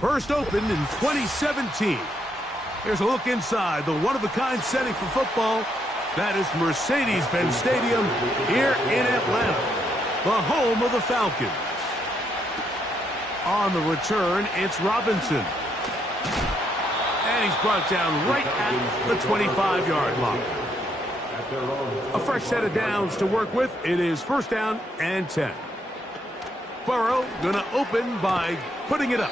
First opened in 2017. Here's a look inside the one-of-a-kind setting for football. That is Mercedes-Benz Stadium here in Atlanta, the home of the Falcons. On the return, it's Robinson. And he's brought down right at the 25-yard line. A fresh set of downs to work with. It is first down and 10. Burrow going to open by putting it up.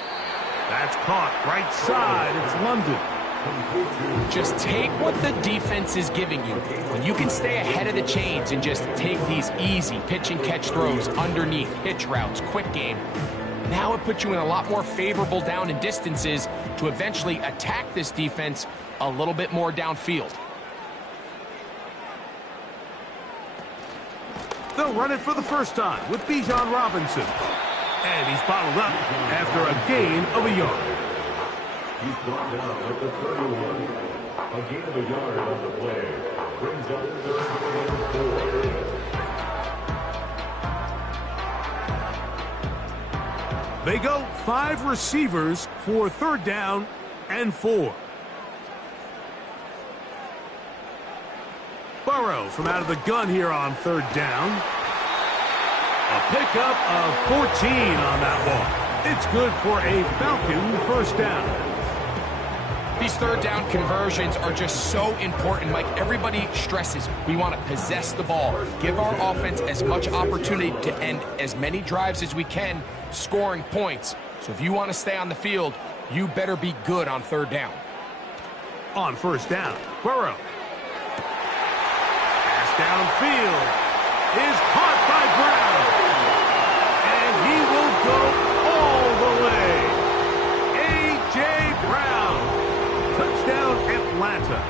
That's caught right side. It's London. Just take what the defense is giving you. When you can stay ahead of the chains and just take these easy pitch and catch throws underneath, hitch routes, quick game, now it puts you in a lot more favorable down and distances to eventually attack this defense a little bit more downfield. They'll run it for the first time with Bijan Robinson. And he's bottled up after a gain of a yard. He's brought down at the 31. A gain of a yard on the play. Brings up third and 4. They go 5 receivers for third down and 4. Burrow from out of the gun here on third down. A pickup of 14 on that walk. It's good for a Falcon first down. These third down conversions are just so important, Mike. Everybody stresses we want to possess the ball, give our offense as much opportunity to end as many drives as we can, scoring points. So if you want to stay on the field, you better be good on third down. On first down, Burrow. Pass downfield is caught by Brown. And he will go all the way. A.J. Brown. Touchdown, Atlanta.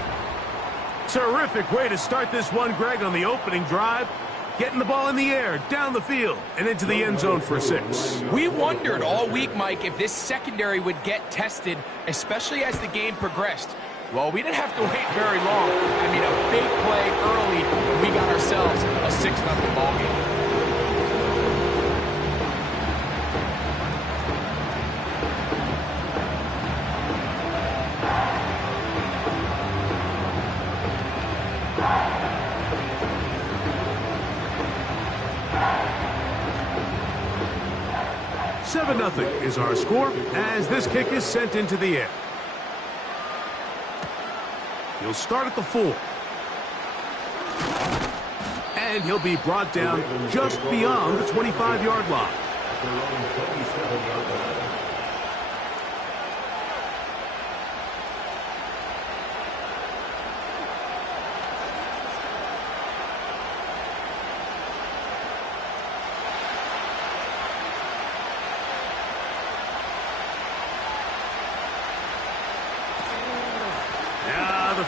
Terrific way to start this one, Greg, on the opening drive. getting the ball in the air, down the field, and into the end zone for 6. We wondered all week, Mike, if this secondary would get tested, especially as the game progressed. Well, we didn't have to wait very long. I mean, a big play early, and we got ourselves a 6-0 ball game. Nothing is our score as this kick is sent into the air. He'll start at the 4. And he'll be brought down just beyond the 25-yard line.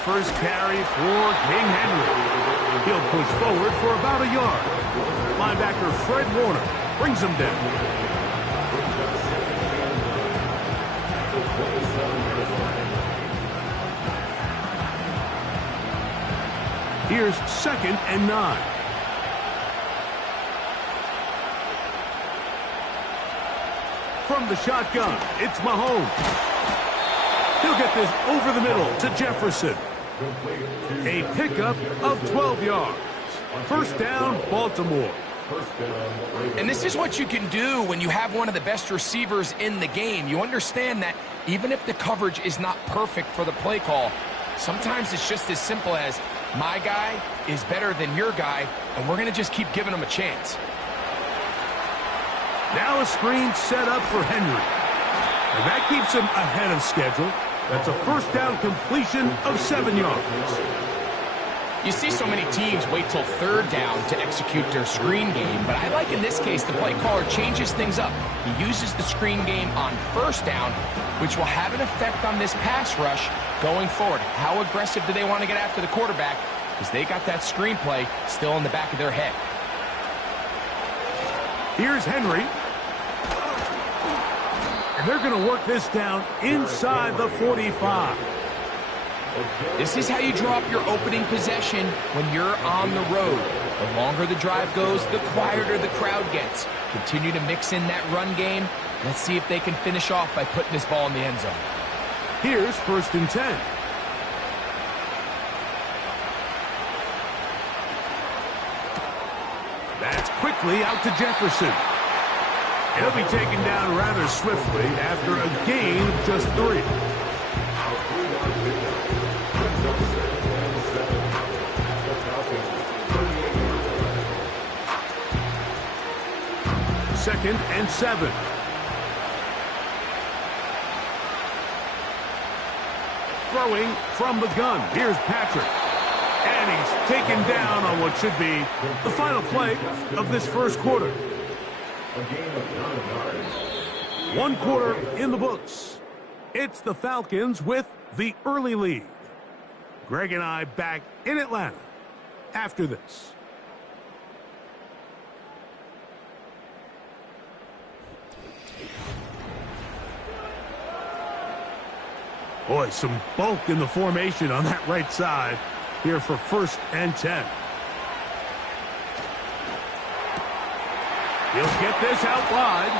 First carry for King Henry. He'll push forward for about a yard. Linebacker Fred Warner brings him down. Here's 2nd and 9. From the shotgun, it's Mahomes. He'll get this over the middle to Jefferson. A pickup of 12 yards. First down, Baltimore. And this is what you can do when you have one of the best receivers in the game. You understand that even if the coverage is not perfect for the play call, sometimes it's just as simple as, my guy is better than your guy, and we're going to just keep giving him a chance. Now a screen set up for Henry. And that keeps him ahead of schedule. That's a first down completion of 7 yards. You see so many teams wait till 3rd down to execute their screen game, but I like in this case the play caller changes things up. He uses the screen game on 1st down, which will have an effect on this pass rush going forward. How aggressive do they want to get after the quarterback? Because they got that screen play still in the back of their head. Here's Henry. And they're going to work this down inside the 45. This is how you draw up your opening possession when you're on the road. The longer the drive goes, the quieter the crowd gets. Continue to mix in that run game. Let's see if they can finish off by putting this ball in the end zone. Here's 1st and 10. That's quickly out to Jefferson. He'll be taken down rather swiftly after a gain of just 3. Second and 7. Throwing from the gun. Here's Patrick. And he's taken down on what should be the final play of this first quarter. 1 quarter in the books. It's the Falcons with the early lead. Greg and I back in Atlanta after this. Boy, some bulk in the formation on that right side here for 1st and 10. He'll get this out wide.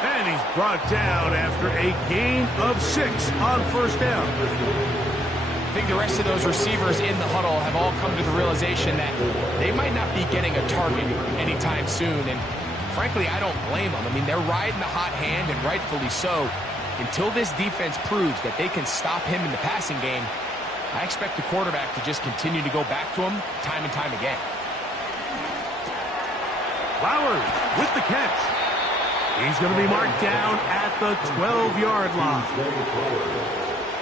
And he's brought down after a gain of 6 on 1st down. I think the rest of those receivers in the huddle have all come to the realization that they might not be getting a target anytime soon. And frankly, I don't blame them. I mean, they're riding the hot hand, and rightfully so. Until this defense proves that they can stop him in the passing game, I expect the quarterback to just continue to go back to him time and time again. Flowers with the catch. He's going to be marked down at the 12-yard line.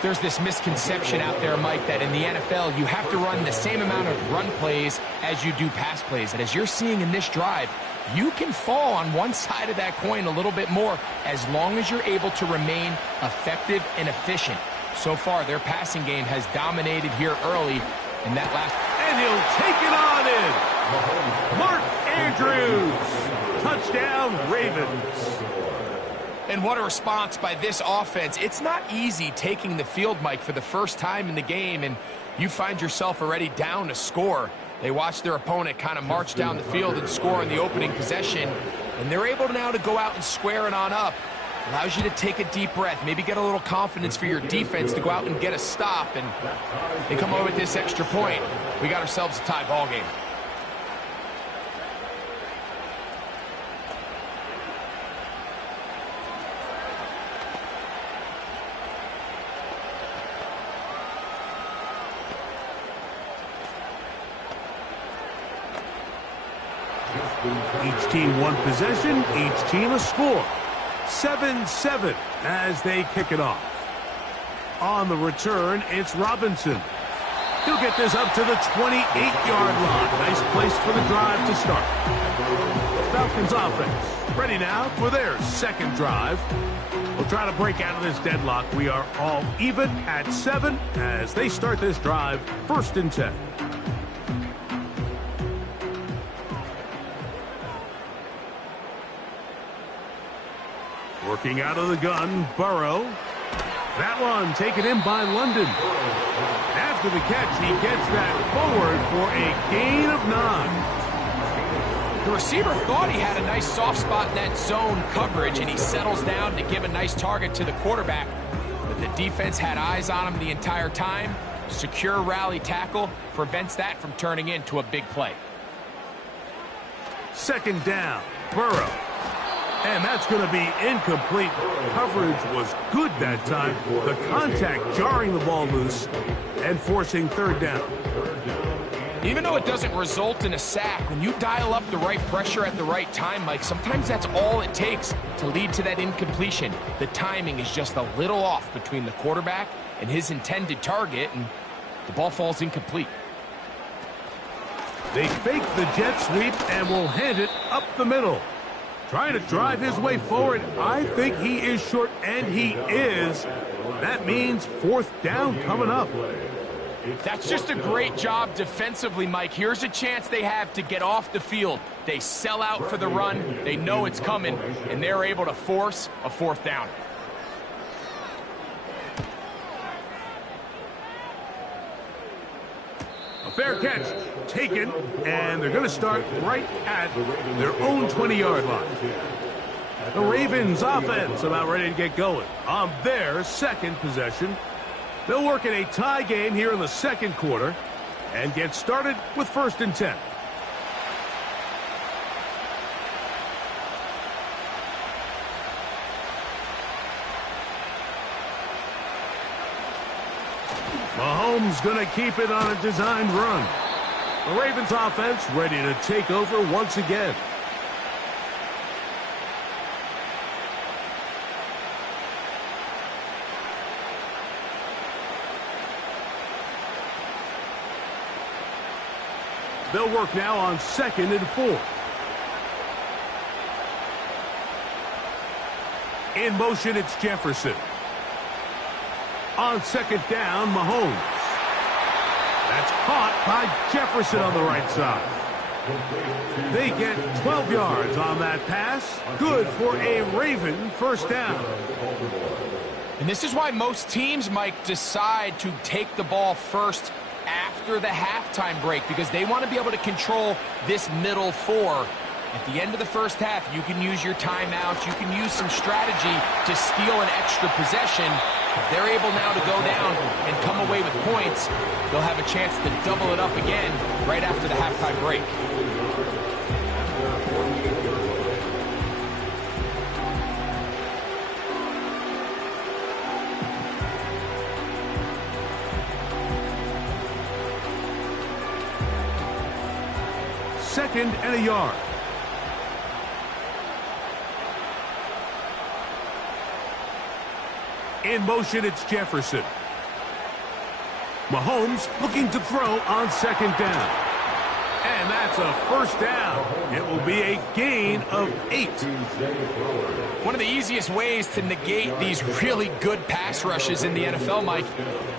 There's this misconception out there, Mike, that in the NFL you have to run the same amount of run plays as you do pass plays. And as you're seeing in this drive, you can fall on one side of that coin a little bit more as long as you're able to remain effective and efficient. So far, their passing game has dominated here early in that last. And And he'll take it on in. Mark Andrews. Touchdown, Ravens. And what a response by this offense. It's not easy taking the field, Mike, for the first time in the game, and you find yourself already down to score. They watch their opponent kind of march down the field and score in the opening possession, and they're able now to go out and square it on up. Allows you to take a deep breath, maybe get a little confidence for your defense to go out and get a stop, and they come away with this extra point. We got ourselves a tie ball game. Each team one possession, each team a score. 7-7 as they kick it off. On the return, it's Robinson. He'll get this up to the 28-yard line. Nice place for the drive to start. The Falcons offense ready now for their second drive. We'll try to break out of this deadlock. We are all even at 7 as they start this drive, 1st and 10. Working out of the gun, Burrow. That one taken in by London. After the catch, he gets that forward for a gain of 9. The receiver thought he had a nice soft spot in that zone coverage, and he settles down to give a nice target to the quarterback. But the defense had eyes on him the entire time. Secure rally tackle prevents that from turning into a big play. 2nd down, Burrow. And that's going to be incomplete. Coverage was good that time. The contact jarring the ball loose and forcing 3rd down. Even though it doesn't result in a sack, when you dial up the right pressure at the right time, Mike, sometimes that's all it takes to lead to that incompletion. The timing is just a little off between the quarterback and his intended target, and the ball falls incomplete. They fake the jet sweep and will hand it up the middle. Trying to drive his way forward. I think he is short, and he is. That means 4th down coming up. That's just a great job defensively, Mike. Here's a chance they have to get off the field. They sell out for the run. They know it's coming, and they're able to force a 4th down. A fair catch taken, and they're going to start right at their own 20-yard line. The Ravens offense about ready to get going on their 2nd possession. They'll work in a tie game here in the 2nd quarter and get started with 1st and 10. Mahomes going to keep it on a designed run. The Ravens offense ready to take over once again. They'll work now on 2nd and 4. In motion, it's Jefferson. On 2nd down, Mahomes. That's caught by Jefferson on the right side. They get 12 yards on that pass. Good for a Raven 1st down. And this is why most teams, Mike, decide to take the ball first after the halftime break, because they want to be able to control this middle 4. At the end of the 1st half, you can use your timeouts. You can use some strategy to steal an extra possession. If they're able now to go down and come away with points, they'll have a chance to double it up again right after the halftime break. Second and a yard. In motion, it's Jefferson. Mahomes looking to throw on 2nd down. And that's a first down. It will be a gain of 8. One of the easiest ways to negate these really good pass rushes in the NFL, Mike,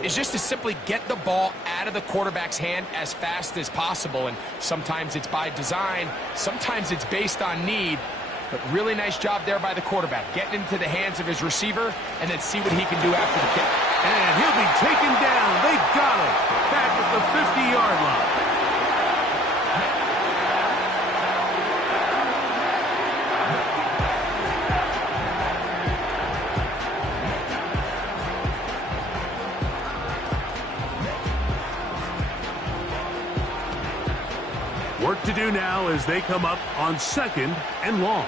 is just to simply get the ball out of the quarterback's hand as fast as possible. And sometimes it's by design, sometimes it's based on need. But really nice job there by the quarterback, getting into the hands of his receiver and then see what he can do after the kick. And he'll be taken down. They got him back at the 50-yard line. Work to do now as they come up on 2nd and long.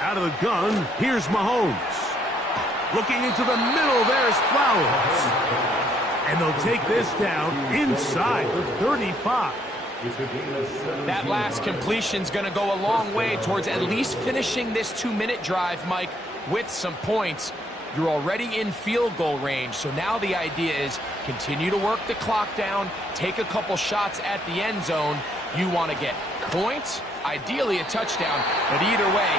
Out of the gun, here's Mahomes. Looking into the middle, there's Flowers. And they'll take this down inside the 35. That last completion's going to go a long way towards at least finishing this 2-minute drive, Mike, with some points. You're already in field goal range, so now the idea is continue to work the clock down, take a couple shots at the end zone. You want to get points, ideally a touchdown, but either way,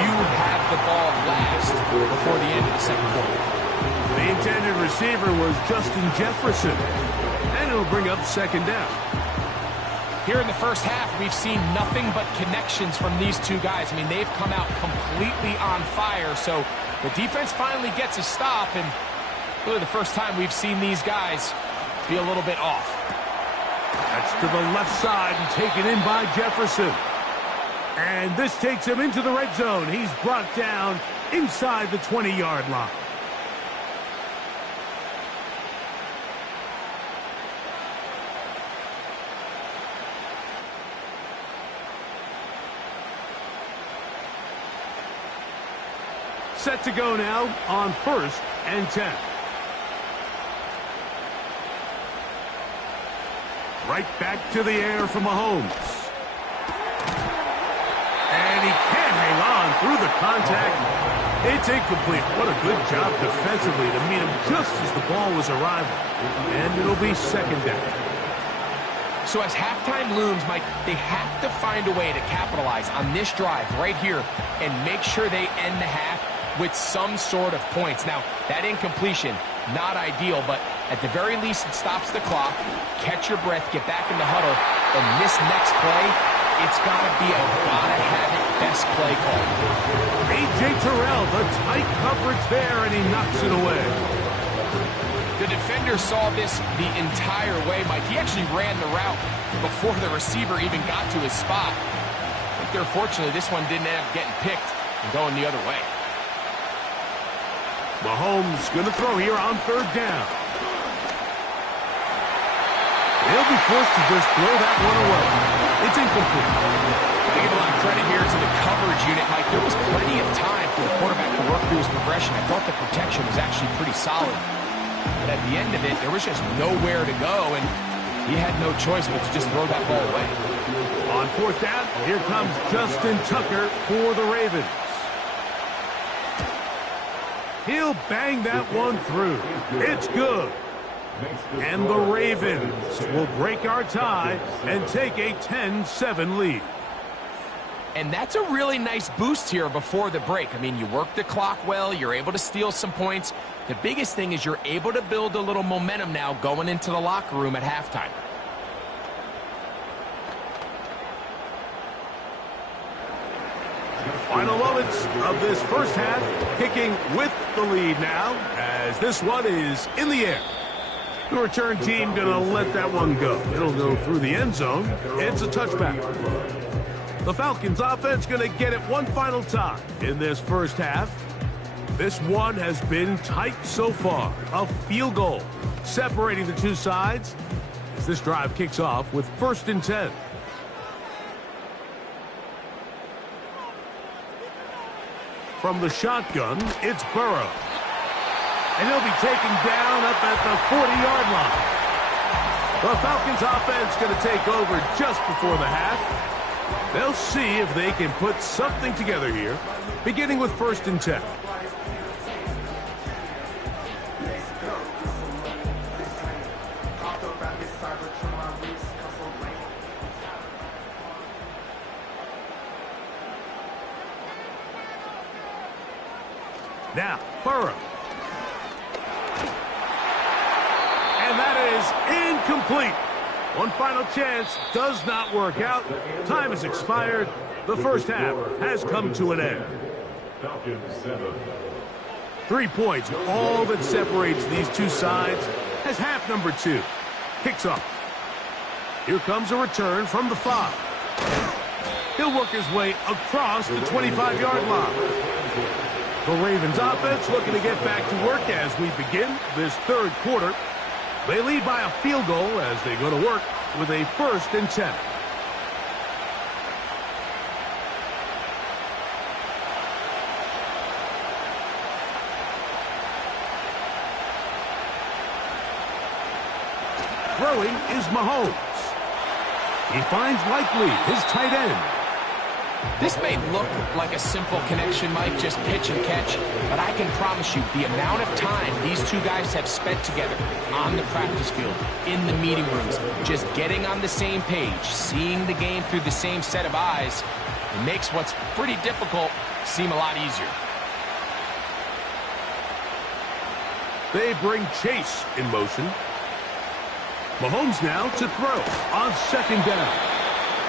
you have the ball last before the end of the second quarter. The intended receiver was Justin Jefferson, and it'll bring up 2nd down. Here in the first half, we've seen nothing but connections from these two guys. I mean, they've come out completely on fire, so the defense finally gets a stop, and really the first time we've seen these guys be a little bit off. That's to the left side and taken in by Jefferson. And this takes him into the red zone. He's brought down inside the 20-yard line. Set to go now on 1st and 10. Right back to the air for Mahomes. And he can't hang on through the contact. It's incomplete. What a good job defensively to meet him just as the ball was arriving. And it'll be 2nd down. So as halftime looms, Mike, they have to find a way to capitalize on this drive right here and make sure they end the half with some sort of points. Now, that incompletion, not ideal, but at the very least, it stops the clock. Catch your breath, get back in the huddle, and this next play, it's got to be a gotta-have-it best play call. A.J. Terrell, the tight coverage there, and he knocks it away. The defender saw this the entire way, Mike. He actually ran the route before the receiver even got to his spot. But there, fortunately, this one didn't end up getting picked and going the other way. Mahomes going to throw here on 3rd down. He'll be forced to just throw that one away. It's incomplete. I give a lot of credit here to the coverage unit, Mike. There was plenty of time for the quarterback to work through his progression. I thought the protection was actually pretty solid. But at the end of it, there was just nowhere to go, and he had no choice but to just throw that ball away. On 4th down, here comes Justin Tucker for the Ravens. He'll bang that one through. It's good. And the Ravens will break our tie and take a 10-7 lead. And that's a really nice boost here before the break. I mean, you work the clock well, you're able to steal some points. The biggest thing is you're able to build a little momentum now going into the locker room at halftime. Final moments of this first half, kicking with the lead now, as this one is in the air. The return team going to let that one go. It'll go through the end zone. It's a touchback. The Falcons offense going to get it one final time in this first half. This one has been tight so far. A field goal separating the two sides as this drive kicks off with 1st and 10. From the shotgun, it's Burrow. And he'll be taken down up at the 40-yard line. The Falcons offense going to take over just before the half. They'll see if they can put something together here, beginning with 1st and 10. Now, Burrow. And that is incomplete. One final chance does not work out. Time has expired. The first half has come to an end. Falcons 7. 3 points, all that separates these two sides, as half number 2 kicks off. Here comes a return from the 5. He'll work his way across the 25-yard line. The Ravens offense looking to get back to work as we begin this third quarter. They lead by a field goal as they go to work with a 1st and 10. Throwing is Mahomes. He finds Likely, his tight end. This may look like a simple connection, Mike, just pitch and catch, but I can promise you the amount of time these two guys have spent together on the practice field, in the meeting rooms, just getting on the same page, seeing the game through the same set of eyes, it makes what's pretty difficult seem a lot easier. They bring Chase in motion. Mahomes now to throw on 2nd down.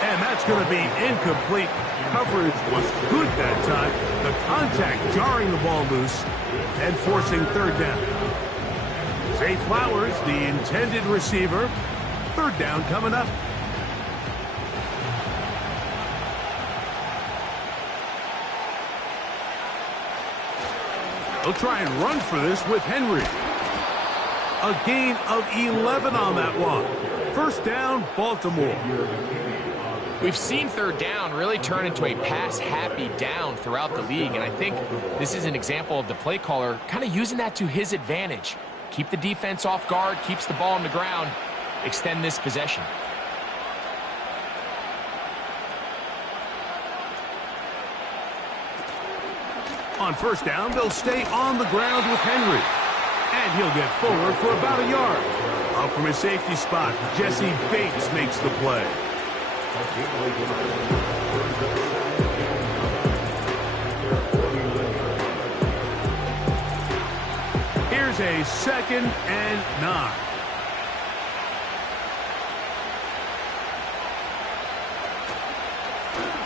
And that's going to be incomplete. Coverage was good that time. The contact jarring the ball loose and forcing 3rd down. Zay Flowers, the intended receiver. 3rd down coming up. They'll try and run for this with Henry. A gain of 11 on that one. 1st down, Baltimore. We've seen 3rd down really turn into a pass-happy down throughout the league, and I think this is an example of the play caller kind of using that to his advantage. Keep the defense off guard, keeps the ball on the ground, extend this possession. On 1st down, they'll stay on the ground with Henry. And he'll get forward for about a yard. Up from his safety spot, Jesse Bates makes the play. Here's a 2nd and 9.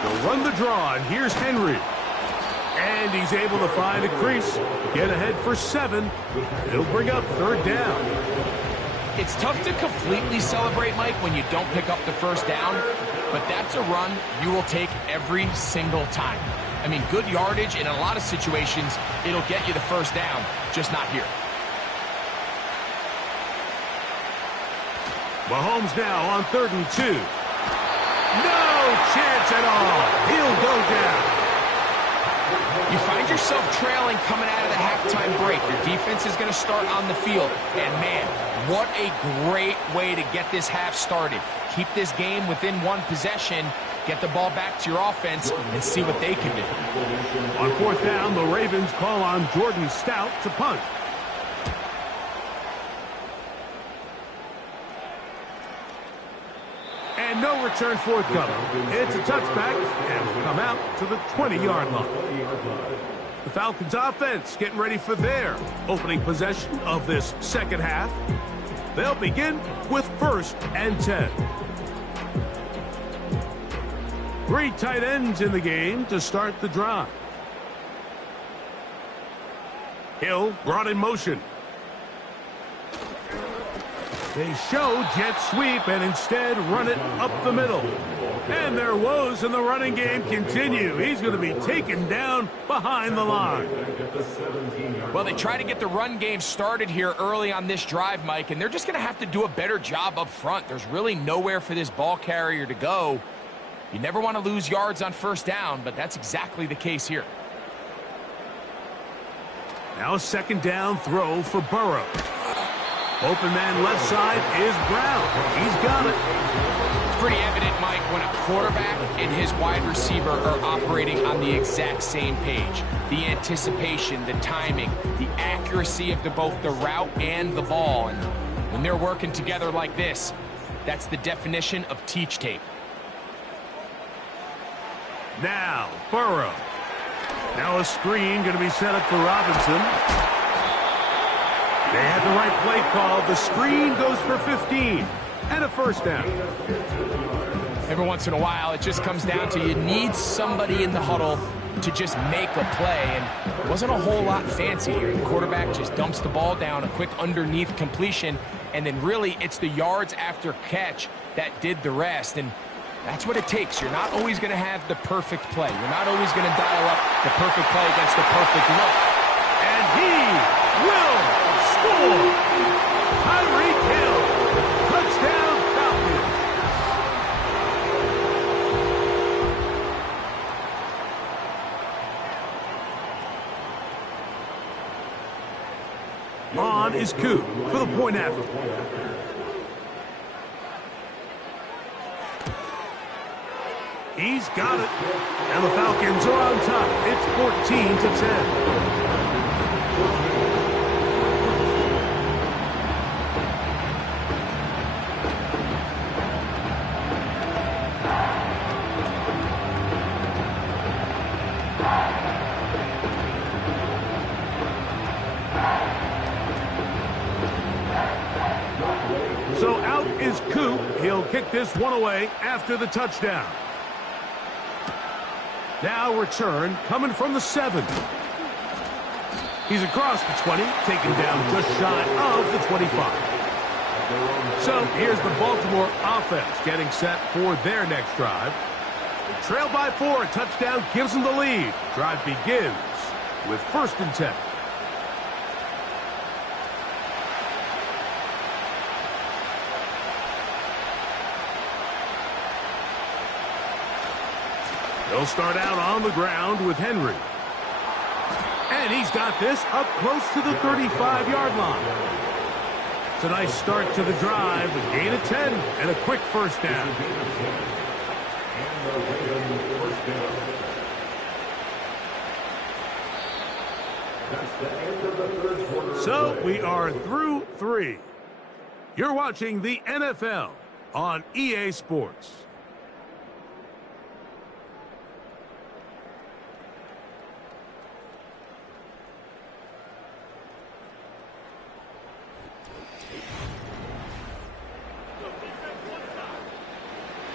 They'll run the draw, and here's Henry. And he's able to find a crease, get ahead for 7. It'll bring up 3rd down. It's tough to completely celebrate, Mike, when you don't pick up the 1st down, but that's a run you will take every single time. I mean, good yardage in a lot of situations, it'll get you the 1st down, just not here. Mahomes now on 3rd and 2. No chance at all. He'll go down. You find yourself trailing coming out of the halftime break. Your defense is going to start on the field. And, man, what a great way to get this half started. Keep this game within 1 possession, get the ball back to your offense, and see what they can do. On 4th down, the Ravens call on Jordan Stout to punt. And no return forthcoming. It's a touchback, and will come out to the 20-yard line. The Falcons offense getting ready for their opening possession of this 2nd half. They'll begin with 1st and 10. 3 tight ends in the game to start the drive. Hill brought in motion. They show jet sweep and instead run it up the middle. And their woes in the running game continue. He's going to be taken down behind the line. Well, they try to get the run game started here early on this drive, Mike, and they're just going to have to do a better job up front. There's really nowhere for this ball carrier to go. You never want to lose yards on 1st down, but that's exactly the case here. Now a 2nd down throw for Burrow. Open man left side is Brown. He's got it. It's pretty evident, Mike, when a quarterback and his wide receiver are operating on the exact same page. The anticipation, the timing, the accuracy of both the route and the ball. And when they're working together like this, that's the definition of teach tape. Now, Burrow. Now a screen going to be set up for Robinson. They had the right play call. The screen goes for 15 and a first down. Every once in a while, it just comes down to you need somebody in the huddle to just make a play, and it wasn't a whole lot fancy here. The quarterback just dumps the ball down, a quick underneath completion, and then really it's the yards after catch that did the rest, and that's what it takes. You're not always going to have the perfect play. You're not always going to dial up the perfect play against the perfect look. And he will score! Tyreek Hill, touchdown Falcons! On is Coop for the point after. He's got it. And the Falcons are on top. It's 14-10. So out is Coop. He'll kick this one away after the touchdown. Now return coming from the 7. He's across the 20, taken down just shy of the 25. So here's the Baltimore offense getting set for their next drive. They trail by 4, a touchdown gives them the lead. Drive begins with 1st and 10. He'll start out on the ground with Henry. And he's got this up close to the 35-yard line. It's a nice start to the drive, a gain of 10, and a quick first down. So we are through 3. You're watching the NFL on EA Sports.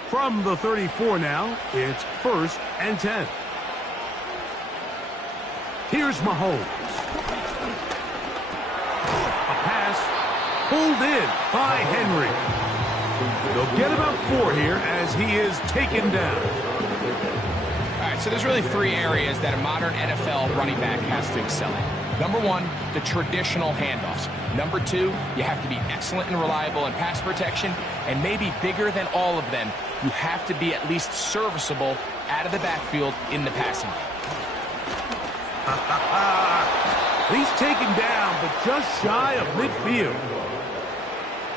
From the 34 now, it's 1st and 10. Here's Mahomes. A pass pulled in by Henry. They'll get about 4 here as he is taken down. All right, so there's really 3 areas that a modern NFL running back has to excel in. Number 1, the traditional handoffs. Number 2, you have to be excellent and reliable in pass protection, and maybe bigger than all of them, you have to be at least serviceable out of the backfield in the passing game. He's taken down, but just shy of midfield.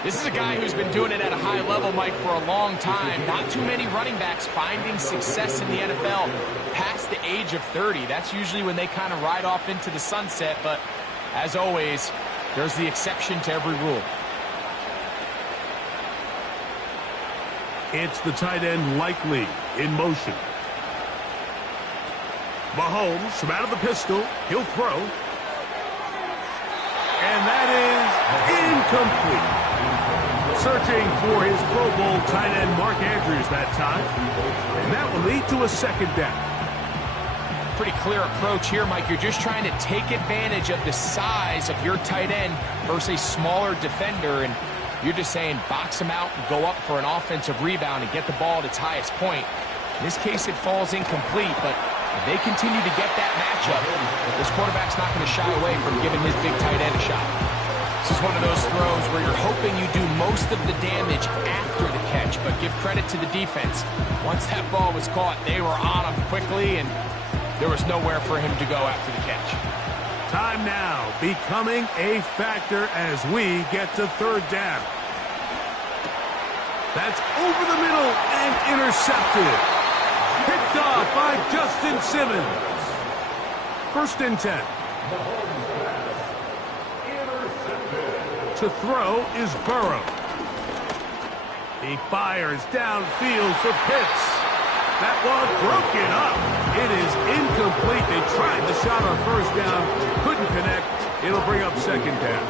This is a guy who's been doing it at a high level, Mike, for a long time. Not too many running backs finding success in the NFL past the age of 30. That's usually when they kind of ride off into the sunset, but as always, there's the exception to every rule. It's the tight end Likely in motion. Mahomes from out of the pistol. He'll throw. And that is incomplete. Searching for his Pro Bowl tight end Mark Andrews that time. And that will lead to a 2nd down. Pretty clear approach here, Mike. You're just trying to take advantage of the size of your tight end versus a smaller defender, and you're just saying box him out and go up for an offensive rebound and get the ball at its highest point. In this case, it falls incomplete, but if they continue to get that matchup, this quarterback's not going to shy away from giving his big tight end a shot. This is one of those throws where you're hoping you do most of the damage after the catch, but give credit to the defense. Once that ball was caught, they were on him quickly, and there was nowhere for him to go after the catch. Time now becoming a factor as we get to 3rd down. That's over the middle and intercepted. Picked off by Justin Simmons. 1st and 10. To throw is Burrow. He fires downfield for Pitts. That one broken up. It is incomplete. They tried the shot on first down, couldn't connect. It'll bring up second down.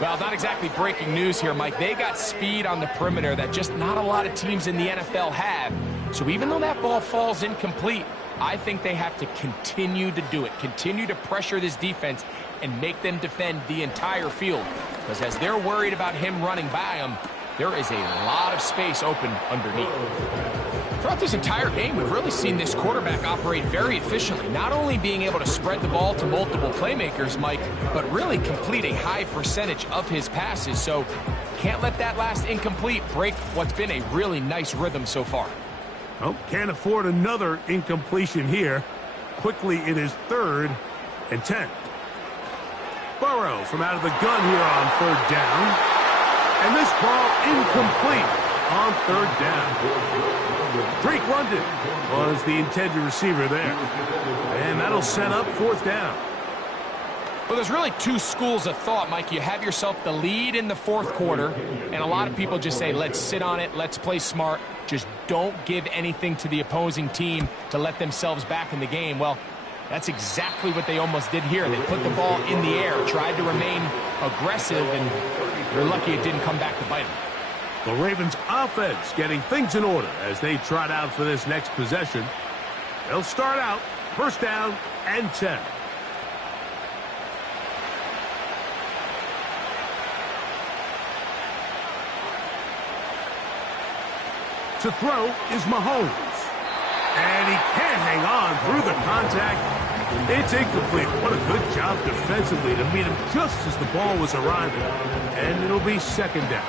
Well, not exactly breaking news here, Mike. They got speed on the perimeter that just not a lot of teams in the NFL have. So even though that ball falls incomplete, I think they have to continue to do it, continue to pressure this defense and make them defend the entire field. Because as they're worried about him running by them, there is a lot of space open underneath. Throughout this entire game, we've really seen this quarterback operate very efficiently, not only being able to spread the ball to multiple playmakers, Mike, but really complete a high percentage of his passes. So can't let that last incomplete break what's been a really nice rhythm so far. Oh, can't afford another incompletion here. Quickly, it is 3rd and 10. Burrow from out of the gun here on 3rd down. And this ball incomplete on 3rd down. Drake London was the intended receiver there. And that'll set up 4th down. Well, there's really two schools of thought, Mike. You have yourself the lead in the 4th quarter, and a lot of people just say, let's sit on it, let's play smart, just don't give anything to the opposing team to let themselves back in the game. Well, that's exactly what they almost did here. They put the ball in the air, tried to remain aggressive, and they're lucky it didn't come back to bite them. The Ravens offense getting things in order as they trot out for this next possession. They'll start out 1st down and 10. To throw is Mahomes. And he can't hang on through the contact. It's incomplete. What a good job defensively to meet him just as the ball was arriving. And it'll be 2nd down.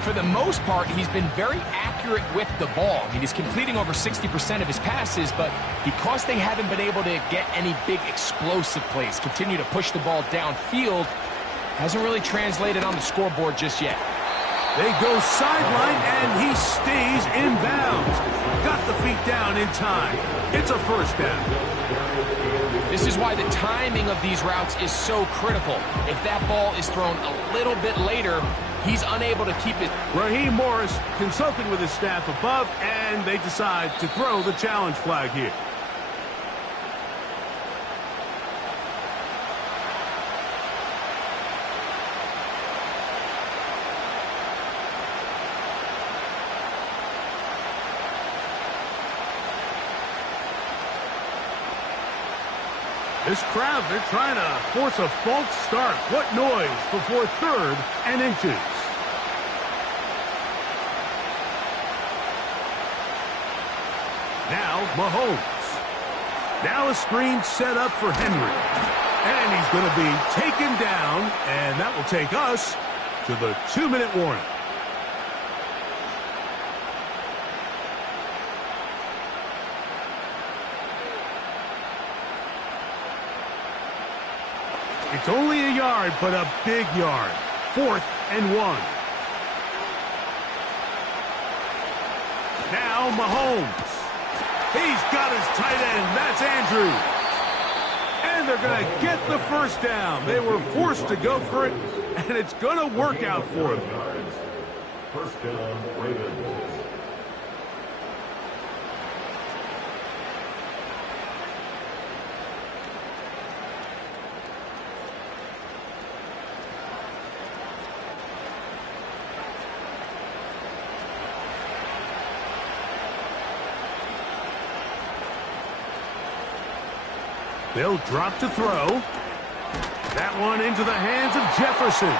For the most part, he's been very accurate with the ball. I mean, he's completing over 60% of his passes, but because they haven't been able to get any big explosive plays, continue to push the ball downfield, hasn't really translated on the scoreboard just yet. They go sideline, and he stays in bounds. Got the feet down in time. It's a 1st down. This is why the timing of these routes is so critical. If that ball is thrown a little bit later, he's unable to keep it. Raheem Morris consulting with his staff above, and they decide to throw the challenge flag here. This crowd, they're trying to force a false start. What noise before 3rd and inches. Now, Mahomes. Now a screen set up for Henry. And he's going to be taken down, and that will take us to the 2-minute warning. It's only a yard, but a big yard. 4th and 1. Now Mahomes. He's got his tight end. That's Andrews. And they're going to get the 1st down. They were forced to go for it, and it's going to work out for them. 1st down, Ravens. They'll drop to throw. That one into the hands of Jefferson.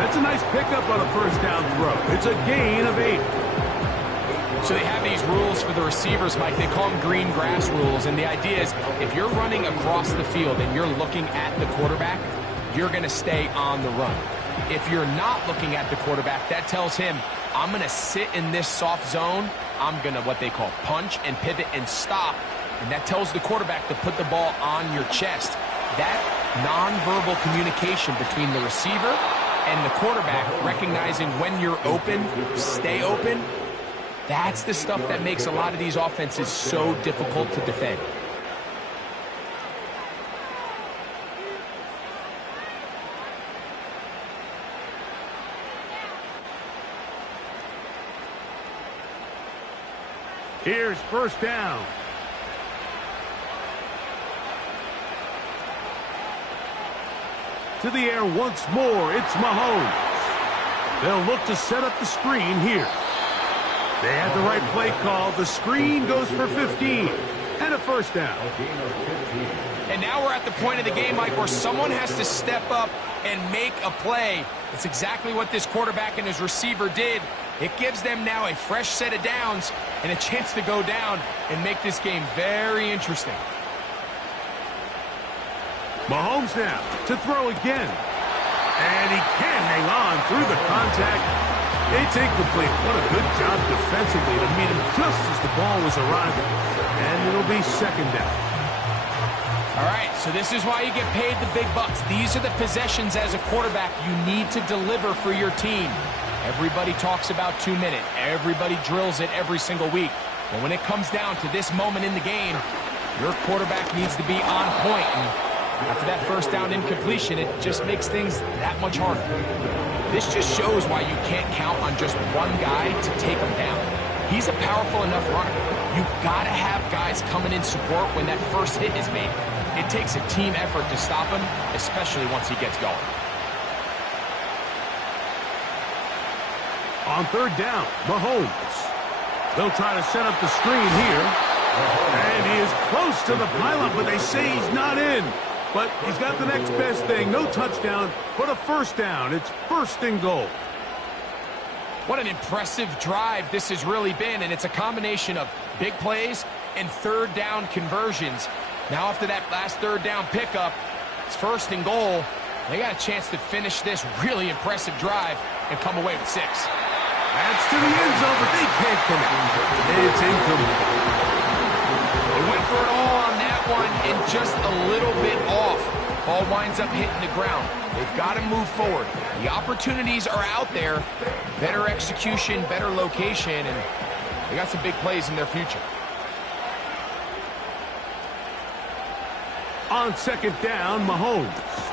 That's a nice pickup on a 1st down throw. It's a gain of 8. So they have these rules for the receivers, Mike. They call them green grass rules. And the idea is if you're running across the field and you're looking at the quarterback, you're going to stay on the run. If you're not looking at the quarterback, that tells him, I'm going to sit in this soft zone. I'm going to what they call punch and pivot and stop. And that tells the quarterback to put the ball on your chest. That nonverbal communication between the receiver and the quarterback, recognizing when you're open, stay open, that's the stuff that makes a lot of these offenses so difficult to defend. Here's first down. To the air once more, it's Mahomes. They'll look to set up the screen here. They had the right play call. The screen goes for 15 and a first down. And now we're at the point of the game, Mike, where someone has to step up and make a play. It's exactly what this quarterback and his receiver did. It gives them now a fresh set of downs and a chance to go down and make this game very interesting. Mahomes now to throw again. And he can't hang on through the contact. It's incomplete. What a good job defensively to meet him just as the ball was arriving. And it'll be second down. All right, so this is why you get paid the big bucks. These are the possessions as a quarterback you need to deliver for your team. Everybody talks about 2 minutes. Everybody drills it every single week. But when it comes down to this moment in the game, your quarterback needs to be on point. And after that first down incompletion, it just makes things that much harder. This just shows why you can't count on just one guy to take him down. He's a powerful enough runner. You've got to have guys coming in support when that first hit is made. It takes a team effort to stop him, especially once he gets going. On third down, Mahomes. They'll try to set up the screen here. And he is close to the pylon, but they say he's not in. But he's got the next best thing. No touchdown, but a first down. It's first and goal. What an impressive drive this has really been, and it's a combination of big plays and third down conversions. Now after that last third down pickup, it's first and goal. They got a chance to finish this really impressive drive and come away with 6. That's to the end zone, but they can't connect. It's incomplete. They went for it all on that one and just a little bit off. Ball winds up hitting the ground. They've got to move forward. The opportunities are out there. Better execution, better location, and they got some big plays in their future. On second down, Mahomes.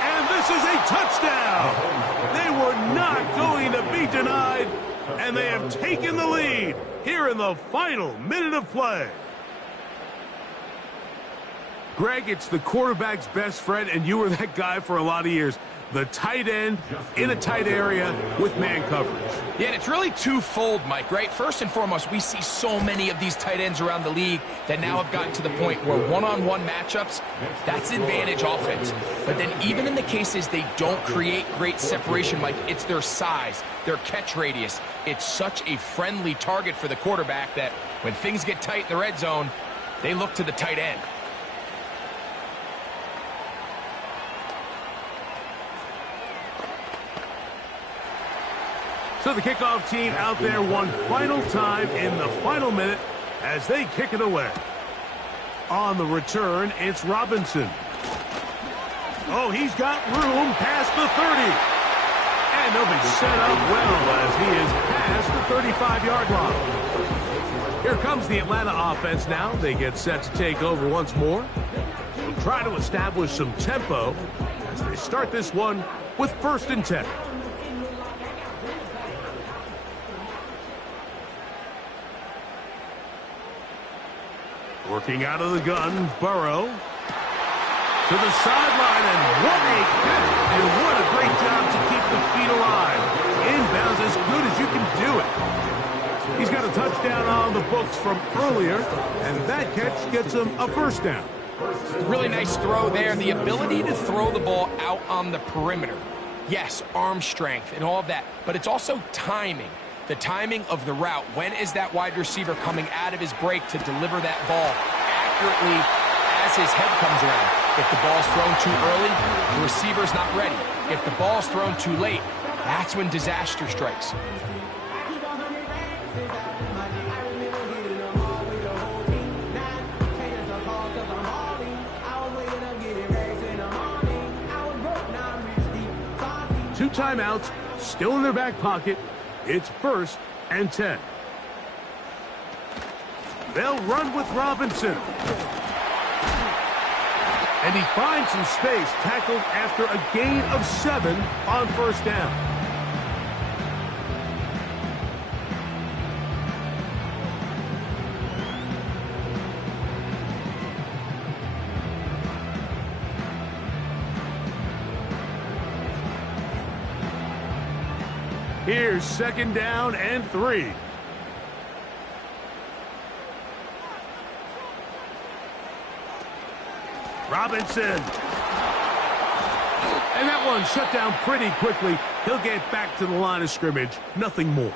And this is a touchdown. They were not going to be denied, and they have taken the lead here in the final minute of play. Greg, it's the quarterback's best friend, and you were that guy for a lot of years. The tight end in a tight area with man coverage. Yeah, and it's really twofold, Mike, right? First and foremost, we see so many of these tight ends around the league that now have gotten to the point where one-on-one matchups, that's advantage offense. But then even in the cases they don't create great separation, Mike, it's their size, their catch radius. It's such a friendly target for the quarterback that when things get tight in the red zone, they look to the tight end. So the kickoff team out there one final time in the final minute as they kick it away. On the return, it's Robinson. Oh, he's got room past the 30. And they'll be set up well as he is past the 35-yard line. Here comes the Atlanta offense now. They get set to take over once more. They'll try to establish some tempo as they start this one with 1st and 10. Working out of the gun, Burrow. To the sideline, and what a catch, and what a great job to keep the feet alive. Inbounds as good as you can do it. He's got a touchdown on the books from earlier, and that catch gets him a first down. Really nice throw there. The ability to throw the ball out on the perimeter. Yes, arm strength and all of that, but it's also timing. The timing of the route. When is that wide receiver coming out of his break to deliver that ball accurately as his head comes around? If the ball's thrown too early, the receiver's not ready. If the ball's thrown too late, that's when disaster strikes. Two timeouts, still in their back pocket. It's 1st and 10. They'll run with Robinson. And he finds some space, tackled after a gain of 7 on 1st down. Here's 2nd down and 3. Robinson. And that one shut down pretty quickly. He'll get back to the line of scrimmage. Nothing more.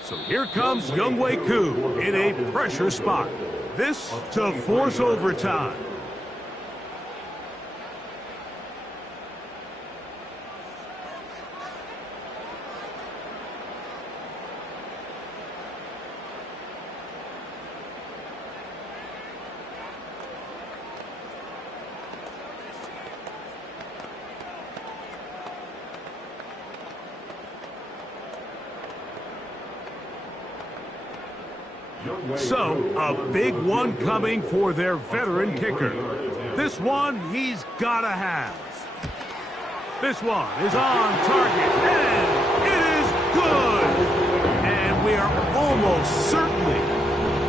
So here comes Younghoe Koo in a pressure spot. This to force overtime. So, a big one coming for their veteran kicker. This one he's gotta have. This one is on target, and it is good! And we are almost certainly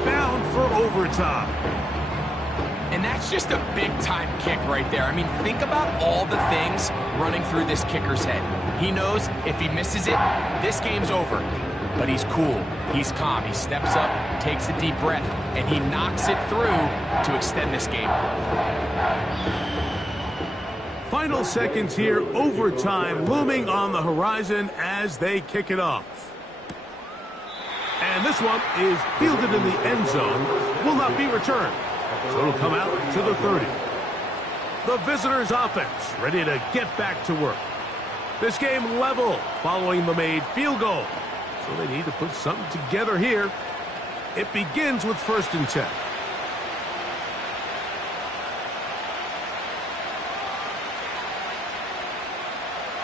bound for overtime. And that's just a big-time kick right there. I mean, think about all the things running through this kicker's head. He knows if he misses it, this game's over. But he's cool, he's calm, he steps up, takes a deep breath, and he knocks it through to extend this game. Final seconds here, overtime looming on the horizon as they kick it off. And this one is fielded in the end zone, will not be returned. So it'll come out to the 30. The visitors' offense ready to get back to work. This game level following the made field goal. So they need to put something together here. It begins with 1st and 10.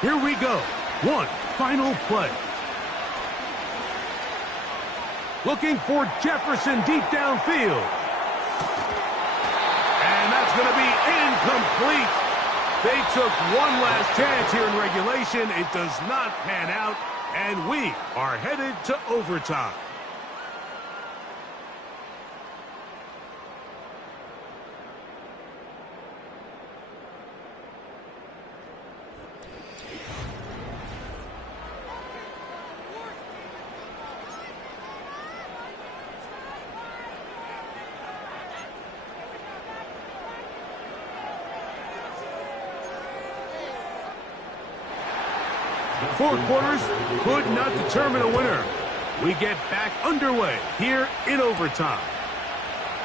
Here we go. One final play. Looking for Jefferson deep downfield. And that's going to be incomplete. They took one last chance here in regulation. It does not pan out. And we are headed to overtime. Four quarters could not determine a winner. We get back underway here in overtime.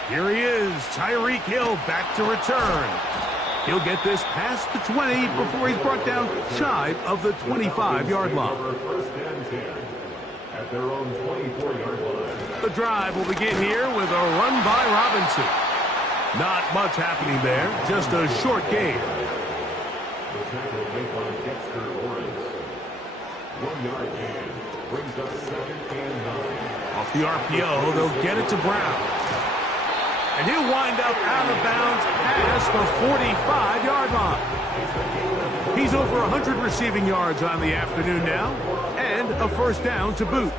Here he is, Tyreek Hill back to return. He'll get this past the 20 before he's brought down shy of the 25-yard line. At their own 24-yard line. The drive will begin here with a run by Robinson. Not much happening there, just a short gain. The tackle made by Dexter Lawrence. 1 yard gain brings up 2nd and 9. Off the RPO, they'll get it to Brown. And he'll wind up out of bounds past the 45-yard line. He's over 100 receiving yards on the afternoon now, and a 1st down to boot.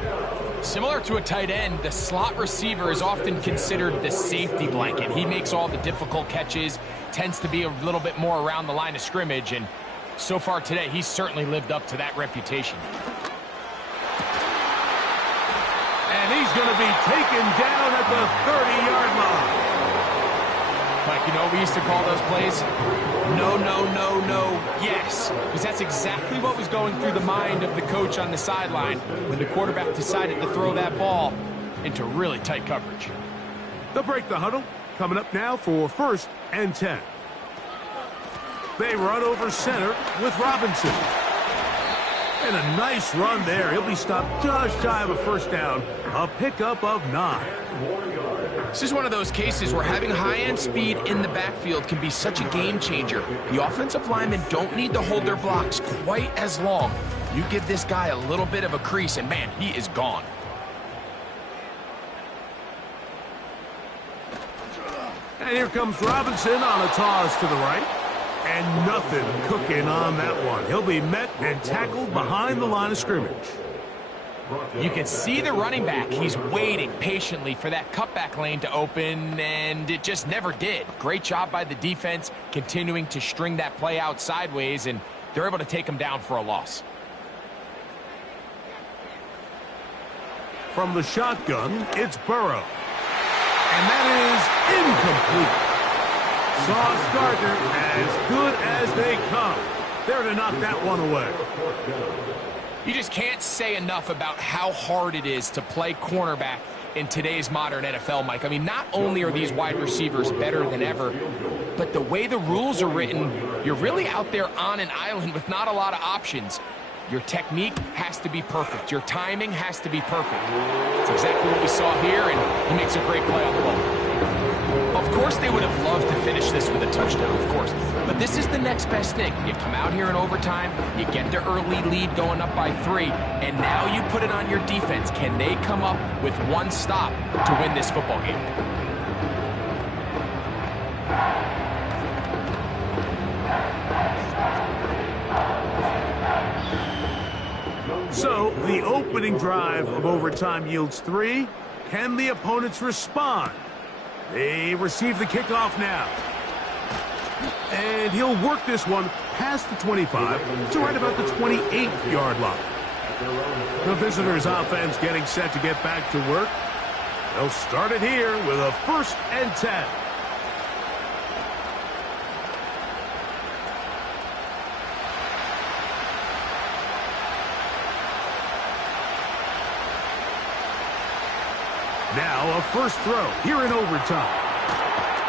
Similar to a tight end, the slot receiver is often considered the safety blanket. He makes all the difficult catches, tends to be a little bit more around the line of scrimmage, and so far today, he's certainly lived up to that reputation. And he's going to be taken down at the 30-yard line. Mike, you know what we used to call those plays? No, no, no, no, yes. Because that's exactly what was going through the mind of the coach on the sideline when the quarterback decided to throw that ball into really tight coverage. They'll break the huddle. Coming up now for 1st and 10. They run over center with Robinson. And a nice run there. He'll be stopped just shy of a 1st down. A pickup of 9. This is one of those cases where having high-end speed in the backfield can be such a game changer. The offensive linemen don't need to hold their blocks quite as long. You give this guy a little bit of a crease, and man, he is gone. And here comes Robinson on a toss to the right. And nothing cooking on that one. He'll be met and tackled behind the line of scrimmage. You can see the running back. He's waiting patiently for that cutback lane to open, and it just never did. Great job by the defense continuing to string that play out sideways, and they're able to take him down for a loss. From the shotgun, it's Burrow. And that is incomplete. Sauce Gardner, as good as they come. There to knock that one away. You just can't say enough about how hard it is to play cornerback in today's modern NFL, Mike. I mean, not only are these wide receivers better than ever, but the way the rules are written, you're really out there on an island with not a lot of options. Your technique has to be perfect. Your timing has to be perfect. That's exactly what we saw here, and he makes a great play on the ball. Of course, they would have loved to finish this with a touchdown, of course. But this is the next best thing. You come out here in overtime, you get the early lead going up by 3, and now you put it on your defense. Can they come up with one stop to win this football game? So, the opening drive of overtime yields 3. Can the opponents respond? They receive the kickoff now. And he'll work this one past the 25 to right about the 28-yard line. The visitors' offense getting set to get back to work. They'll start it here with a 1st and 10. Now a first throw here in overtime.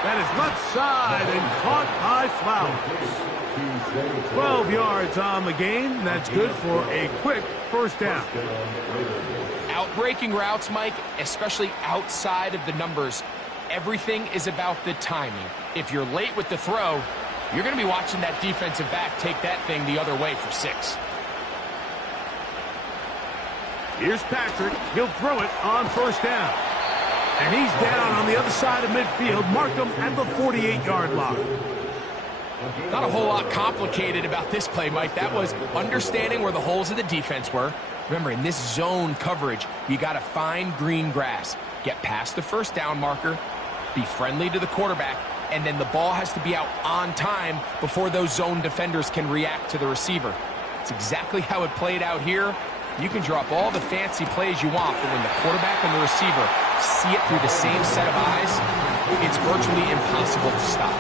That is left side and caught by Flowers. 12 yards on the game. That's good for a quick first down. Outbreaking routes, Mike, especially outside of the numbers, everything is about the timing. If you're late with the throw, you're going to be watching that defensive back take that thing the other way for 6. Here's Patrick. He'll throw it on first down. And he's down on the other side of midfield. Mark him at the 48-yard line. Not a whole lot complicated about this play, Mike. That was understanding where the holes of the defense were. Remember, in this zone coverage, you got to find green grass. Get past the first down marker, be friendly to the quarterback, and then the ball has to be out on time before those zone defenders can react to the receiver. It's exactly how it played out here. You can drop all the fancy plays you want, but when the quarterback and the receiver see it through the same set of eyes, it's virtually impossible to stop.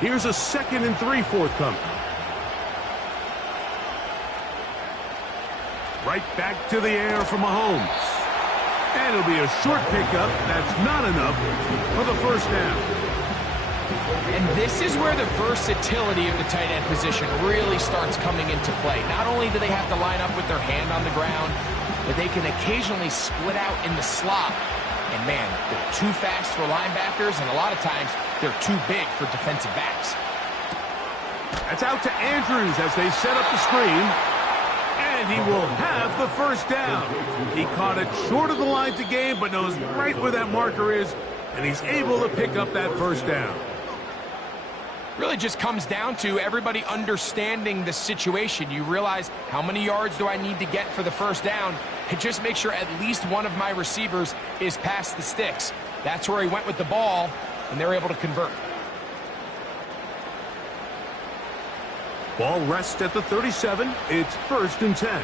Here's a 2nd and 3 forthcoming. Right back to the air from Mahomes. And it'll be a short pickup. That's not enough for the first down. And this is where the versatility of the tight end position really starts coming into play. Not only do they have to line up with their hand on the ground, but they can occasionally split out in the slot. And man, they're too fast for linebackers, and a lot of times they're too big for defensive backs. That's out to Andrews as they set up the screen. And he will have the first down. He caught it short of the line to gain, but knows right where that marker is, and he's able to pick up that first down. Really just comes down to everybody understanding the situation. You realize, how many yards do I need to get for the first down? And just make sure at least one of my receivers is past the sticks. That's where he went with the ball, and they're able to convert. Ball rests at the 37. It's 1st and 10.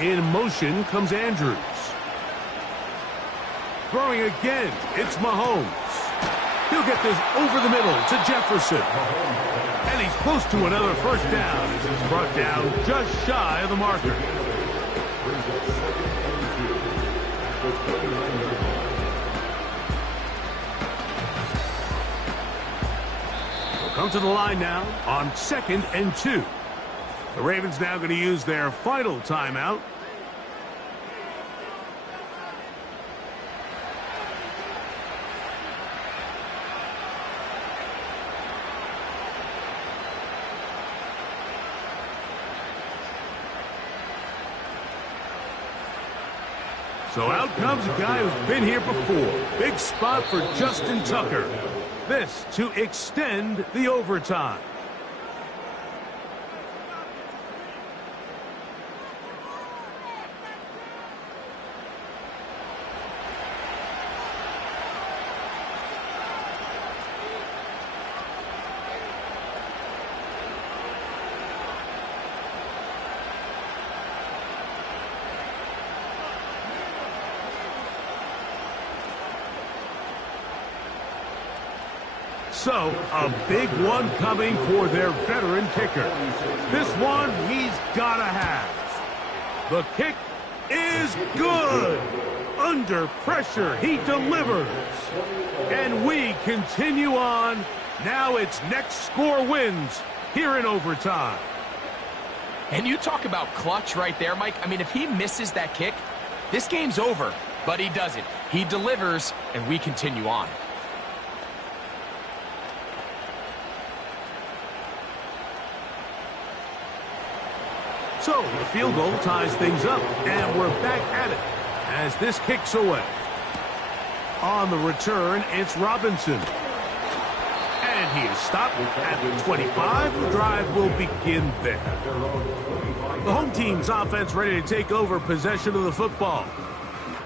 In motion comes Andrews. Throwing again, it's Mahomes. He'll get this over the middle to Jefferson. And he's close to another first down as it's brought down just shy of the marker. They'll come to the line now on 2nd and 2. The Ravens now going to use their final timeout. So out comes a guy who's been here before. Big spot for Justin Tucker. This to extend the overtime. So, a big one coming for their veteran kicker. This one he's gotta have. The kick is good. Under pressure, he delivers. And we continue on. Now it's next score wins here in overtime. And you talk about clutch right there, Mike. I mean, if he misses that kick, this game's over. But he doesn't. He delivers, and we continue on. So, the field goal ties things up, and we're back at it as this kicks away. On the return, it's Robinson. And he is stopped at the 25. The drive will begin there. The home team's offense ready to take over possession of the football.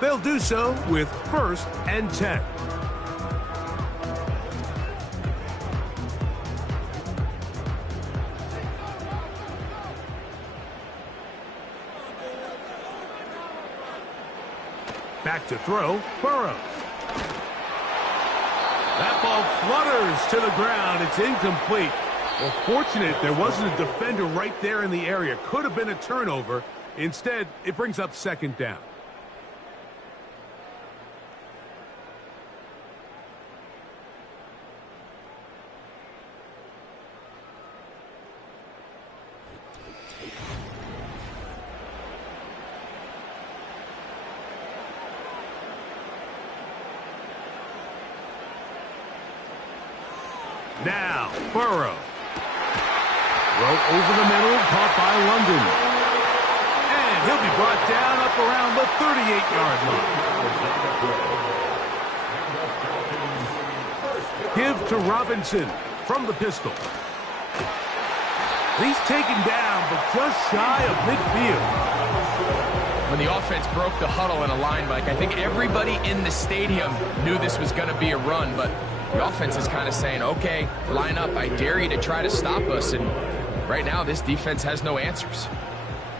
They'll do so with 1st and 10. Back to throw, Burrow. That ball flutters to the ground. It's incomplete. Well, fortunate there wasn't a defender right there in the area. Could have been a turnover. Instead, it brings up 2nd down. Now, Burrow. Throw over the middle, caught by London. And he'll be brought down up around the 38-yard line. Give to Robinson from the pistol. He's taken down, but just shy of midfield. When the offense broke the huddle in a line, Mike, I think everybody in the stadium knew this was going to be a run, but the offense is kind of saying, okay, line up. I dare you to try to stop us. And right now, this defense has no answers.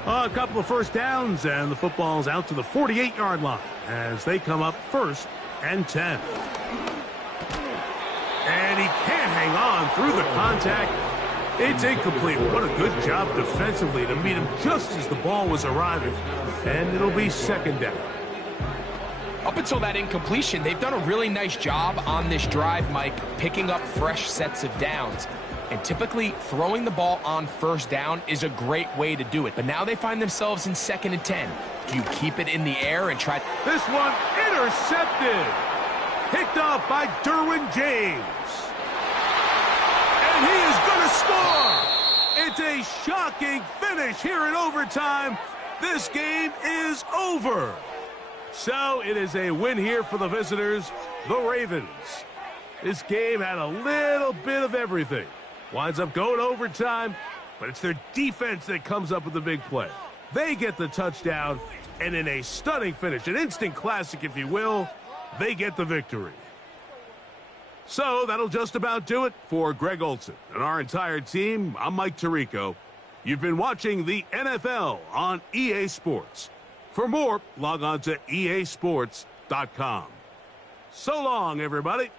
A couple of first downs, and the football's out to the 48-yard line as they come up 1st and 10. And he can't hang on through the contact. It's incomplete. What a good job defensively to meet him just as the ball was arriving. And it'll be 2nd down. Up until that incompletion, they've done a really nice job on this drive, Mike, picking up fresh sets of downs. And typically, throwing the ball on 1st down is a great way to do it. But now they find themselves in 2nd and 10. Do you keep it in the air and try? This one intercepted. Picked off by Derwin James. And he is going to score. It's a shocking finish here in overtime. This game is over. So it is a win here for the visitors, the Ravens. This game had a little bit of everything. Winds up going overtime, but it's their defense that comes up with the big play. They get the touchdown, and in a stunning finish, an instant classic, if you will, they get the victory. So that'll just about do it for Greg Olsen and our entire team. I'm Mike Tirico. You've been watching the NFL on EA Sports. For more, log on to easports.com. So long, everybody.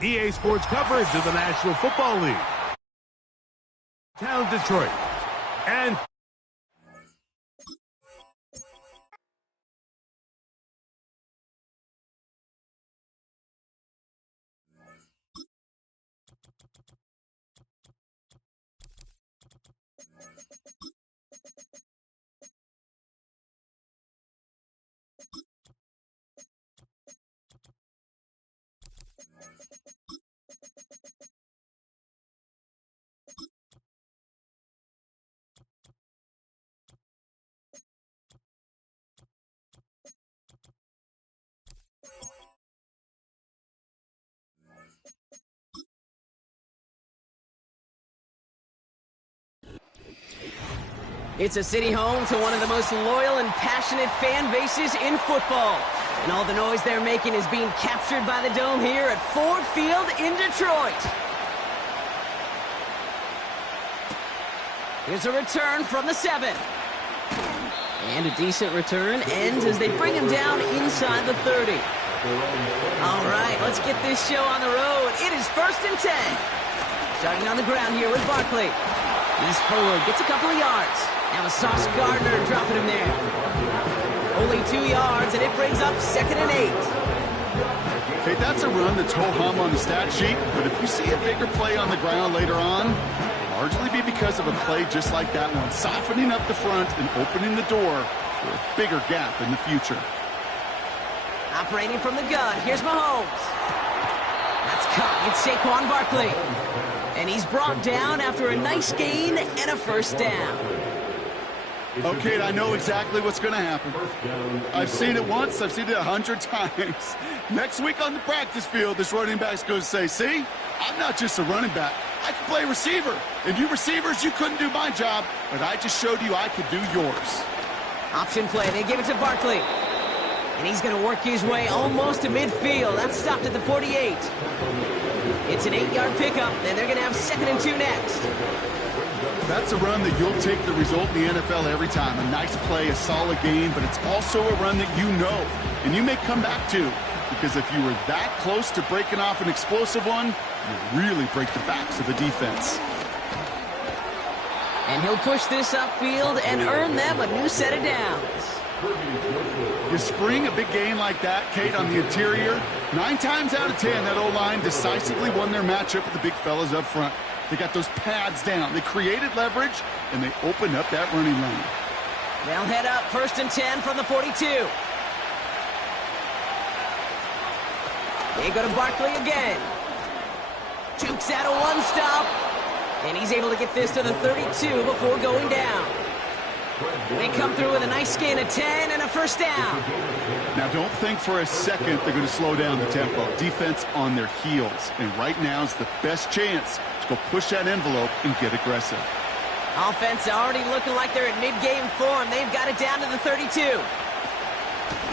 EA Sports coverage of the National Football League. Town Detroit. And It's a city home to one of the most loyal and passionate fan bases in football. And all the noise they're making is being captured by the Dome here at Ford Field in Detroit. Here's a return from the 7. And a decent return ends as they bring him down inside the 30. All right, let's get this show on the road. It is 1st and 10. Starting on the ground here with Barkley. He's forward, gets a couple of yards. Now a Sauce Gardner dropping him there. Only 2 yards, and it brings up 2nd and 8. Okay, that's a run that's ho-hum on the stat sheet, but if you see a bigger play on the ground later on, largely be because of a play just like that one, softening up the front and opening the door for a bigger gap in the future. Operating from the gun, here's Mahomes. That's caught. It's Saquon Barkley. And he's brought down after a nice gain and a 1st down. Okay, I know exactly what's going to happen. I've seen it once, I've seen it 100 times. Next week on the practice field, this running back's going to say, see, I'm not just a running back. I can play receiver. And you receivers, you couldn't do my job, but I just showed you I could do yours. Option play, they give it to Barkley. And he's going to work his way almost to midfield. That's stopped at the 48. It's an 8-yard pickup, and they're going to have 2nd and 2 next. That's a run that you'll take the result in the NFL every time. A nice play, a solid game, but it's also a run that you know, and you may come back to, because if you were that close to breaking off an explosive one, you really break the backs of the defense. And he'll push this upfield and earn them a new set of downs. You spring a big gain like that, Kate, on the interior, 9 times out of 10, that O-line decisively won their matchup with the big fellas up front. They got those pads down. They created leverage, and they opened up that running lane. They'll head up 1st and 10 from the 42. They go to Barkley again. Jukes out a 1-stop, and he's able to get this to the 32 before going down. They come through with a nice gain of 10 and a first down. Now, don't think for a second they're going to slow down the tempo. Defense on their heels. And right now is the best chance to go push that envelope and get aggressive. Offense already looking like they're in mid-game form. They've got it down to the 32.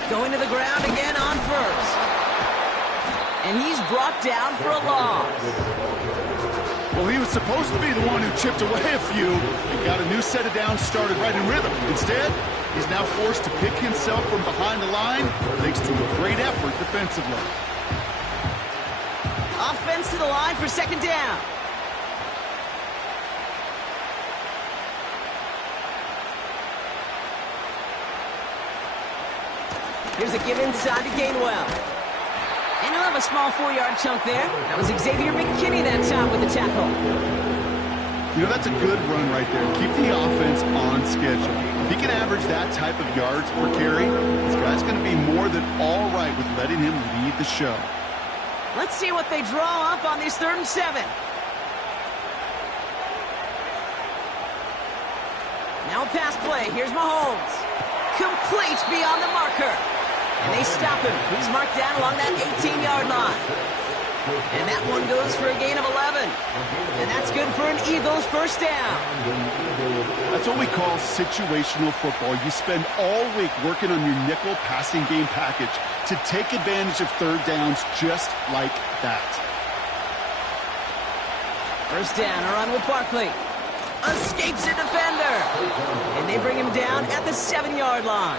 Going to the ground again on first. And he's brought down for a loss. Well, he was supposed to be the one who chipped away a few and got a new set of downs started right in rhythm. Instead, he's now forced to pick himself from behind the line thanks to a great effort defensively. Offense to the line for second down. Here's a give inside to Gainwell. And he'll have a small 4-yard chunk there. That was Xavier McKinney that time with the tackle. You know, that's a good run right there. Keep the offense on schedule. If he can average that type of yards per carry, this guy's going to be more than all right with letting him lead the show. Let's see what they draw up on this 3rd and 7. Now a pass play. Here's Mahomes. Complete beyond the marker. And they stop him. He's marked down along that 18-yard line. And that one goes for a gain of 11. And that's good for an Eagles first down. That's what we call situational football. You spend all week working on your nickel passing game package to take advantage of 3rd downs just like that. First down, a run with Barkley. Escapes a defender. And they bring him down at the 7-yard line.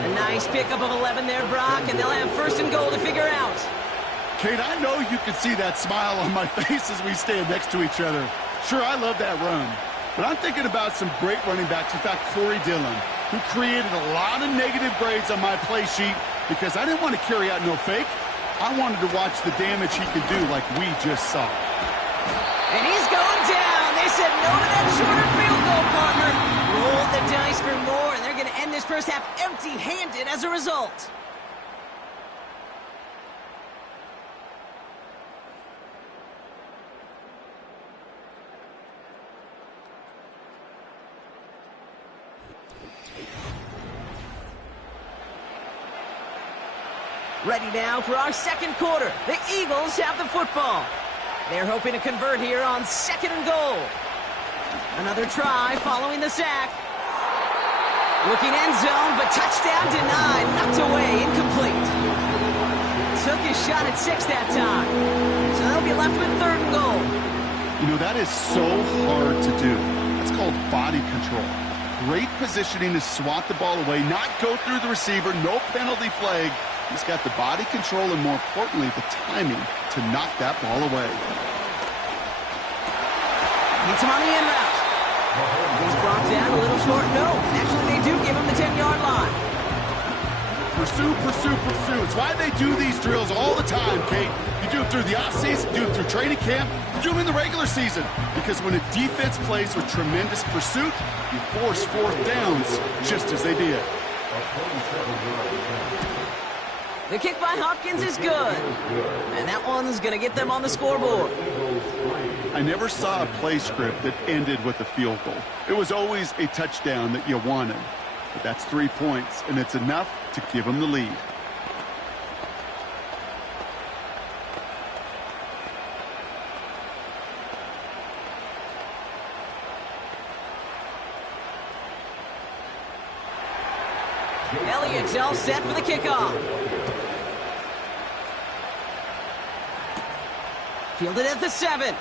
A nice pickup of 11 there, Brock, and they'll have 1st and goal to figure out. Kate, I know you can see that smile on my face as we stand next to each other. Sure, I love that run. But I'm thinking about some great running backs. In fact, Corey Dillon, who created a lot of negative grades on my play sheet because I didn't want to carry out no fake. I wanted to watch the damage he could do like we just saw. And he's going down. They said no to that shorter field goal, partner. Roll the dice for more, and they're going to end this first half empty-handed as a result. Ready now for our 2nd quarter. The Eagles have the football. They're hoping to convert here on 2nd and goal. Another try following the sack. Looking end zone, but touchdown denied. Knocked away, incomplete. Took his shot at 6 that time. So they'll be left with 3rd and goal. You know, that is so hard to do. That's called body control. Great positioning to swat the ball away, not go through the receiver, no penalty flag. He's got the body control and, more importantly, the timing to knock that ball away. Gets him on the in route. He's brought down a little short. No, actually they do give him the 10-yard line. Pursue, pursue, pursue. It's why they do these drills all the time, Kate. You do it through the offseason, you do it through training camp, you do them in the regular season. Because when a defense plays with tremendous pursuit, you force 4th downs just as they did. The kick by Hopkins is good. And that one's going to get them on the scoreboard. I never saw a play script that ended with a field goal. It was always a touchdown that you wanted. But that's 3 points, and it's enough to give them the lead. Elliott's all set for the kickoff. Fielded at the 7.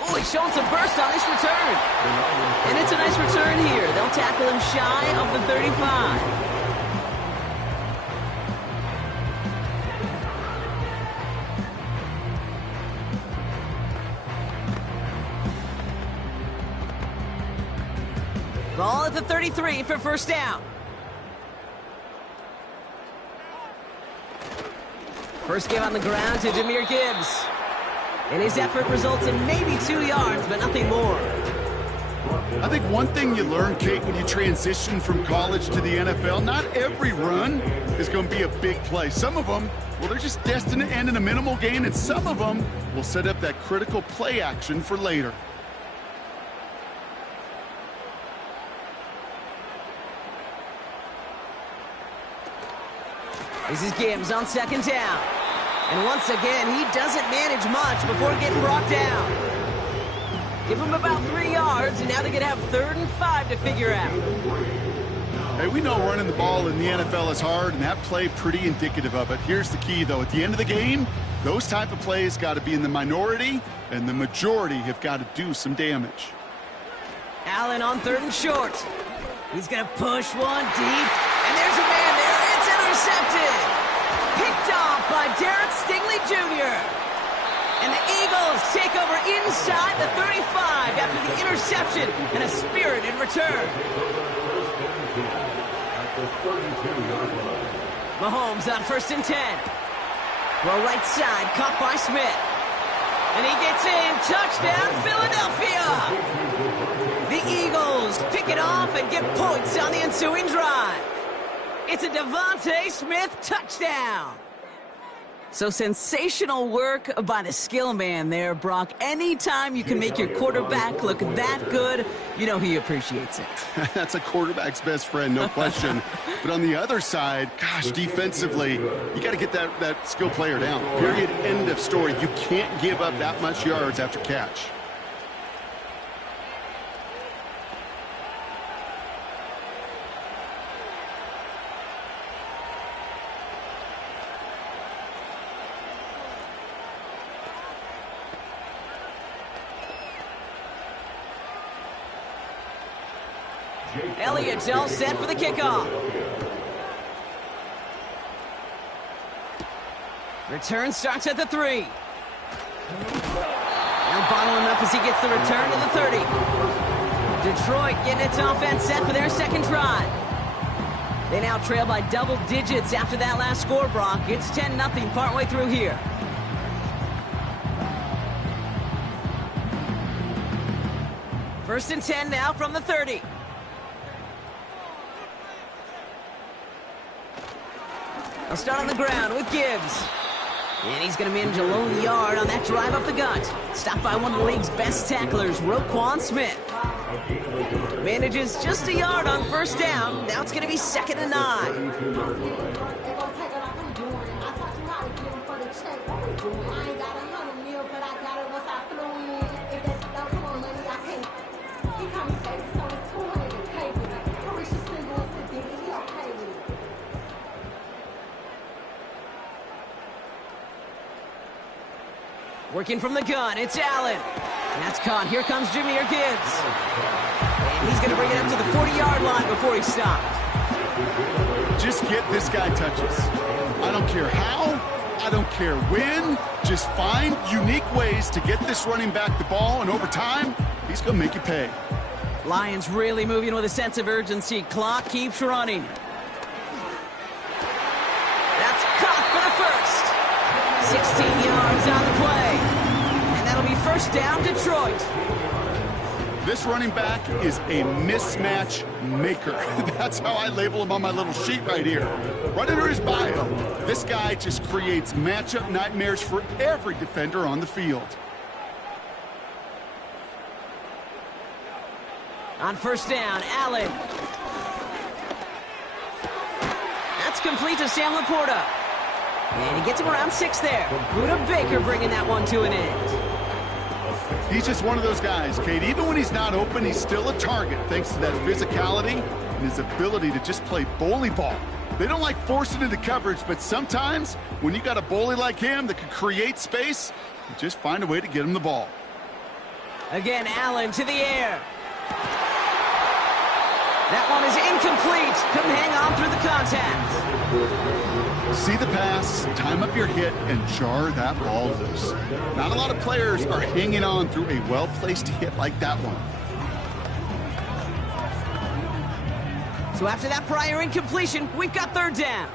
Oh, he's showing some burst on this return. And it's a nice return here. They'll tackle him shy of the 35. Ball at the 33 for first down. First give on the ground to Jahmyr Gibbs. And his effort results in maybe 2 yards, but nothing more. I think one thing you learn, Kate, when you transition from college to the NFL, not every run is going to be a big play. Some of them, well, they're just destined to end in a minimal gain, and some of them will set up that critical play action for later. This is Gibbs on second down. And once again, he doesn't manage much before getting brought down. Give him about 3 yards, and now they're going to have 3rd and 5 to figure out. Hey, we know running the ball in the NFL is hard, and that play pretty indicative of it. Here's the key, though. At the end of the game, those type of plays got to be in the minority, and the majority have got to do some damage. Allen on 3rd and short. He's going to push one deep, and there's a man there. It's intercepted. Picked off by Derek Stingley Jr. And the Eagles take over inside the 35 after the interception and a spirited return. Mahomes on 1st and 10. Throw right side, caught by Smith. And he gets in, touchdown, Philadelphia! The Eagles pick it off and get points on the ensuing drive. It's a Devontae Smith touchdown. So sensational work by the skill man there, Brock. Anytime you can make your quarterback look that good, you know he appreciates it. That's a quarterback's best friend, no question. But on the other side, gosh, defensively, you got to get that skill player down. Period, end of story. You can't give up that much yards after catch. Elliott's all set for the kickoff. Return starts at the 3. Now bottling up as he gets the return to the 30. Detroit getting its offense set for their second drive. They now trail by double digits after that last score, Brock. It's 10-0 partway through here. First and 10 now from the 30. I'll start on the ground with Gibbs. And he's going to manage a lone yard on that drive up the gut. Stopped by one of the league's best tacklers, Roquan Smith. Manages just a yard on 1st down. Now it's going to be 2nd and 9. Working from the gun, it's Allen. That's caught. Here comes Jahmyr Gibbs. And he's going to bring it up to the 40-yard line before he stopped. Just get this guy touches. I don't care how, I don't care when. Just find unique ways to get this running back the ball, and over time, he's going to make you pay. Lions really moving with a sense of urgency. Clock keeps running. That's caught for the first. 16 yards on the play. And that'll be 1st down, Detroit. This running back is a mismatch maker. That's how I label him on my little sheet right here. Right under his bio, this guy just creates matchup nightmares for every defender on the field. On 1st down, Allen. That's complete to Sam Laporta. And he gets him around 6 there. Budda Baker bringing that one to an end. He's just one of those guys, Kate. Even when he's not open, he's still a target thanks to that physicality and his ability to just play bully ball. They don't like forcing into coverage, but sometimes when you got a bully like him that can create space, you just find a way to get him the ball. Again, Allen to the air. That one is incomplete. Couldn't hang on through the contact. See the pass, time up your hit, and jar that ball loose. Not a lot of players are hanging on through a well-placed hit like that one. So after that prior incompletion, we've got 3rd down.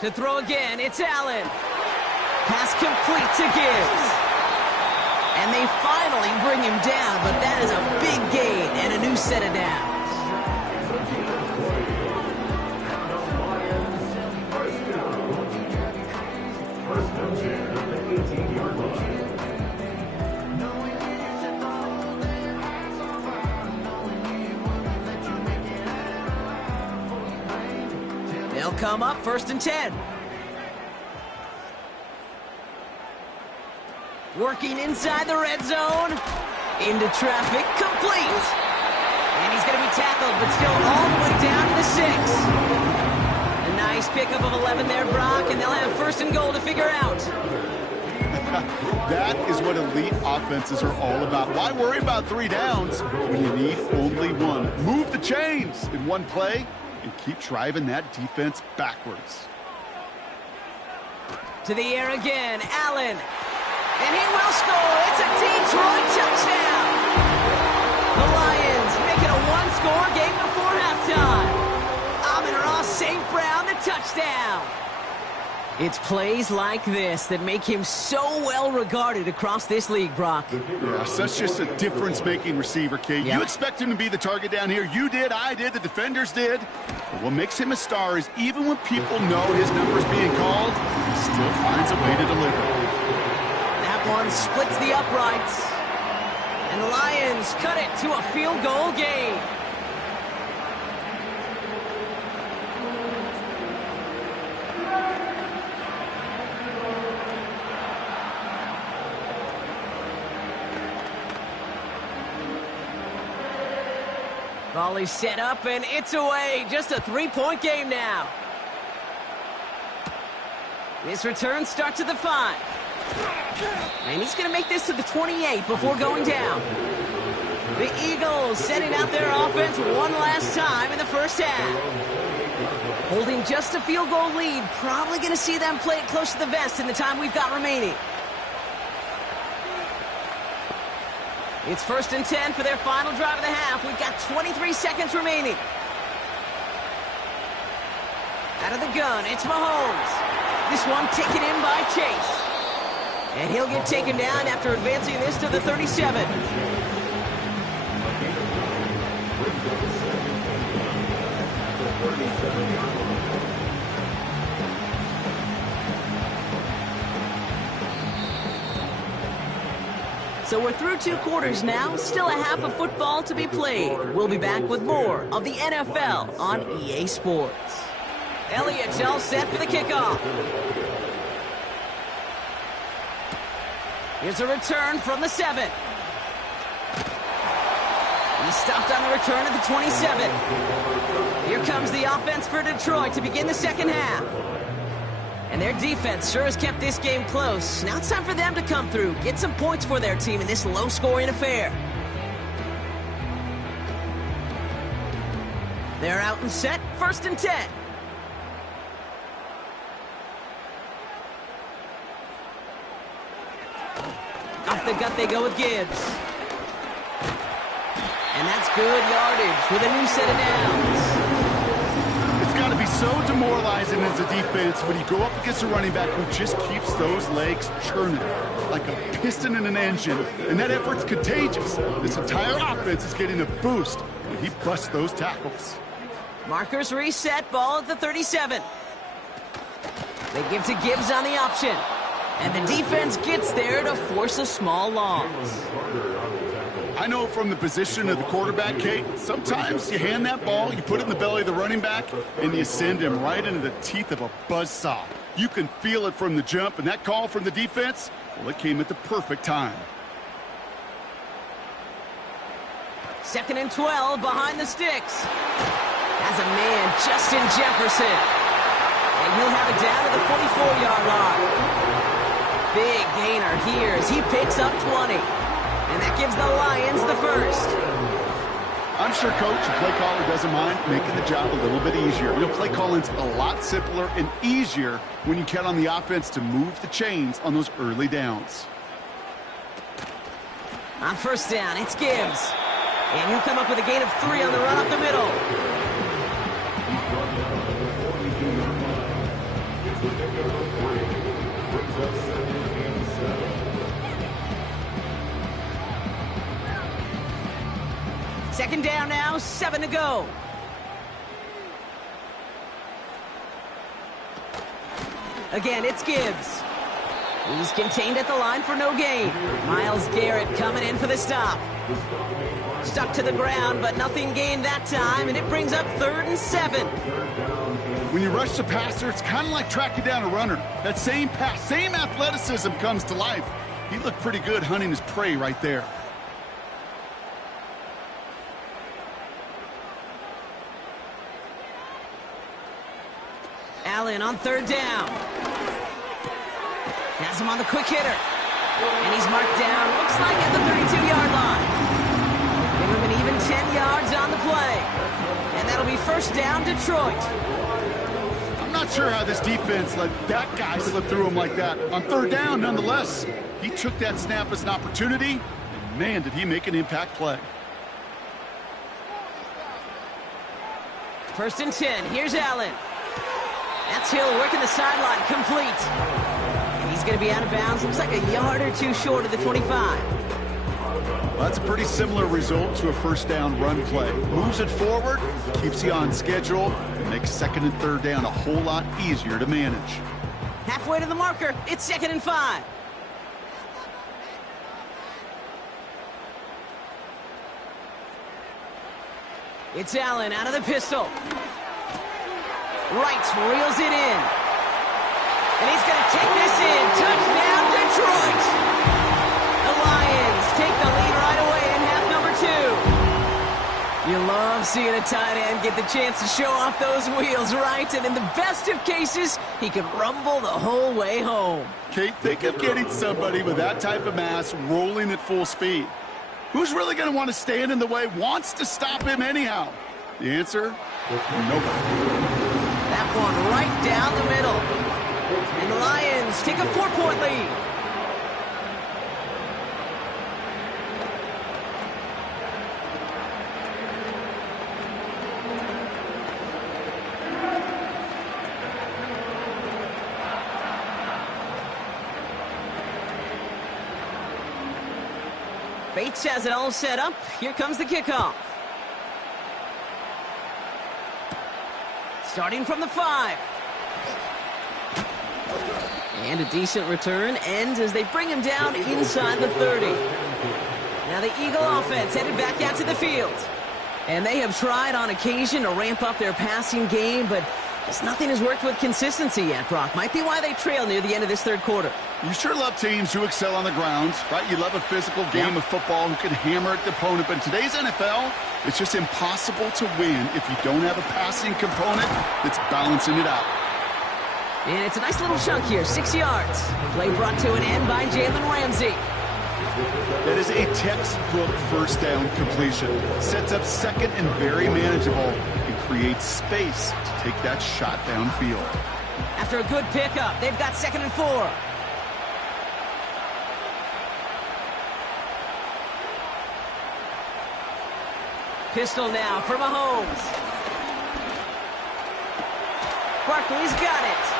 To throw again, it's Allen. Pass complete to Gibbs. And they finally bring him down, but that is a big gain and a new set of downs. They'll come up 1st and 10. Working inside the red zone. Into traffic, complete. And he's going to be tackled, but still all the way down to the 6. A nice pickup of 11 there, Brock, and they'll have 1st and goal to figure out. That is what elite offenses are all about. Why worry about 3 downs when you need only 1? Move the chains in one play and keep driving that defense backwards. To the air again, Allen. And he will score. It's a Detroit touchdown. The Lions make it a 1-score game before halftime. Amon-Ra St. Brown, the touchdown. It's plays like this that make him so well regarded across this league, Brock. Yeah, such just a difference-making receiver, Kate. Yep. You expect him to be the target down here. You did, I did, the defenders did. But what makes him a star is even when people know his number's being called, he still finds a way to deliver. That one splits the uprights. And the Lions cut it to a field goal game. Volley set up, and it's away. Just a 3-point game now. This return starts at the 5. And he's going to make this to the 28 before going down. The Eagles setting out their offense one last time in the first half. Holding just a field goal lead. Probably going to see them play it close to the vest in the time we've got remaining. It's 1st and 10 for their final drive of the half. We've got 23 seconds remaining. Out of the gun, it's Mahomes. This one taken in by Chase. And he'll get taken down after advancing this to the 37. So we're through 2 quarters now, still a half of football to be played. We'll be back with more of the NFL on EA Sports. Elliott's all set for the kickoff. Here's a return from the 7. He stopped on the return at the 27. Here comes the offense for Detroit to begin the second half. And their defense sure has kept this game close. Now it's time for them to come through, get some points for their team in this low-scoring affair. They're out and set, 1st and 10. Off the gut they go with Gibbs. And that's good yardage with a new set of downs. It's got to be so demoralizing as a defense when you go up against a running back who just keeps those legs churning like a piston in an engine, and that effort's contagious. This entire offense is getting a boost when he busts those tackles. Markers reset, ball at the 37. They give to Gibbs on the option. And the defense gets there to force a small loss. I know from the position of the quarterback, Kate, sometimes you hand that ball, you put it in the belly of the running back, and you send him right into the teeth of a buzzsaw. You can feel it from the jump, and that call from the defense, well, it came at the perfect time. 2nd and 12 behind the sticks. Has a man, Justin Jefferson. And he'll have it down to the 44-yard line. Big gainer here as he picks up 20. And that gives the Lions the first. I'm sure coach and play caller doesn't mind making the job a little bit easier. You know, play calling's a lot simpler and easier when you count on the offense to move the chains on those early downs. On 1st down, it's Gibbs. And he'll come up with a gain of 3 on the run up the middle. Second down now, 7 to go. Again, it's Gibbs. He's contained at the line for no gain. Myles Garrett coming in for the stop. Stuck to the ground, but nothing gained that time, and it brings up 3rd and 7. When you rush the passer, it's kind of like tracking down a runner. That same pass, same athleticism comes to life. He looked pretty good hunting his prey right there. Allen on third down. Has him on the quick hitter. And he's marked down, looks like at the 32-yard line. Give him an even 10 yards on the play. And that'll be first down, Detroit. I'm not sure how this defense let that guy slip through him like that. On third down, nonetheless, he took that snap as an opportunity, and man, did he make an impact play. First and 10, here's Allen. That's Hill working the sideline, complete. And he's going to be out of bounds. Looks like a yard or two short of the 25. Well, that's a pretty similar result to a first down run play. Moves it forward, keeps you on schedule, and makes second and third down a whole lot easier to manage. Halfway to the marker, it's 2nd and 5. It's Allen out of the pistol. Wright reels it in. And he's going to take this in. Touchdown, Detroit! The Lions take the lead right away in half number 2. You love seeing a tight end get the chance to show off those wheels, right? And in the best of cases, he can rumble the whole way home. Kate, think of getting somebody with that type of mass rolling at full speed. Who's really going to want to stand in the way, wants to stop him anyhow? The answer? Nobody. That one right down the middle. And the Lions take a 4-point lead. Bates has it all set up. Here comes the kickoff. Starting from the 5. And a decent return ends as they bring him down inside the 30. Now the Eagle offense headed back out to the field. And they have tried on occasion to ramp up their passing game, but just nothing has worked with consistency yet, Brock. Might be why they trail near the end of this third quarter. You sure love teams who excel on the ground, right? You love a physical game of football who can hammer at the opponent. But in today's NFL, it's just impossible to win if you don't have a passing component that's balancing it out. And it's a nice little chunk here, 6 yards. Play brought to an end by Jalen Ramsey. That is a textbook first down completion. Sets up second and very manageable and creates space to take that shot downfield. After a good pickup, they've got 2nd and 4. Pistol now for Mahomes. Barkley's got it.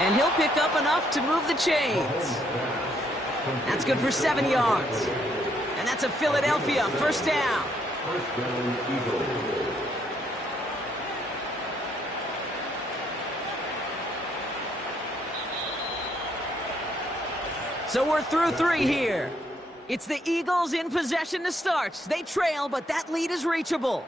And he'll pick up enough to move the chains. That's good for 7 yards. And that's a Philadelphia first down. First down, Eagles. So we're through 3 here. It's the Eagles in possession to start. They trail, but that lead is reachable.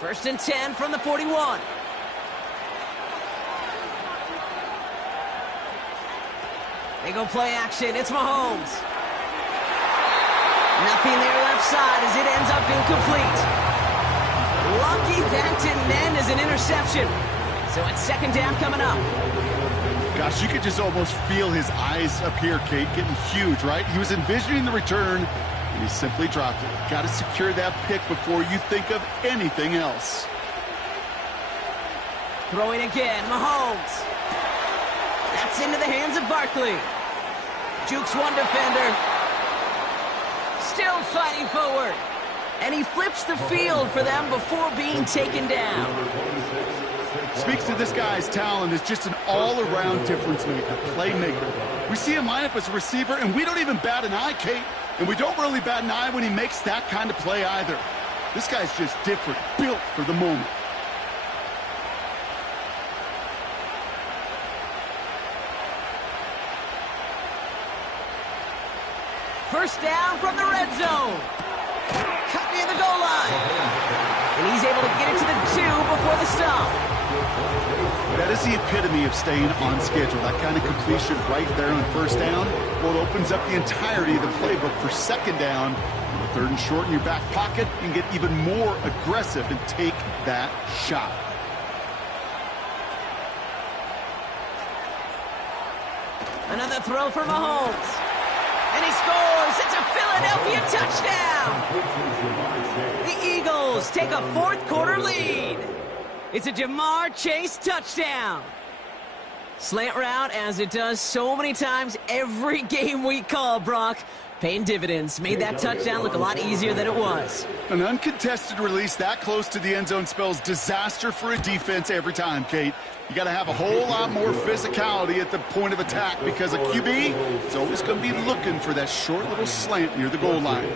First and 10 from the 41. They go play action. It's Mahomes. Nothing there left side as it ends up incomplete. Lucky that didn't end as an interception. So it's 2nd down coming up. Gosh, you could just almost feel his eyes up here, Kate, getting huge, right? He was envisioning the return, and he simply dropped it. Got to secure that pick before you think of anything else. Throwing again, Mahomes. That's into the hands of Barkley. Jukes one defender. Still fighting forward. And he flips the field for them before being taken down. Speaks to this guy's talent as just an all-around difference maker, playmaker. We see him line up as a receiver, and we don't even bat an eye, Kate. And we don't really bat an eye when he makes that kind of play either. This guy's just different, built for the moment. First down from the red zone. Cut near the goal line. And he's able to get it to the 2 before the stop. That is the epitome of staying on schedule. That kind of completion right there on first down. Well, it opens up the entirety of the playbook for second down. Third and short in your back pocket. You can get even more aggressive and take that shot. Another throw for Mahomes. And he scores. It's a Philadelphia touchdown. The Eagles take a fourth-quarter lead. It's a Ja'Marr Chase touchdown. Slant route, as it does so many times every game we call, Brock. Paying dividends. Made that touchdown look a lot easier than it was. An uncontested release that close to the end zone spells disaster for a defense every time, Kate. You got to have a whole lot more physicality at the point of attack because a QB is always going to be looking for that short little slant near the goal line.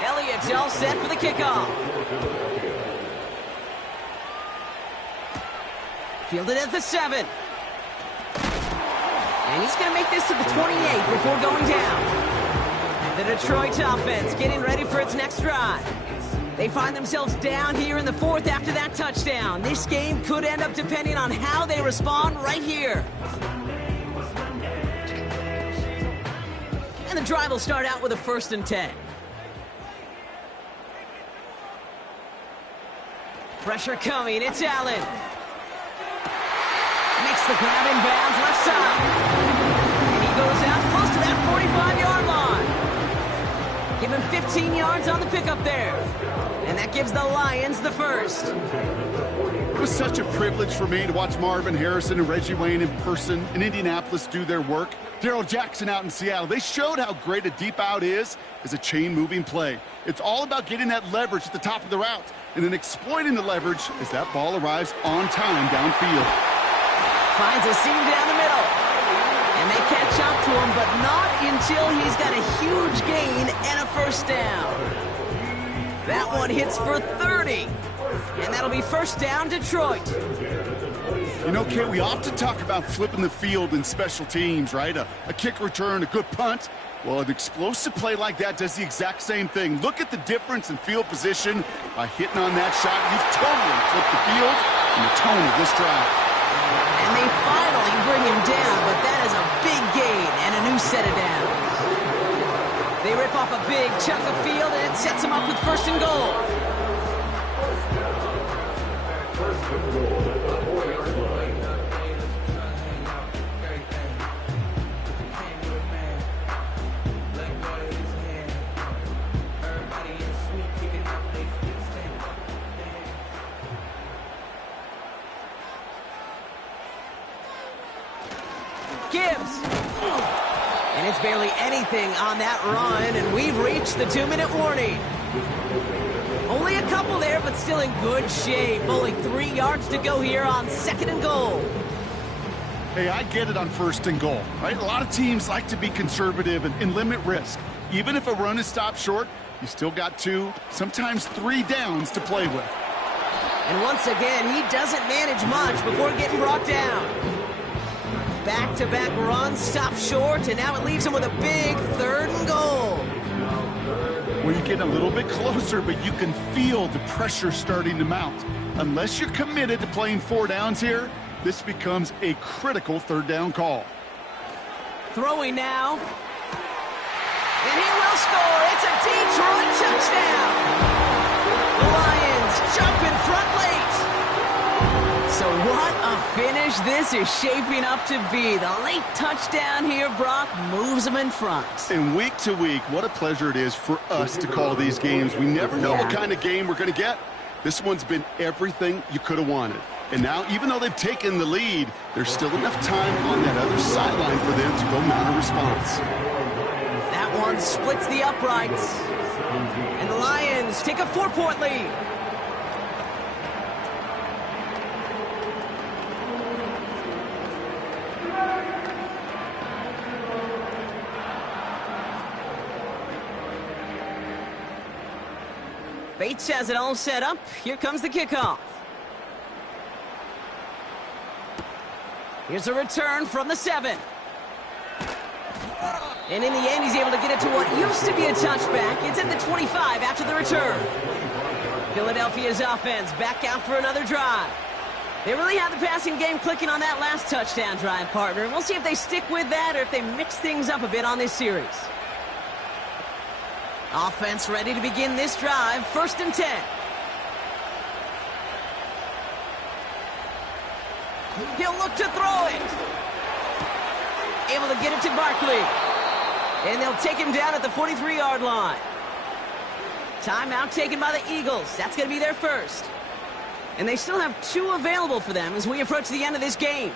Elliott's all set for the kickoff. Fielded at the 7. And he's going to make this to the 28 before going down. The Detroit offense getting ready for its next drive. They find themselves down here in the 4th after that touchdown. This game could end up depending on how they respond right here. And the drive will start out with a 1st and 10. Pressure coming, it's Allen. Makes the grab in bounds left side. And he goes out close to that 45-yard line. Give him 15 yards on the pickup there. And that gives the Lions the first. It was such a privilege for me to watch Marvin Harrison and Reggie Wayne in person in Indianapolis do their work. Darrell Jackson out in Seattle. They showed how great a deep out is as a chain-moving play. It's all about getting that leverage at the top of the route and then exploiting the leverage as that ball arrives on time downfield. Finds a seam down the middle. And they catch up to him, but not until he's got a huge gain and a first down. That one hits for 30. And that'll be first down, Detroit. You know, Kate, we often talk about flipping the field in special teams, right? A kick return, a good punt. Well, an explosive play like that does the exact same thing. Look at the difference in field position by hitting on that shot. You've totally flipped the field and the tone of this drive. And they finally bring him down, but that is a big gain and a new set of downs. They rip off a big chunk of field, and it sets them up with 1st and goal. Gibbs. And it's barely anything on that run, and we've reached the 2-minute warning. Only a couple there, but still in good shape. Only 3 yards to go here on 2nd and goal. Hey, I get it on 1st and goal, right? A lot of teams like to be conservative and limit risk. Even if a run is stopped short, you still got 2, sometimes 3 downs to play with. And once again, he doesn't manage much before getting brought down. Back-to-back runs, stop short, and now it leaves him with a big 3rd and goal. Well, you get a little bit closer, but you can feel the pressure starting to mount. Unless you're committed to playing 4 downs here, this becomes a critical 3rd down call. Throwing now. And he will score. It's a Detroit touchdown. The Lions jump in front late. So what a finish this is shaping up to be. The late touchdown here, Brock, moves them in front. And week to week, what a pleasure it is for us to call these games. We never know what kind of game we're going to get. This one's been everything you could have wanted. And now, even though they've taken the lead, there's still enough time on that other sideline for them to go mount a response. That one splits the uprights. And the Lions take a 4-point lead. Bates has it all set up. Here comes the kickoff. Here's a return from the 7. And in the end, he's able to get it to what used to be a touchback. It's at the 25 after the return. Philadelphia's offense back out for another drive. They really had the passing game clicking on that last touchdown drive, partner. And we'll see if they stick with that or if they mix things up a bit on this series. Offense ready to begin this drive. 1st and 10. He'll look to throw it. Able to get it to Barkley. And they'll take him down at the 43-yard line. Timeout taken by the Eagles. That's going to be their first. And they still have 2 available for them as we approach the end of this game.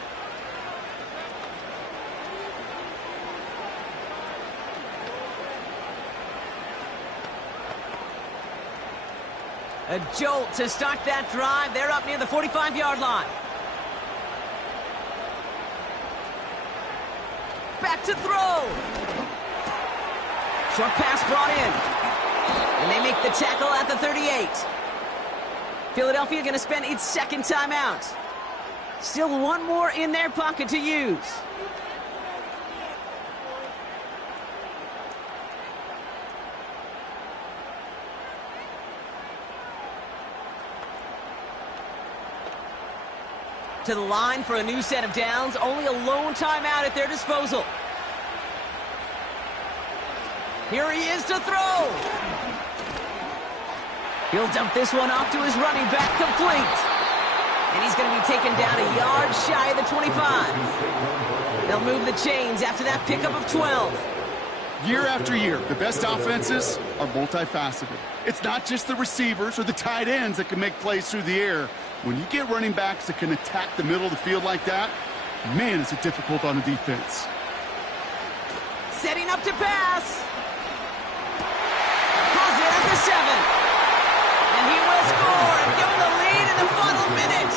A jolt to start that drive. They're up near the 45-yard line. Back to throw. Short pass brought in. And they make the tackle at the 38. Philadelphia going to spend its 2nd timeout. Still 1 more in their pocket to use. To the line for a new set of downs. Only a lone timeout at their disposal. Here he is to throw. He'll dump this one off to his running back, complete. And he's going to be taken down a yard shy of the 25. They'll move the chains after that pickup of 12. Year after year, the best offenses are multifaceted. It's not just the receivers or the tight ends that can make plays through the air. When you get running backs that can attack the middle of the field like that, man, is it difficult on the defense. Setting up to pass. Pulls it at the 7. And he will score and give them the lead in the final minute.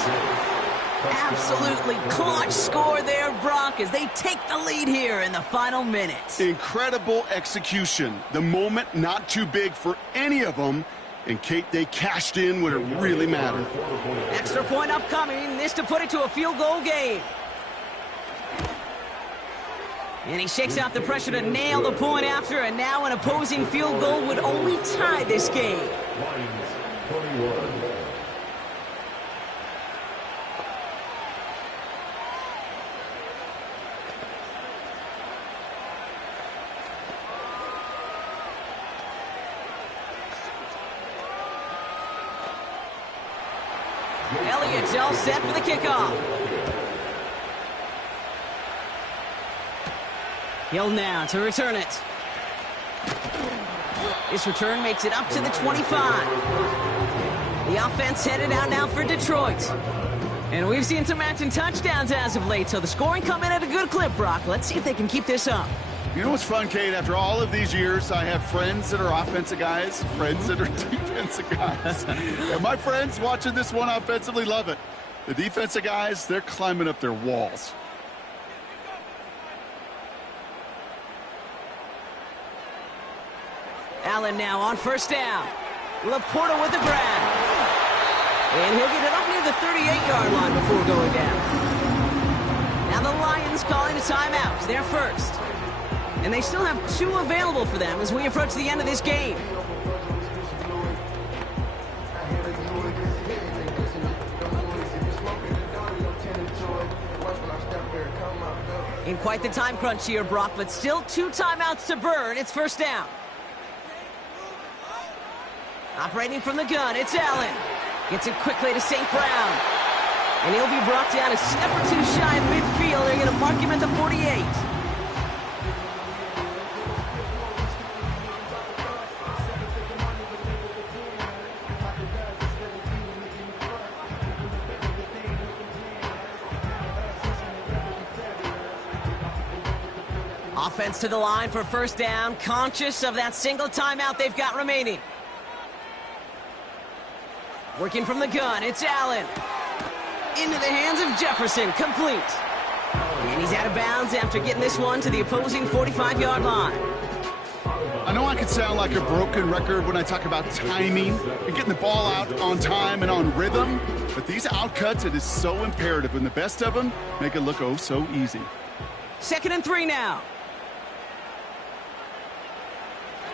Absolutely clutch score there, Brock, as they take the lead here in the final minute. Incredible execution. The moment not too big for any of them. And, Kate, they cashed in when it really mattered. Extra point upcoming. This to put it to a field goal game. And he shakes out the pressure to nail the point after, and now an opposing field goal would only tie this game. Lions 21. Elliott's all set for the kickoff. Hill now to return it. This return makes it up to the 25. The offense headed out now for Detroit. And we've seen some matching touchdowns as of late, so the scoring coming at a good clip, Brock. Let's see if they can keep this up. You know what's fun, Kate? After all of these years, I have friends that are offensive guys, friends that are defensive guys. And my friends watching this one offensively love it. The defensive guys, they're climbing up their walls. Allen now on 1st down. Laporta with the grab. And he'll get it up near the 38-yard line before going down. Now the Lions calling a timeout. They're first. And they still have 2 available for them as we approach the end of this game. In quite the time crunch here, Brock, but still 2 timeouts to burn. It's 1st down. Operating from the gun, it's Allen. Gets it quickly to St. Brown. And he'll be brought down a step or 2 shy of midfield. They're going to mark him at the 48. Offense to the line for 1st down, conscious of that single timeout they've got remaining. Working from the gun, it's Allen. Into the hands of Jefferson, complete. And he's out of bounds after getting this one to the opposing 45-yard line. I know I could sound like a broken record when I talk about timing and getting the ball out on time and on rhythm, but these outcuts, it is so imperative, and the best of them make it look oh so easy. 2nd and 3 now.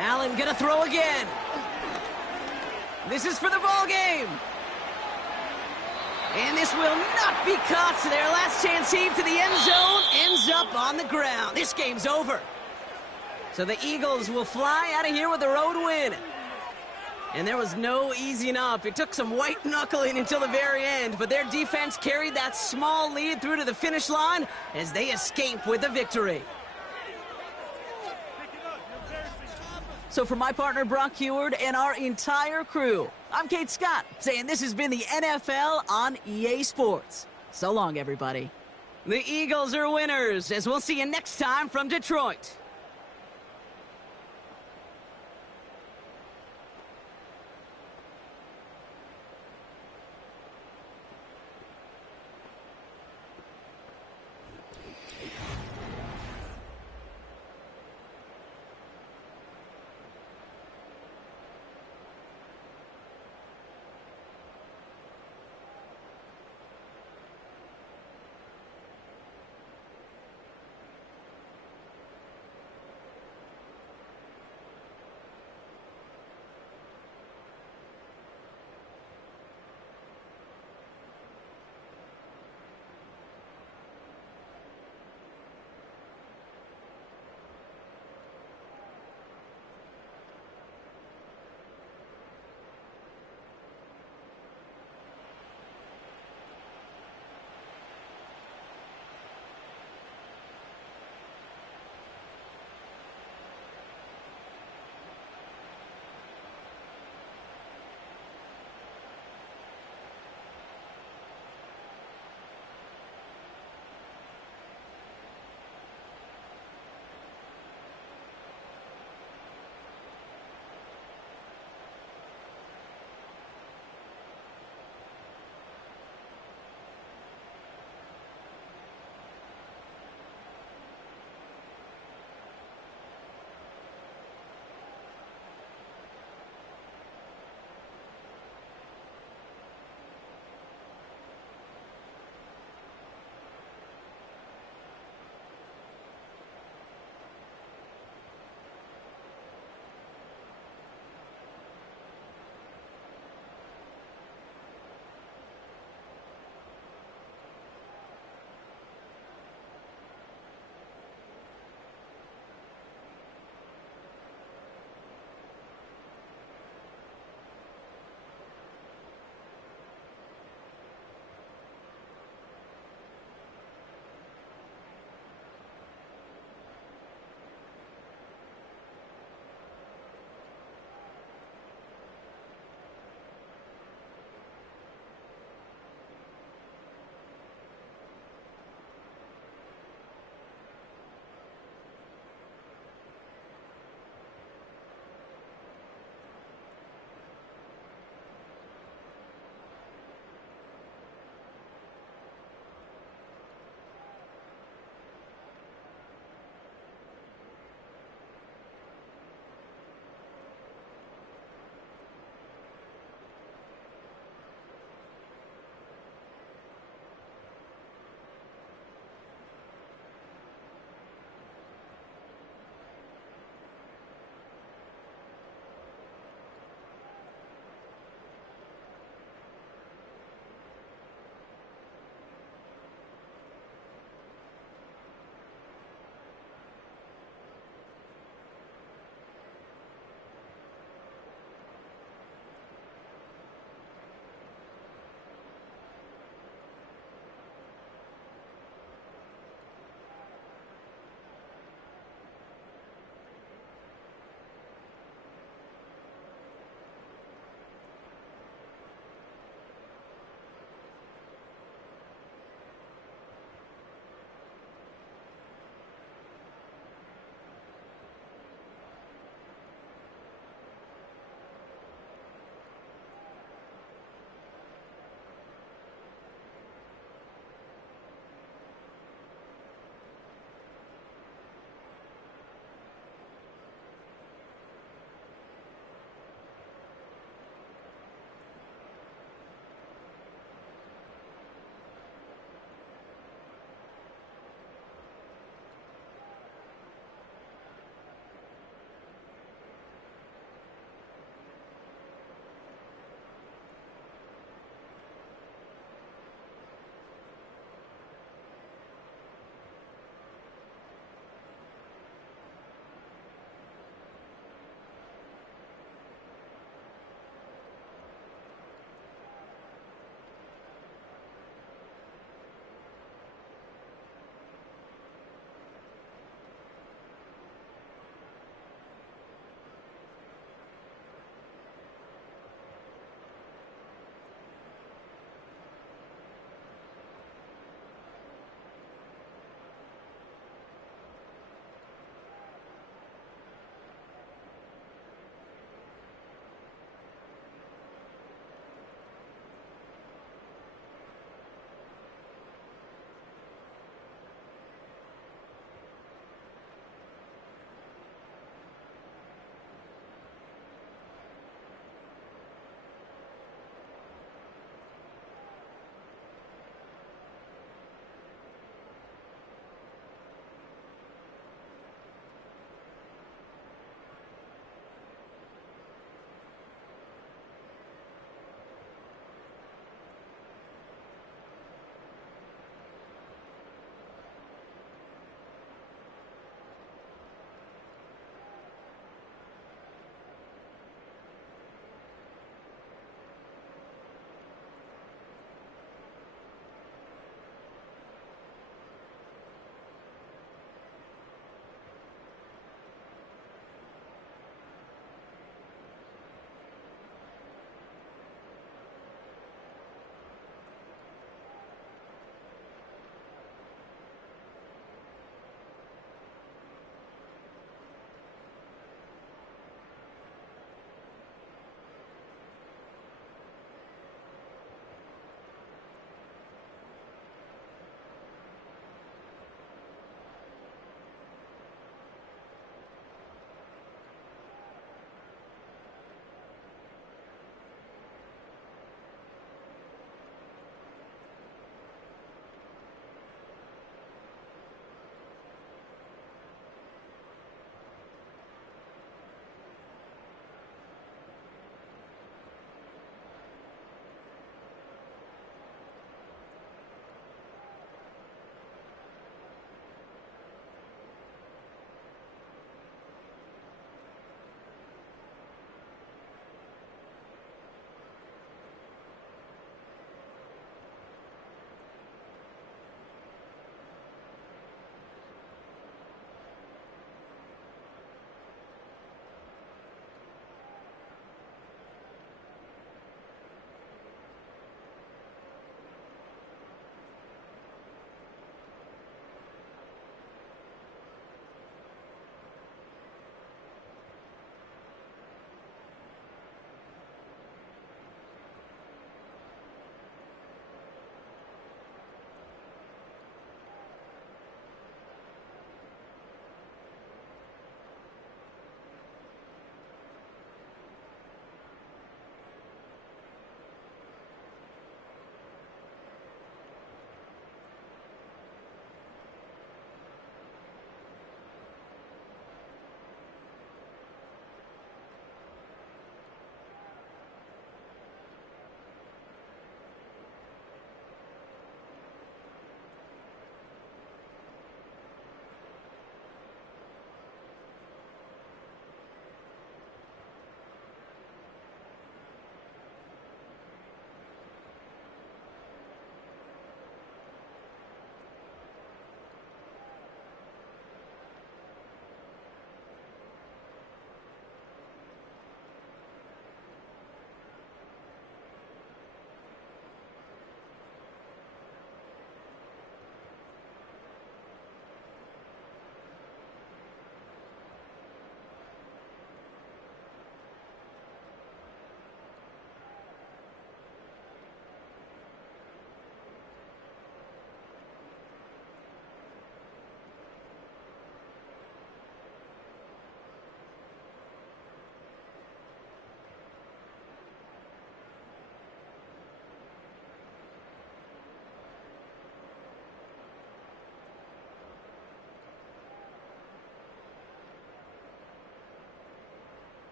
Allen gonna throw again. This is for the ball game. And this will not be caught. So their last chance heave to the end zone ends up on the ground. This game's over. So the Eagles will fly out of here with a road win. And there was no easing up. It took some white knuckling until the very end, but their defense carried that small lead through to the finish line as they escape with a victory. So for my partner Brock Heward and our entire crew, I'm Kate Scott, saying this has been the NFL on EA Sports. So long, everybody. The Eagles are winners, as we'll see you next time from Detroit.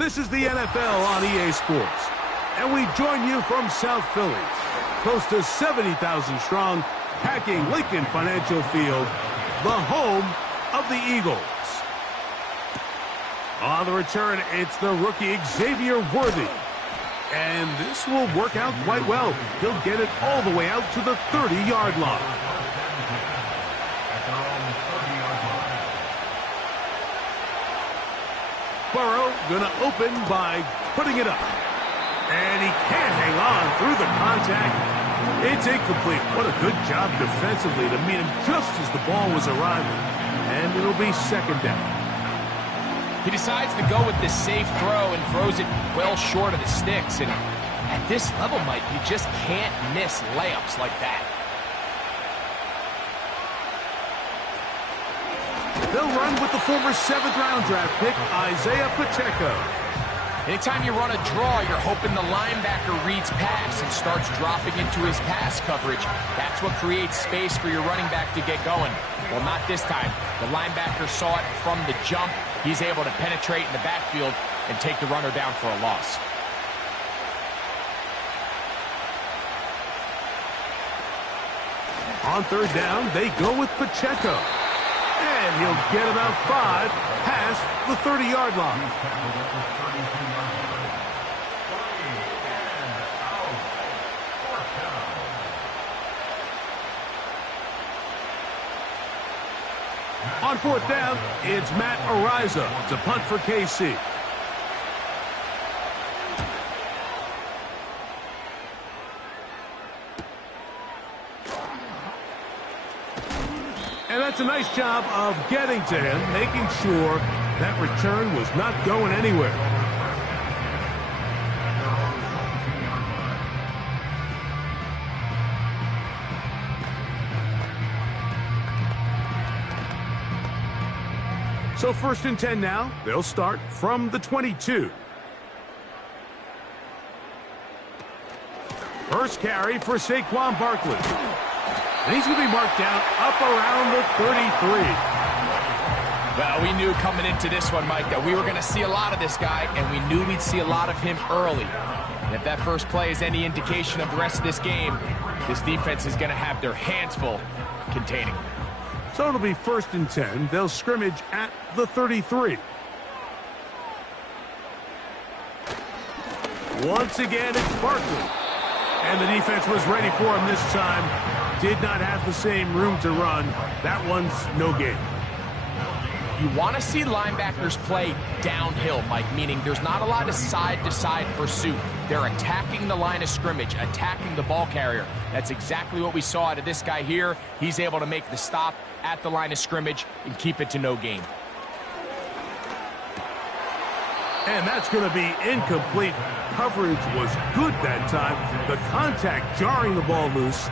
This is the NFL on EA Sports, and we join you from South Philly, close to 70,000 strong, packing Lincoln Financial Field, the home of the Eagles. On the return, it's the rookie Xavier Worthy, and this will work out quite well. He'll get it all the way out to the 30-yard line. Burrow gonna open by putting it up. And he can't hang on through the contact. It's incomplete. What a good job defensively to meet him just as the ball was arriving. And it'll be second down. He decides to go with the safe throw and throws it well short of the sticks. And at this level, Mike, you just can't miss layups like that. They'll run with the former 7th-round draft pick, Isaiah Pacheco. Anytime you run a draw, you're hoping the linebacker reads pass and starts dropping into his pass coverage. That's what creates space for your running back to get going. Well, not this time. The linebacker saw it from the jump. He's able to penetrate in the backfield and take the runner down for a loss. On third down, they go with Pacheco. And he'll get about 5 past the 30-yard line. On fourth down, it's Matt Araiza to punt for KC. That's a nice job of getting to him, making sure that return was not going anywhere. So 1st and 10 now. They'll start from the 22. First carry for Saquon Barkley. And he's going to be marked down up around the 33. Well, we knew coming into this one, Mike, that we were going to see a lot of this guy, and we knew we'd see a lot of him early. And if that first play is any indication of the rest of this game, this defense is going to have their hands full containing him. So it'll be 1st and 10. They'll scrimmage at the 33. Once again, it's Barkley. And the defense was ready for him this time. Did not have the same room to run. That one's no gain. You want to see linebackers play downhill, Mike, meaning there's not a lot of side-to-side pursuit. They're attacking the line of scrimmage, attacking the ball carrier. That's exactly what we saw out of this guy here. He's able to make the stop at the line of scrimmage and keep it to no gain. And that's going to be incomplete. Coverage was good that time. The contact jarring the ball loose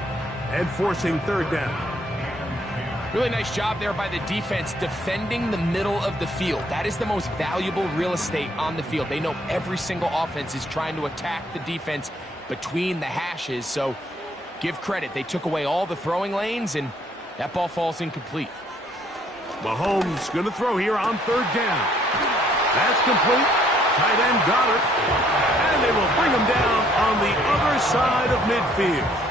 and forcing 3rd down. Really nice job there by the defense defending the middle of the field. That is the most valuable real estate on the field. They know every single offense is trying to attack the defense between the hashes. So give credit. They took away all the throwing lanes, and that ball falls incomplete. Mahomes going to throw here on 3rd down. That's complete. Tight end got it. And they will bring him down on the other side of midfield.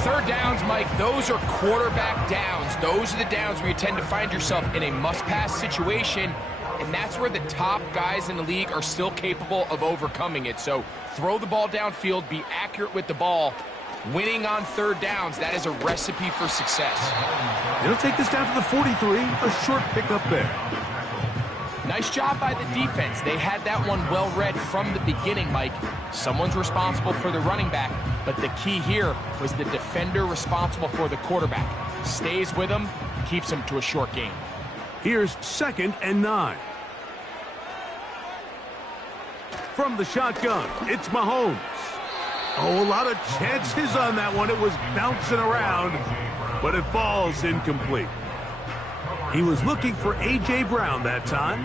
3rd downs, Mike, those are quarterback downs. Those are the downs where you tend to find yourself in a must-pass situation, and that's where the top guys in the league are still capable of overcoming it. So throw the ball downfield, be accurate with the ball. Winning on 3rd downs, that is a recipe for success. They'll take this down to the 43, a short pickup there. Nice job by the defense. They had that one well read from the beginning, Mike. Someone's responsible for the running back, but the key here was the defender responsible for the quarterback. Stays with him, keeps him to a short gain. Here's 2nd and 9. From the shotgun, it's Mahomes. Oh, a lot of chances on that one. It was bouncing around, but it falls incomplete. He was looking for A.J. Brown that time.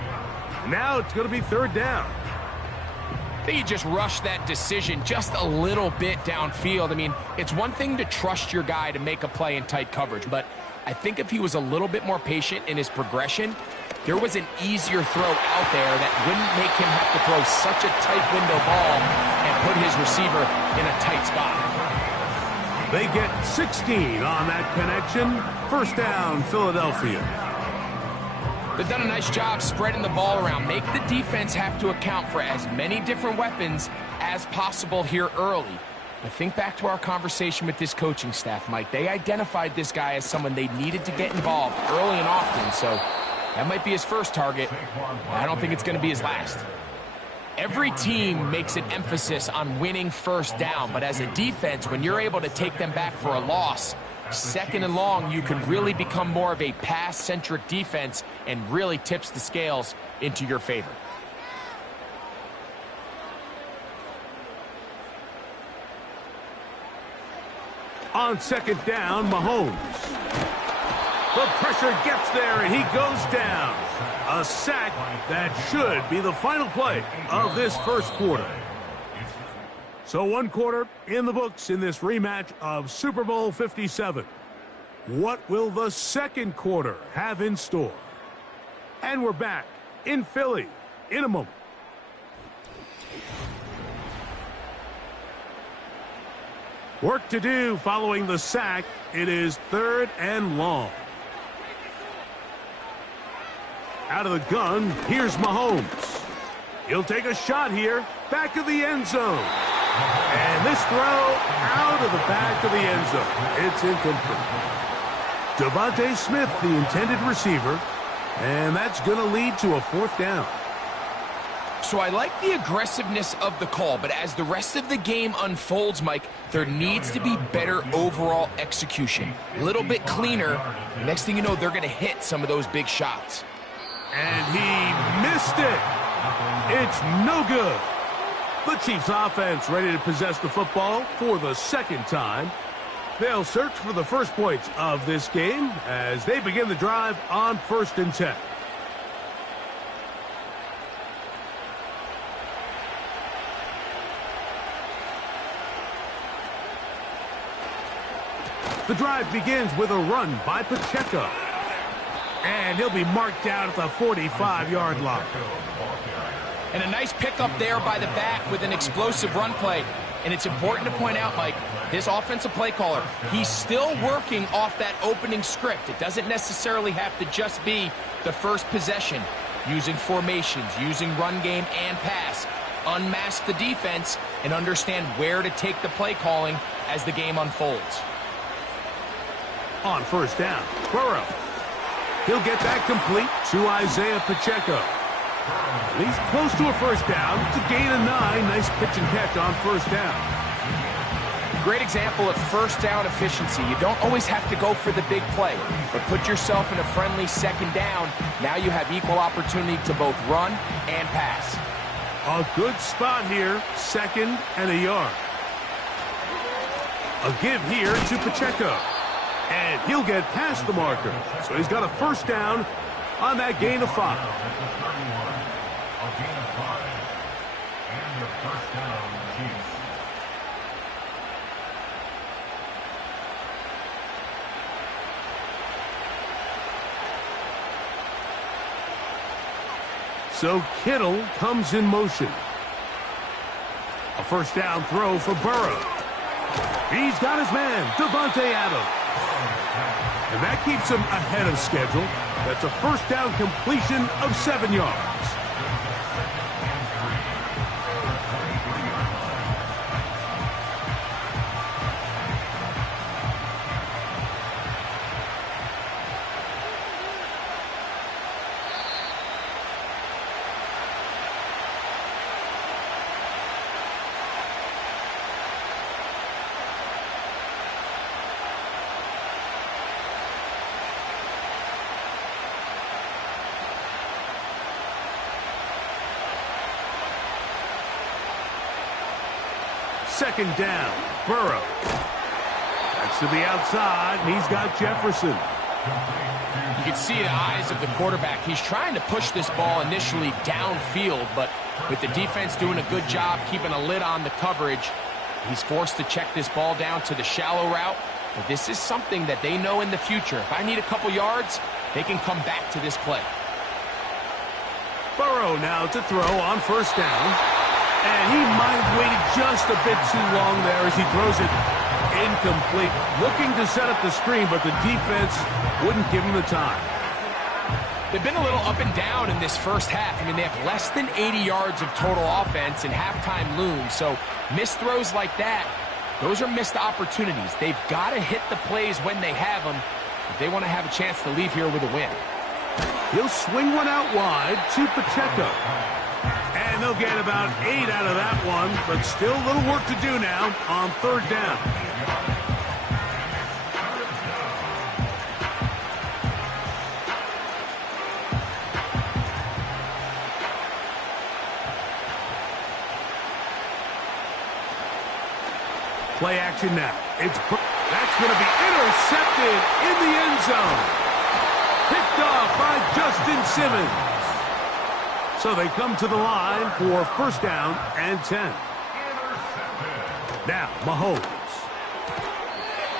Now it's going to be 3rd down. I think he just rushed that decision just a little bit downfield. I mean, it's one thing to trust your guy to make a play in tight coverage, but I think if he was a little bit more patient in his progression, there was an easier throw out there that wouldn't make him have to throw such a tight window ball and put his receiver in a tight spot. They get 16 on that connection. 1st down, Philadelphia. They've done a nice job spreading the ball around. Make the defense have to account for as many different weapons as possible here early. But think back to our conversation with this coaching staff, Mike. They identified this guy as someone they needed to get involved early and often, so that might be his first target. I don't think it's going to be his last. Every team makes an emphasis on winning 1st down, but as a defense, when you're able to take them back for a loss, 2nd and long, you can really become more of a pass-centric defense and really tips the scales into your favor. On 2nd down, Mahomes. The pressure gets there, and he goes down. A sack that should be the final play of this 1st quarter. So 1 quarter in the books in this rematch of Super Bowl 57. What will the 2nd quarter have in store? And we're back in Philly in a moment. Work to do following the sack. It is 3rd and long. Out of the gun, here's Mahomes. He'll take a shot here, back of the end zone. And this throw out of the back of the end zone. It's incomplete. Devontae Smith, the intended receiver, and that's going to lead to a 4th down. So I like the aggressiveness of the call, but as the rest of the game unfolds, Mike, there needs to be better overall execution. A little bit cleaner. Next thing you know, they're going to hit some of those big shots. And he missed it. It's no good. The Chiefs offense ready to possess the football for the second time. They'll search for the first points of this game as they begin the drive on 1st and 10. The drive begins with a run by Pacheco. And he'll be marked down at the 45-yard line. And a nice pickup there by the back with an explosive run play. And it's important to point out, Mike, this offensive play caller, he's still working off that opening script. It doesn't necessarily have to just be the first possession. Using formations, using run game and pass. Unmask the defense and understand where to take the play calling as the game unfolds. On 1st down, Burrow. He'll get that complete to Isaiah Pacheco. He's close to a 1st down. It's a gain of 9. Nice pitch and catch on 1st down. Great example of 1st down efficiency. You don't always have to go for the big play, but put yourself in a friendly 2nd down. Now you have equal opportunity to both run and pass. A good spot here, 2nd and a yard. A give here to Pacheco. And he'll get past the marker. So he's got a 1st down on that gain of 5. So Kittle comes in motion. A 1st down throw for Burrow. He's got his man, Devontae Adams. And that keeps him ahead of schedule. That's a 1st down completion of 7 yards. Second down, Burrow. That's to the outside, and he's got Jefferson. You can see the eyes of the quarterback. He's trying to push this ball initially downfield, but with the defense doing a good job keeping a lid on the coverage, he's forced to check this ball down to the shallow route. But this is something that they know in the future. If I need a couple yards, they can come back to this play. Burrow now to throw on 1st down. And he might have waited just a bit too long there as he throws it incomplete. Looking to set up the screen, but the defense wouldn't give him the time. They've been a little up and down in this 1st half. I mean, they have less than 80 yards of total offense and halftime looms. So missed throws like that, those are missed opportunities. They've got to hit the plays when they have them if they want to have a chance to leave here with a win. He'll swing one out wide to Pacheco. And they'll get about 8 out of that one, but still a little work to do now on 3rd down. Play action now. That's going to be intercepted in the end zone. Picked off by Justin Simmons. So they come to the line for 1st down and 10. Now, Mahomes.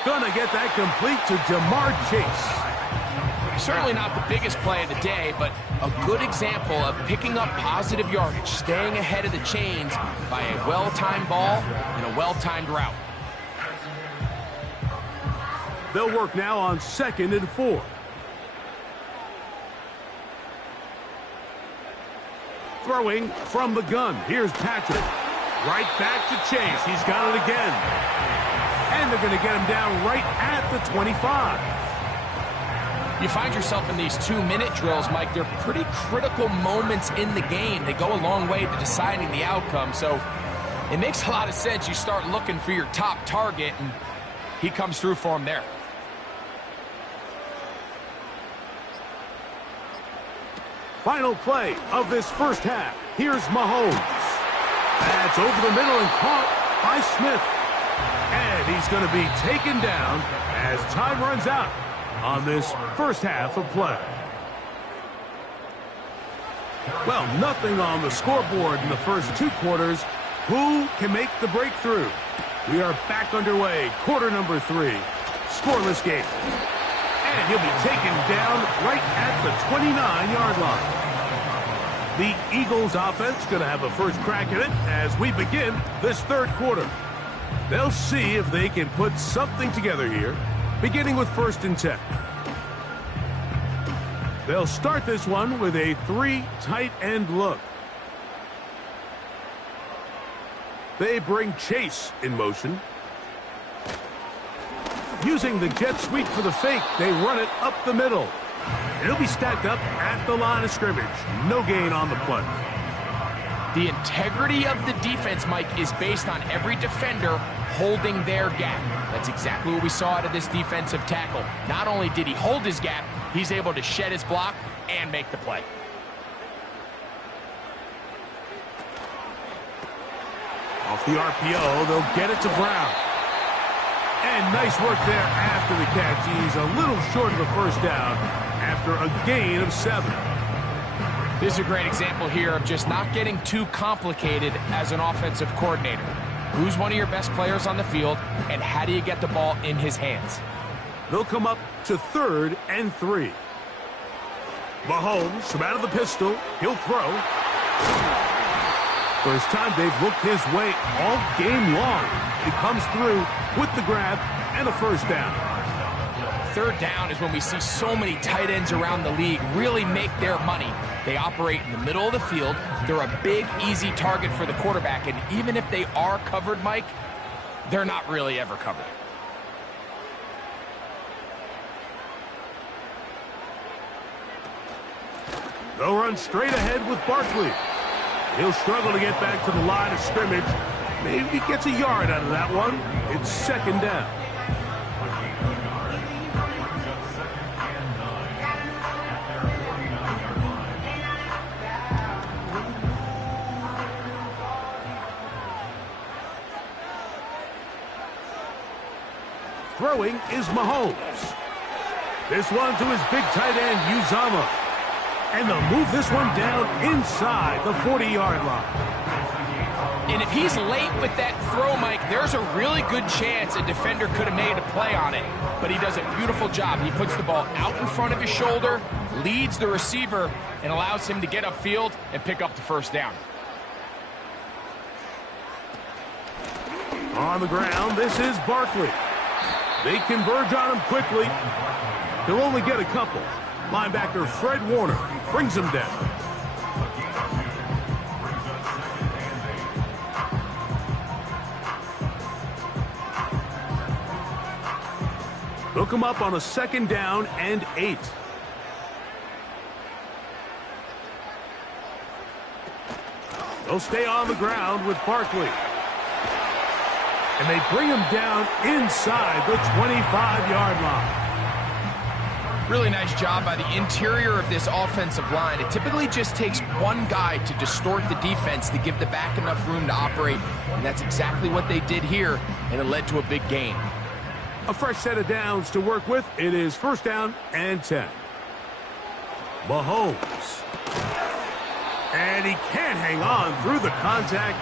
Gonna get that complete to Jamar Chase. Certainly not the biggest play of the day, but a good example of picking up positive yardage, staying ahead of the chains by a well-timed ball and a well-timed route. They'll work now on 2nd and 4. Throwing from the gun. Here's Patrick. Right back to Chase. He's got it again. And they're going to get him down right at the 25. You find yourself in these 2-minute drills, Mike. They're pretty critical moments in the game. They go a long way to deciding the outcome. So it makes a lot of sense. You start looking for your top target, and he comes through for him there. Final play of this first half. Here's Mahomes. That's over the middle and caught by Smith. And he's going to be taken down as time runs out on this first half of play. Well, nothing on the scoreboard in the first 2 quarters. Who can make the breakthrough? We are back underway. Quarter number 3. Scoreless game. And he'll be taken down right at the 29-yard line. The Eagles offense going to have a first crack at it as we begin this third quarter. They'll see if they can put something together here, beginning with 1st and 10. They'll start this one with a 3 tight end look. They bring Chase in motion. Using the jet sweep for the fake, they run it up the middle. It'll be stacked up at the line of scrimmage. No gain on the play. The integrity of the defense, Mike, is based on every defender holding their gap. That's exactly what we saw out of this defensive tackle. Not only did he hold his gap, he's able to shed his block and make the play. Off the RPO, they'll get it to Brown. And nice work there after the catch. He's a little short of the first down after a gain of 7. This is a great example here of just not getting too complicated as an offensive coordinator. Who's one of your best players on the field, and how do you get the ball in his hands? They'll come up to 3rd and 3. Mahomes from out of the pistol. He'll throw. First time they've looked his way all game long. He comes through with the grab and a first down. 3rd down is when we see so many tight ends around the league really make their money. They operate in the middle of the field. They're a big, easy target for the quarterback, and even if they are covered, Mike, they're not really ever covered. They'll run straight ahead with Barkley. He'll struggle to get back to the line of scrimmage. Maybe he gets a yard out of that one. It's 2nd down. Throwing is Mahomes. This one to his big tight end, Uzama. And they'll move this one down inside the 40-yard line. And if he's late with that throw, Mike, there's a really good chance a defender could have made a play on it. But he does a beautiful job. He puts the ball out in front of his shoulder, leads the receiver, and allows him to get upfield and pick up the first down. On the ground, this is Barkley. They converge on him quickly. He'll only get a couple. Linebacker Fred Warner brings him down. They'll come up on a 2nd down and 8. They'll stay on the ground with Barkley. And they bring him down inside the 25-yard line. Really nice job by the interior of this offensive line. It typically just takes one guy to distort the defense to give the back enough room to operate. And that's exactly what they did here, and it led to a big gain. A fresh set of downs to work with. It is 1st down and 10. Mahomes. And he can't hang on through the contact.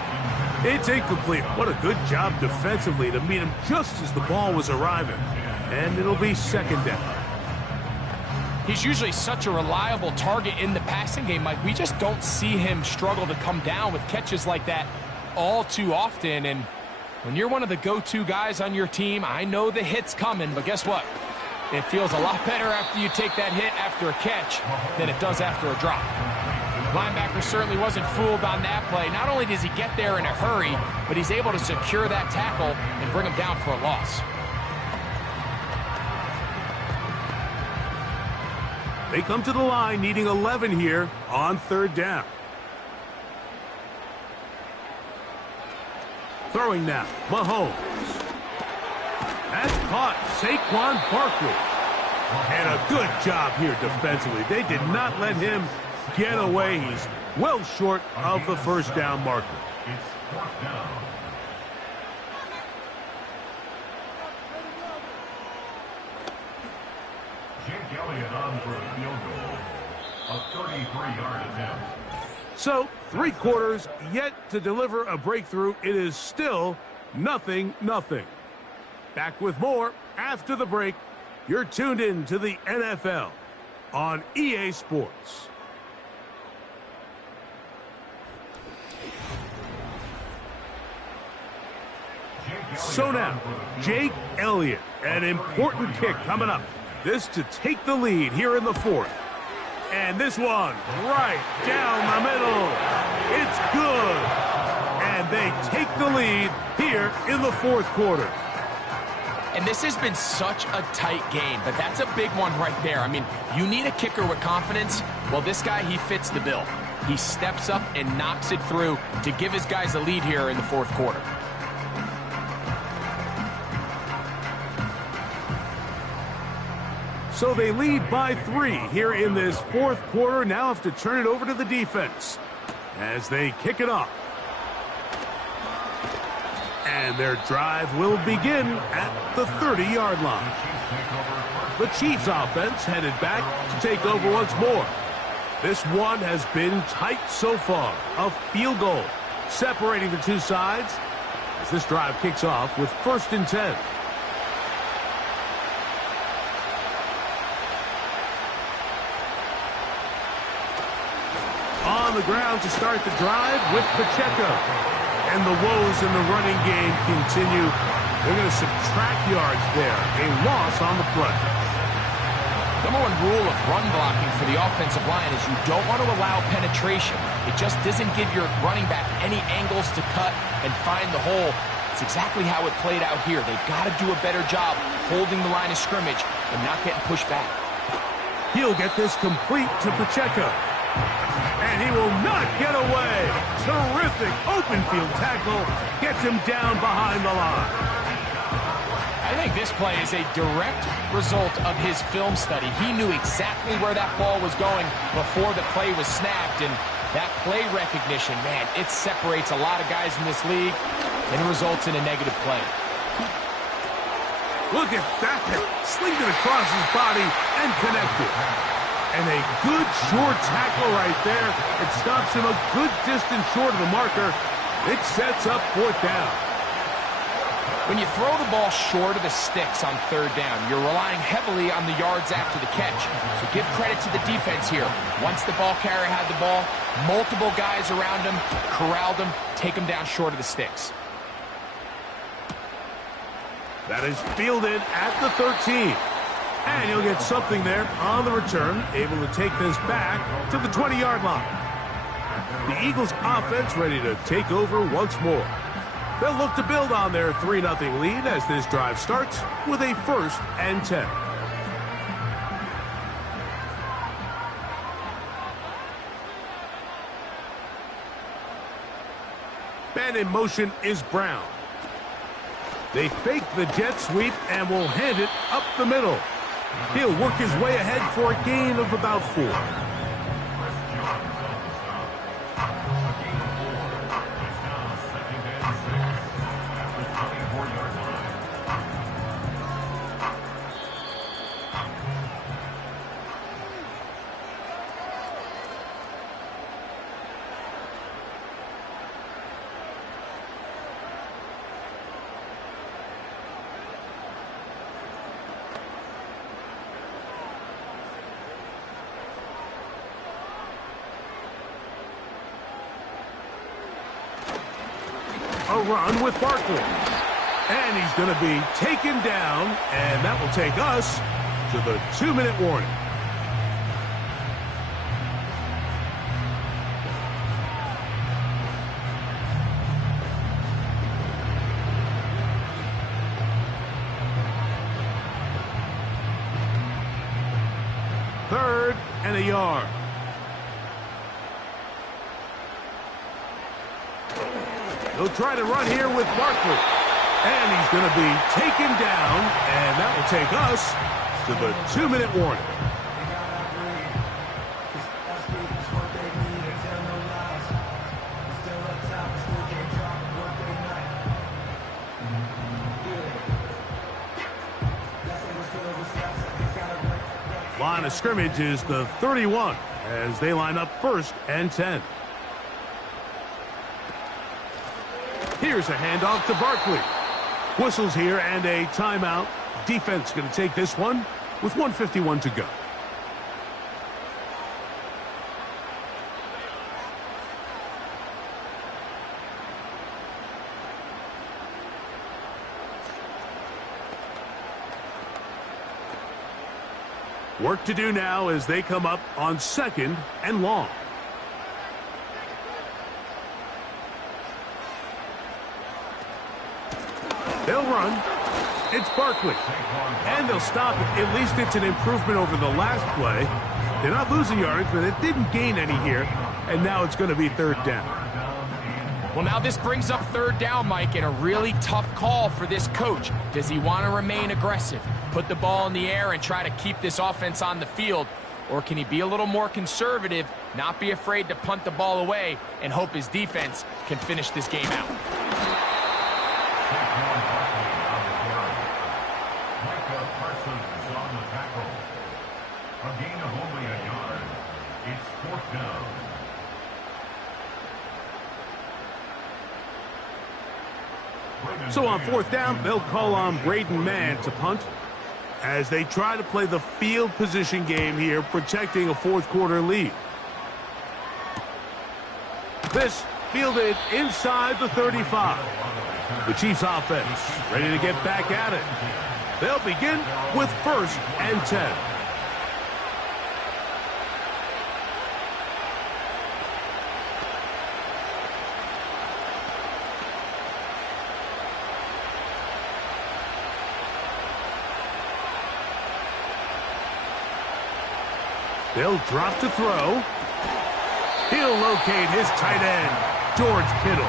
It's incomplete. What a good job defensively to meet him just as the ball was arriving. And it'll be 2nd down. He's usually such a reliable target in the passing game, Mike. We just don't see him struggle to come down with catches like that all too often. And when you're one of the go-to guys on your team, I know the hit's coming, but guess what? It feels a lot better after you take that hit after a catch than it does after a drop. Linebacker certainly wasn't fooled on that play. Not only does he get there in a hurry, but he's able to secure that tackle and bring him down for a loss. They come to the line needing 11 here on third down. Throwing now, Mahomes. That's caught, Saquon Barkley. And a good job here defensively. They did not let him get away. He's well short of the first down marker. It's fourth down. Jake Elliott on for a field goal. A 33-yard attempt. So, 3 quarters yet to deliver a breakthrough. It is still 0-0. Back with more after the break. You're tuned in to the NFL on EA Sports. So now, Jake Elliott, an important kick coming up. This to take the lead here in the fourth. And this one right down the middle. It's good. And they take the lead here in the fourth quarter. And this has been such a tight game, but that's a big one right there. I mean, you need a kicker with confidence. Well, this guy, he fits the bill. He steps up and knocks it through to give his guys a lead here in the fourth quarter. So they lead by 3 here in this fourth quarter. Now have to turn it over to the defense as they kick it off. And their drive will begin at the 30-yard line. The Chiefs offense headed back to take over once more. This one has been tight so far. A field goal separating the two sides as this drive kicks off with 1st and 10. On the ground to start the drive with Pacheco. And the woes in the running game continue. They're going to subtract yards there. A loss on the play. Number 1 rule of run blocking for the offensive line is you don't want to allow penetration. It just doesn't give your running back any angles to cut and find the hole. It's exactly how it played out here. They've got to do a better job holding the line of scrimmage and not getting pushed back. He'll get this complete to Pacheco. And he will not get away. Terrific open field tackle. Gets him down behind the line. I think this play is a direct result of his film study. He knew exactly where that ball was going before the play was snapped. And that play recognition, man, it separates a lot of guys in this league and it results in a negative play. Look at that. Slinged it across his body and connected. And a good short tackle right there. It stops him a good distance short of the marker. It sets up 4th down. When you throw the ball short of the sticks on 3rd down, you're relying heavily on the yards after the catch. So give credit to the defense here. Once the ball carrier had the ball, multiple guys around him, corralled him, take him down short of the sticks. That is fielded at the 13. And he'll get something there on the return, able to take this back to the 20-yard line. The Eagles offense ready to take over once more. They'll look to build on their 3-0 lead as this drive starts with a 1st and 10. And in motion is Brown. They fake the jet sweep and will hand it up the middle. He'll work his way ahead for a gain of about 4. A run with Barkley. And he's going to be taken down, and that will take us to the 2-minute warning. Third a yard. He'll try to run here with Barkley. And he's going to be taken down, and that will take us to the 2-minute warning. Line of scrimmage is the 31 as they line up 1st and 10. Here's a handoff to Barkley. Whistles here and a timeout. Defense going to take this one with 1:51 to go. Work to do now as they come up on 2nd and long. They'll run. It's Barkley. And they'll stop it. At least it's an improvement over the last play. They're not losing yards, but it didn't gain any here. And now it's going to be 3rd down. Well, now this brings up 3rd down, Mike, and a really tough call for this coach. Does he want to remain aggressive, put the ball in the air, and try to keep this offense on the field? Or can he be a little more conservative, not be afraid to punt the ball away, and hope his defense can finish this game out? A gain of only a yard. It's 4th down. So on 4th down, they'll call on Braden Mann to punt as they try to play the field position game here, protecting a 4th quarter lead. This fielded inside the 35. The Chiefs offense ready to get back at it. They'll begin with 1st and 10. They'll drop to throw. He'll locate his tight end, George Kittle.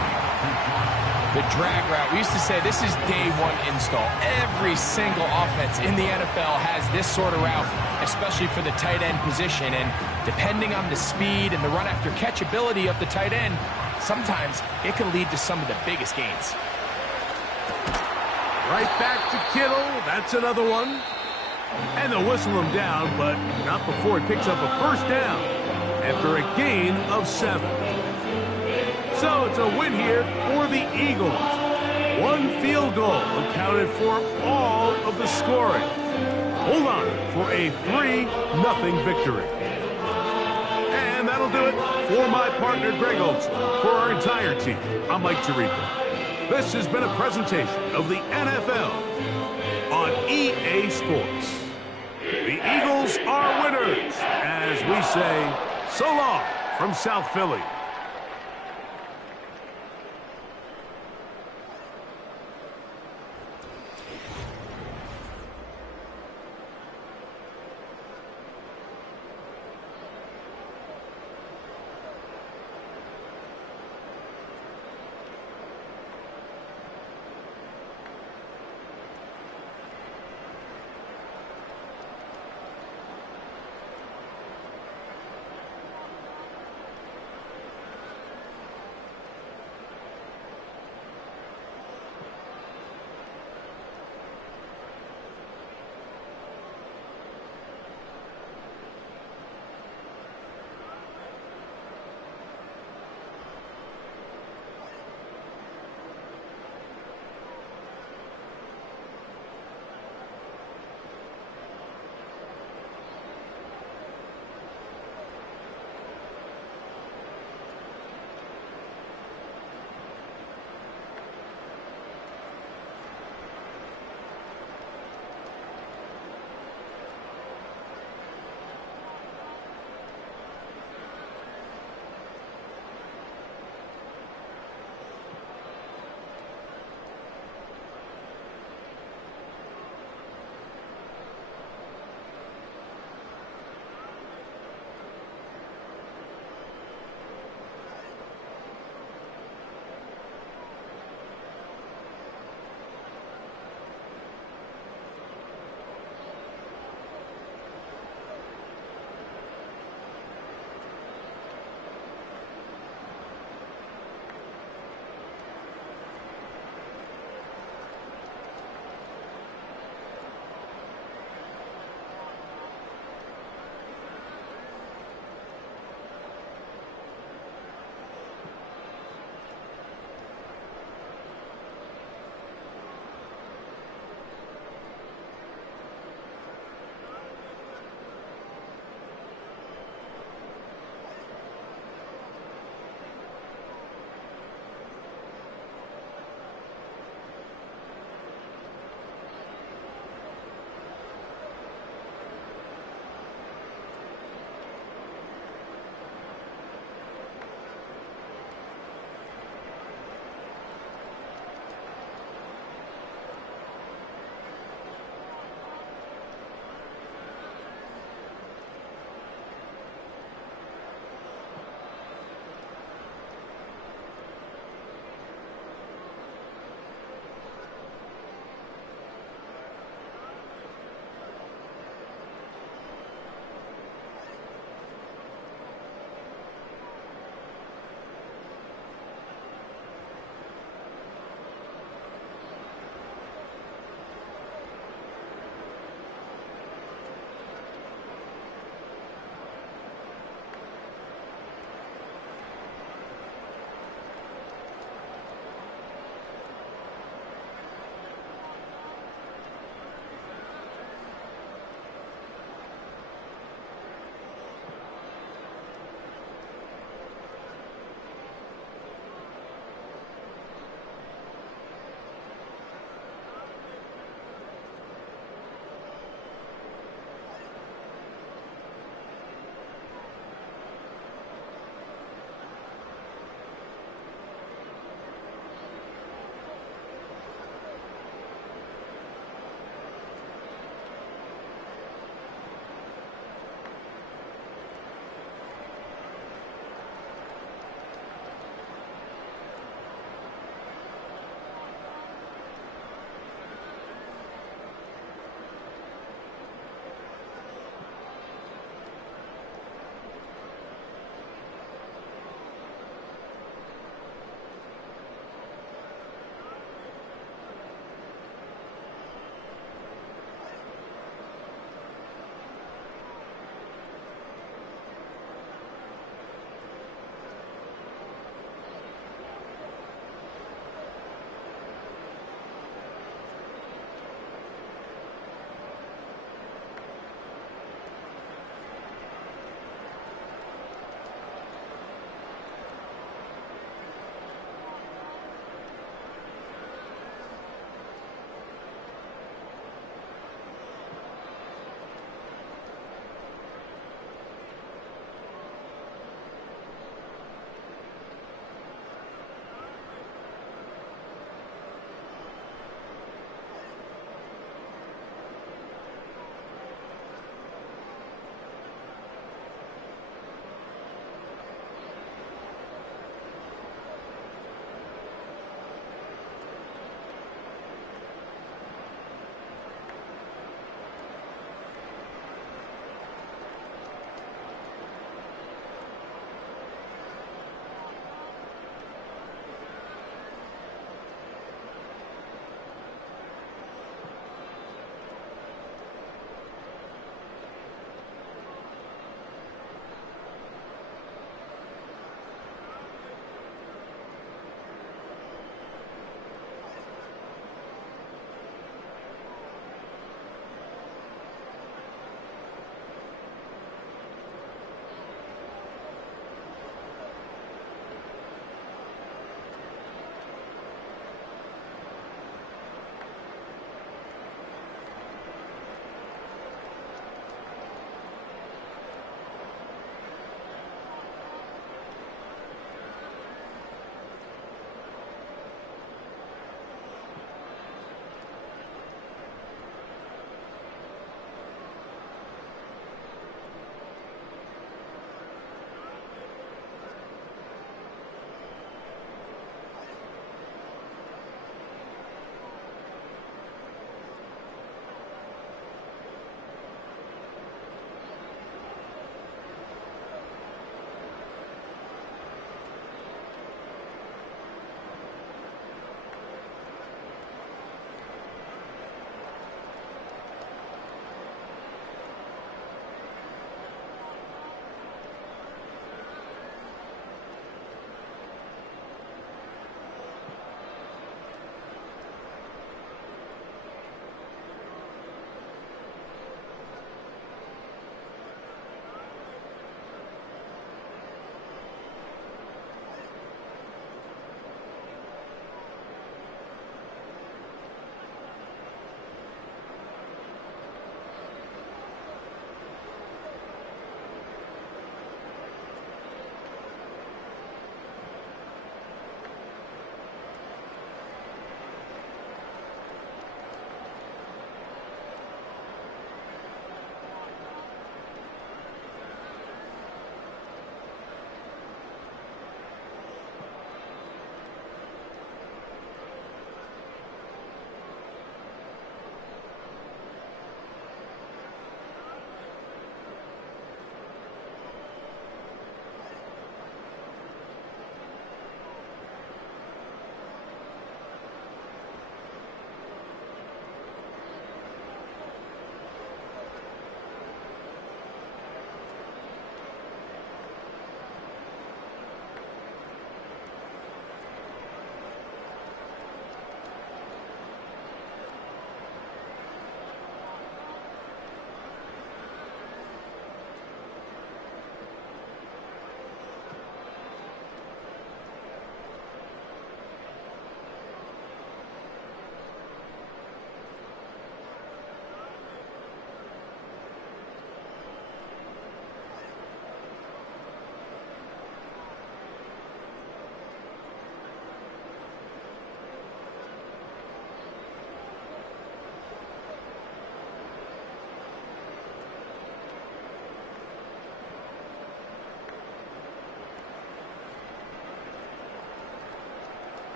The drag route. We used to say this is day 1 install. Every single offense in the NFL has this sort of route, especially for the tight end position. And depending on the speed and the run after catch ability of the tight end, sometimes it can lead to some of the biggest gains. Right back to Kittle. That's another one. And they'll whistle him down, but not before he picks up a 1st down after a gain of 7. So it's a win here for the Eagles. 1 field goal accounted for all of the scoring. Hold on for a 3-0 victory. And that'll do it for my partner, Greg Olson. For our entire team, I'm Mike Tirico. This has been a presentation of the NFL on EA Sports. The Eagles are winners, as we say, so long from South Philly.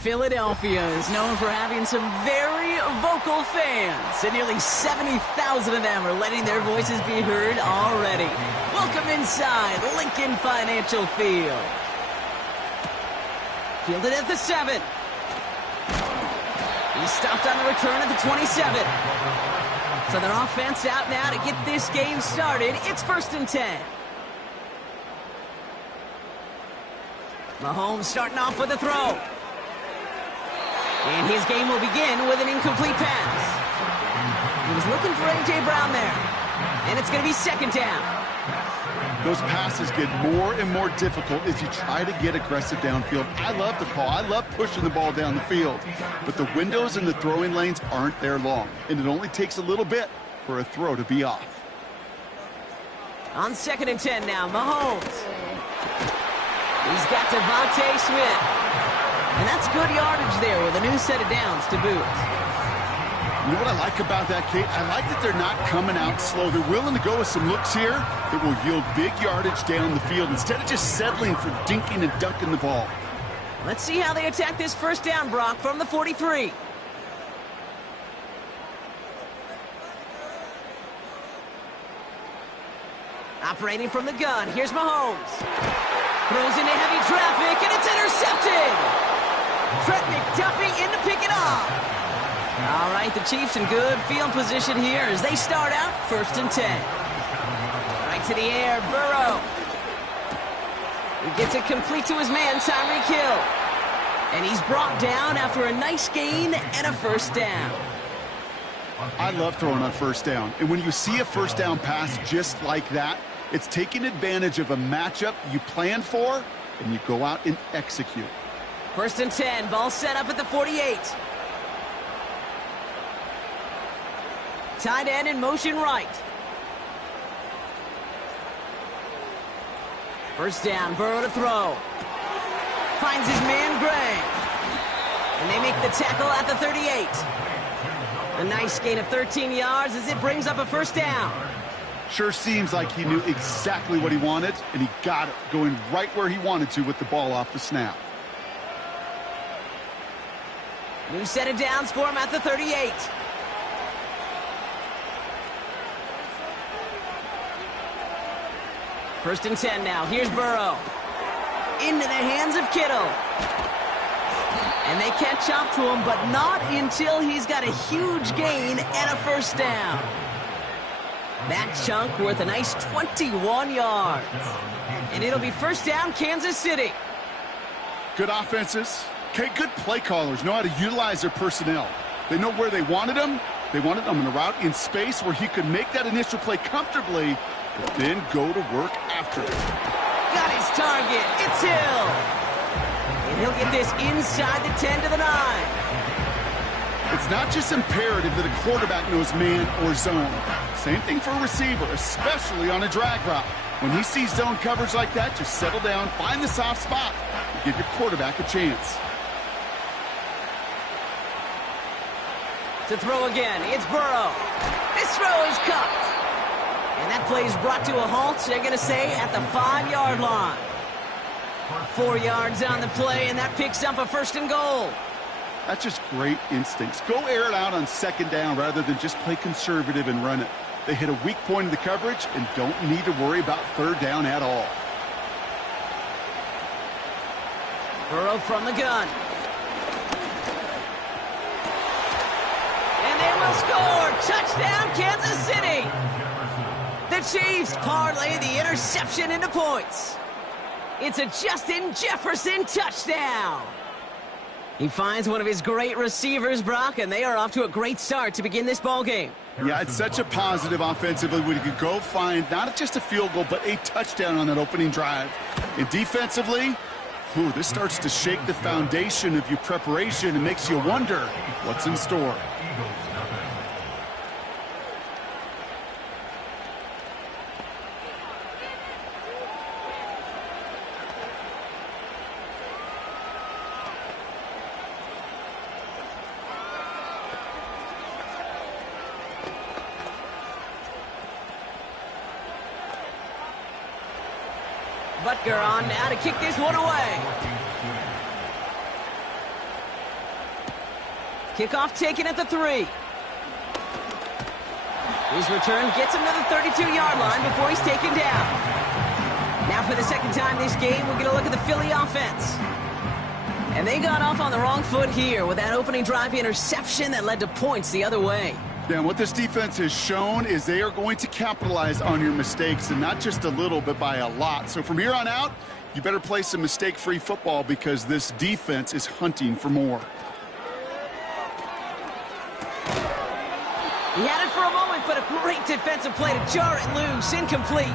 Philadelphia is known for having some very vocal fans, and nearly 70,000 of them are letting their voices be heard already. Welcome inside Lincoln Financial Field. Fielded at the 7. He stopped on the return at the 27. So their offense out now to get this game started. It's 1st and 10. Mahomes starting off with a throw. And his game will begin with an incomplete pass. He was looking for A.J. Brown there. And it's going to be 2nd down. Those passes get more and more difficult as you try to get aggressive downfield. I love the call. I love pushing the ball down the field. But the windows in the throwing lanes aren't there long. And it only takes a little bit for a throw to be off. On 2nd and 10 now, Mahomes. He's got Devontae Smith. And that's good yardage there with a new set of downs to boot. You know what I like about that, Kate? I like that they're not coming out slow. They're willing to go with some looks here that will yield big yardage down the field instead of just settling for dinking and dunking the ball. Let's see how they attack this 1st down, Brock, from the 43. Operating from the gun, here's Mahomes. Throws into heavy traffic, and it's intercepted! Trent McDuffie in to pick it off. All right, the Chiefs in good field position here as they start out 1st and 10. Right to the air, Burrow. He gets it complete to his man, Tyreek Hill. And he's brought down after a nice gain and a 1st down. I love throwing on 1st down. And when you see a 1st down pass just like that, it's taking advantage of a matchup you plan for, and you go out and execute. 1st and 10, ball set up at the 48. Tight end in motion right. 1st down, Burrow to throw. Finds his man, Gray. And they make the tackle at the 38. A nice gain of 13 yards as it brings up a 1st down. Sure seems like he knew exactly what he wanted, and he got it, going right where he wanted to with the ball off the snap. New set of downs for him at the 38. First and 10 now. Here's Burrow. Into the hands of Kittle. And they catch up to him, but not until he's got a huge gain and a 1st down. That chunk worth a nice 21 yards. And it'll be 1st down, Kansas City. Good offenses. Okay, good play callers know how to utilize their personnel. They know where they wanted him. They wanted him in a route in space where he could make that initial play comfortably, but then go to work after it. Got his target. It's Hill. And he'll get this inside the 10 to the 9. It's not just imperative that a quarterback knows man or zone. Same thing for a receiver, especially on a drag route. When he sees zone coverage like that, just settle down, find the soft spot, and give your quarterback a chance. To throw again, it's Burrow. This throw is caught. And that play is brought to a halt, they're going to say, at the 5-yard line. 4 yards on the play, and that picks up a 1st and goal. That's just great instincts. Go air it out on 2nd down rather than just play conservative and run it. They hit a weak point in the coverage and don't need to worry about 3rd down at all. Burrow from the gun. And they will score. Touchdown, Kansas City. The Chiefs parlay the interception into points. It's a Justin Jefferson touchdown. He finds one of his great receivers, Brock, and they are off to a great start to begin this ball game. Yeah, it's such a positive offensively when you could go find not just a field goal, but a touchdown on that opening drive. And defensively, this starts to shake the foundation of your preparation and makes you wonder what's in store. Butker on now to kick this one away. Kickoff taken at the 3. His return gets him to the 32-yard line before he's taken down. Now for the second time this game, we're going to look at the Philly offense. And they got off on the wrong foot here with that opening drive interception that led to points the other way. Yeah, and what this defense has shown is they are going to capitalize on your mistakes, and not just a little, but by a lot. So from here on out, you better play some mistake-free football because this defense is hunting for more. He had it for a moment, but a great defensive play to jar it loose. Incomplete.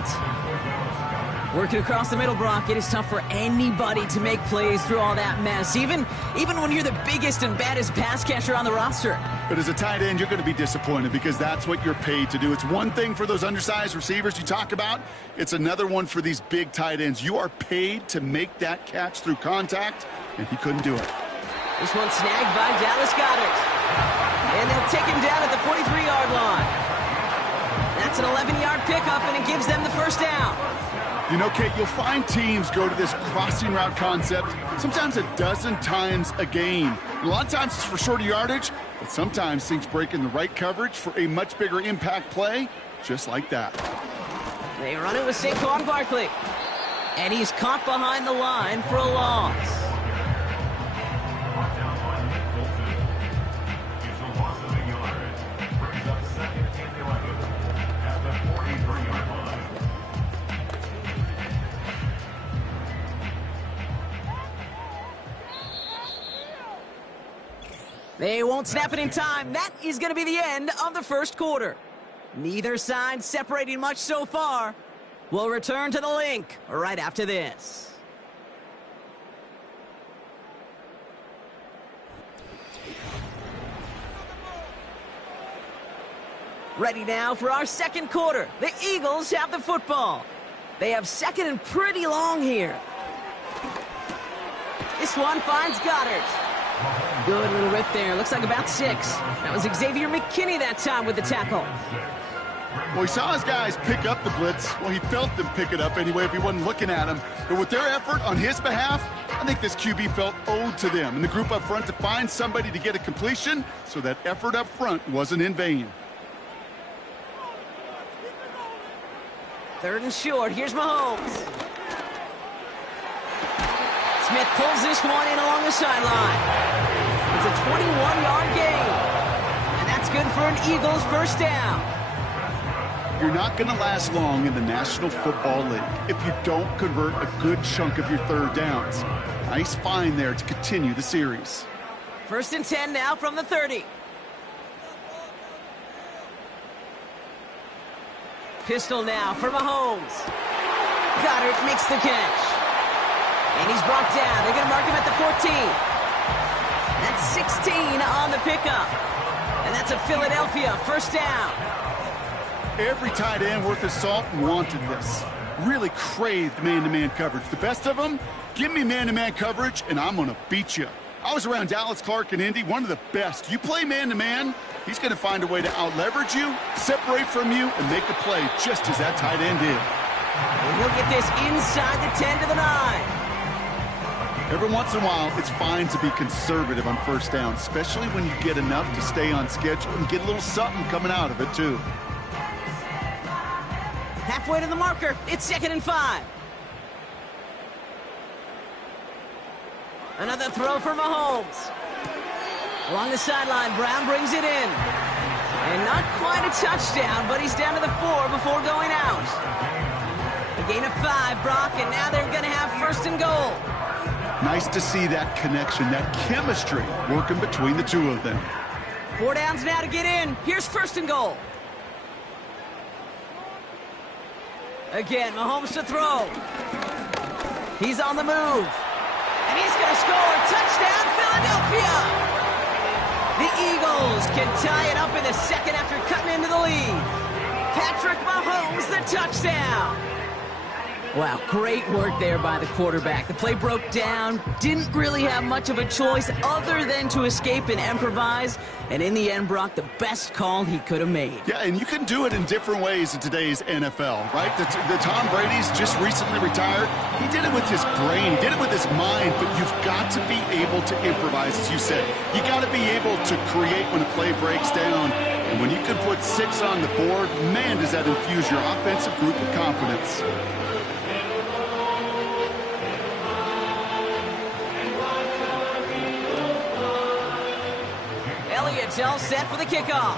Working across the middle, Brock, it is tough for anybody to make plays through all that mess, even when you're the biggest and baddest pass catcher on the roster. But as a tight end, you're going to be disappointed because that's what you're paid to do. It's one thing for those undersized receivers you talk about. It's another one for these big tight ends. You are paid to make that catch through contact, and he couldn't do it. This one snagged by Dallas Goedert. And they'll take him down at the 43-yard line. That's an 11-yard pickup, and it gives them the first down. You know, Kate, you'll find teams go to this crossing route concept sometimes a dozen times a game. And a lot of times it's for shorter yardage, but sometimes things break in the right coverage for a much bigger impact play, just like that. They run it with Saquon Barkley. And he's caught behind the line for a loss. They won't snap it in time. That is going to be the end of the first quarter. Neither side separating much so far. We'll return to the link right after this. Ready now for our second quarter. The Eagles have the football. They have second and pretty long here. This one finds Goddard. Good little rip there. Looks like about 6. That was Xavier McKinney that time with the tackle. Well, he saw his guys pick up the blitz. Well, he felt them pick it up anyway if he wasn't looking at him. But with their effort on his behalf, I think this QB felt owed to them and the group up front to find somebody to get a completion so that effort up front wasn't in vain. 3rd and short. Here's Mahomes. Smith pulls this one in along the sideline. It's a 21-yard gain. And that's good for an Eagles first down. You're not going to last long in the National Football League if you don't convert a good chunk of your third downs. Nice find there to continue the series. 1st and 10 now from the 30. Pistol now for Mahomes. Goddard makes the catch. And he's brought down. They're going to mark him at the 14. That's 16 on the pickup. And that's a Philadelphia first down. Every tight end worth his salt wanted this. Really craved man-to-man coverage. The best of them, give me man-to-man coverage, and I'm going to beat you. I was around Dallas Clark and Indy, one of the best. You play man-to-man, he's going to find a way to out-leverage you, separate from you, and make a play just as that tight end did. And he'll get this inside the 10 to the 9. Every once in a while, it's fine to be conservative on first down, especially when you get enough to stay on schedule and get a little something coming out of it, too. Halfway to the marker. It's 2nd and 5. Another throw for Mahomes. Along the sideline, Brown brings it in. And not quite a touchdown, but he's down to the 4 before going out. A gain of 5, Brock, and now they're going to have 1st and goal. Nice to see that connection, that chemistry working between the two of them. 4 downs now to get in. Here's 1st and goal. Again, Mahomes to throw. He's on the move. And he's going to score. Touchdown, Philadelphia! The Eagles can tie it up in the second after cutting into the lead. Patrick Mahomes, the touchdown. Wow, great work there by the quarterback. The play broke down, didn't really have much of a choice other than to escape and improvise, and in the end, Brock, the best call he could have made. Yeah, and you can do it in different ways in today's NFL, right? The Tom Brady's just recently retired. He did it with his brain, he did it with his mind, but you've got to be able to improvise, as you said. You got to be able to create when a play breaks down, and when you can put 6 on the board, man, does that infuse your offensive group with confidence. Elliott's all set for the kickoff.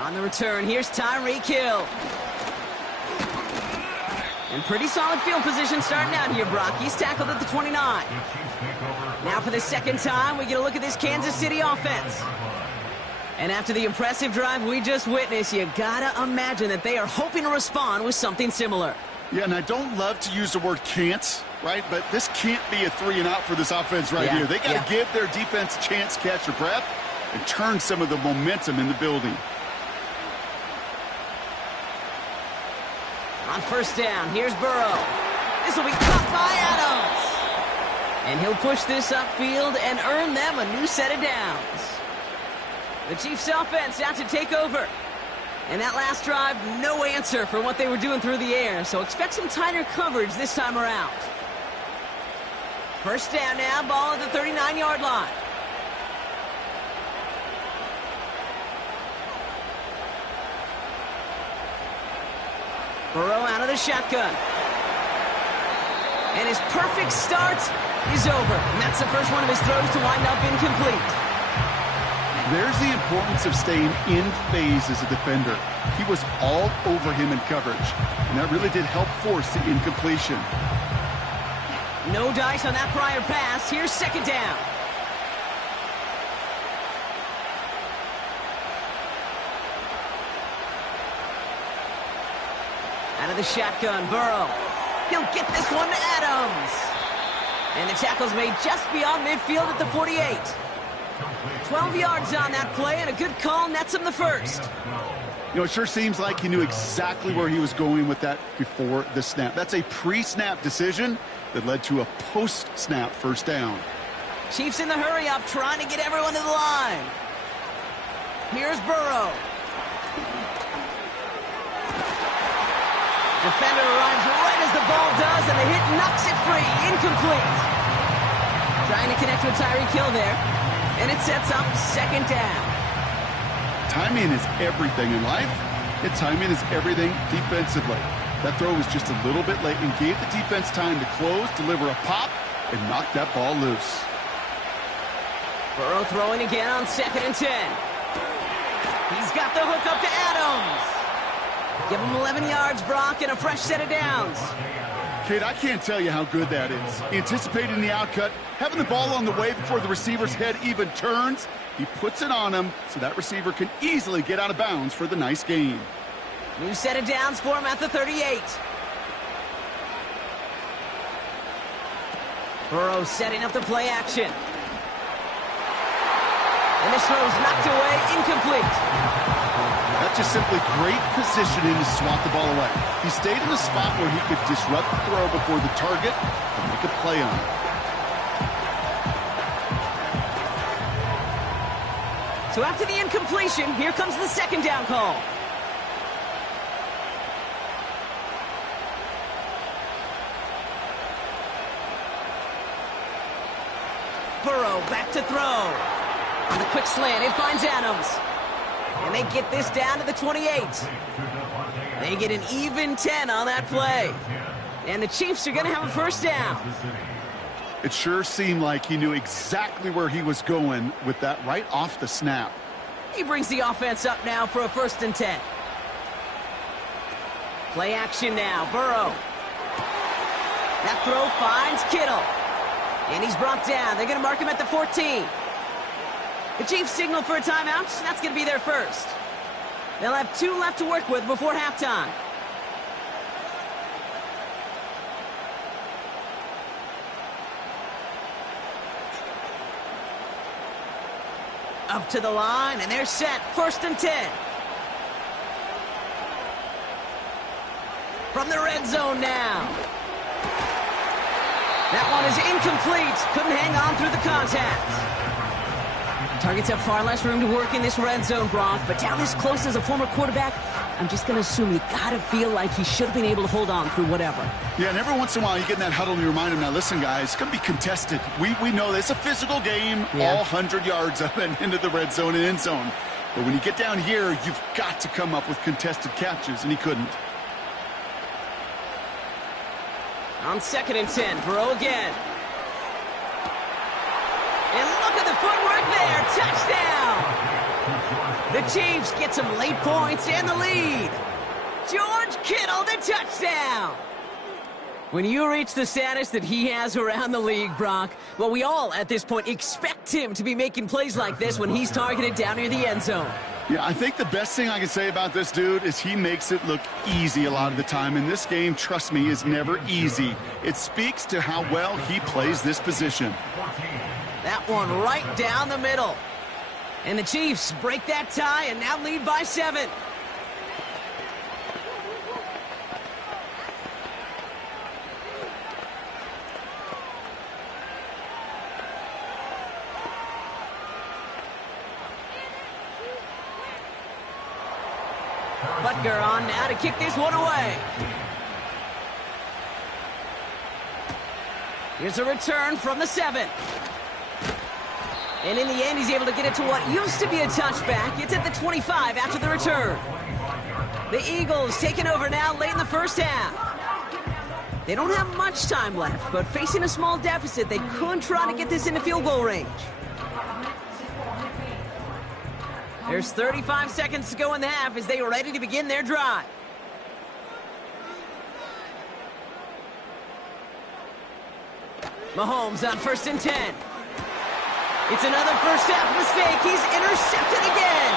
On the return, here's Tyreek Hill. And pretty solid field position starting out here, Brock. He's tackled at the 29. Now for the second time, we get a look at this Kansas City offense. And after the impressive drive we just witnessed, you gotta imagine that they are hoping to respond with something similar. Yeah, and I don't love to use the word can't, right? But this can't be a 3-and-out for this offense right here. They got to give their defense a chance to catch their breath and turn some of the momentum in the building. On first down, here's Burrow. This will be caught by Adams. And he'll push this upfield and earn them a new set of downs. The Chiefs offense out to take over. And that last drive, no answer for what they were doing through the air, so expect some tighter coverage this time around. First down now, ball at the 39-yard line. Burrow out of the shotgun. And his perfect start is over. And that's the first one of his throws to wind up incomplete. There's the importance of staying in phase as a defender. He was all over him in coverage, and that really did help force the incompletion. No dice on that prior pass. Here's second down. Out of the shotgun, Burrow. He'll get this one to Adams. And the tackle's made just beyond midfield at the 48. 12 yards on that play, and a good call nets him the first. You know, it sure seems like he knew exactly where he was going with that before the snap. That's a pre-snap decision that led to a post-snap first down. Chiefs in the hurry-up, trying to get everyone to the line. Here's Burrow. Defender arrives right as the ball does, and the hit knocks it free. Incomplete. Trying to connect with Tyreek Hill there. And it sets up second down. Timing is everything in life, and timing is everything defensively. That throw was just a little bit late and gave the defense time to close, deliver a pop, and knock that ball loose. Burrow throwing again on 2nd and 10. He's got the hook up to Adams. Give him 11 yards, Brock, and a fresh set of downs. Kid, I can't tell you how good that is. Anticipating the outcut, having the ball on the way before the receiver's head even turns, he puts it on him so that receiver can easily get out of bounds for the nice gain. New set of downs for him at the 38. Burrow setting up the play action. And this throw's knocked away, incomplete. That's just simply great positioning to swat the ball away. He stayed in a spot where he could disrupt the throw before the target and make a play on it. So after the incompletion, here comes the second down call. Burrow back to throw. On the quick slant, it finds Adams. And they get this down to the 28. They get an even 10 on that play. And the Chiefs are going to have a first down. It sure seemed like he knew exactly where he was going with that right off the snap. He brings the offense up now for a 1st and 10. Play action now, Burrow. That throw finds Kittle. And he's brought down. They're going to mark him at the 14. The Chiefs signal for a timeout. That's going to be their first. They'll have 2 left to work with before halftime. Up to the line, and they're set. 1st and 10. from the red zone now. That one is incomplete. Couldn't hang on through the contact. Targets have far less room to work in this red zone, Brock, but down this close as a former quarterback, I'm just going to assume you got to feel like he should have been able to hold on through whatever. Yeah, and every once in a while you get in that huddle and you remind him, now listen, guys, it's going to be contested. We know this. It's a physical game, all 100 yards up and into the red zone and end zone. But when you get down here, you've got to come up with contested catches, and he couldn't. On 2nd and 10, Burrow again. And look at the footwork there. Touchdown! The Chiefs get some late points and the lead. George Kittle, the touchdown! When you reach the status that he has around the league, Brock, well, we all at this point expect him to be making plays like this when he's targeted down near the end zone. Yeah, I think the best thing I can say about this dude is he makes it look easy a lot of the time. And this game, trust me, is never easy. It speaks to how well he plays this position. That one right down the middle. And the Chiefs break that tie and now lead by 7. Butker on now to kick this one away. Here's a return from the 7. And in the end, he's able to get it to what used to be a touchback. It's at the 25 after the return. The Eagles taking over now late in the first half. They don't have much time left, but facing a small deficit, they could try to get this into field goal range. There's 35 seconds to go in the half as they are ready to begin their drive. Mahomes on 1st and 10. It's another first half mistake. He's intercepted again.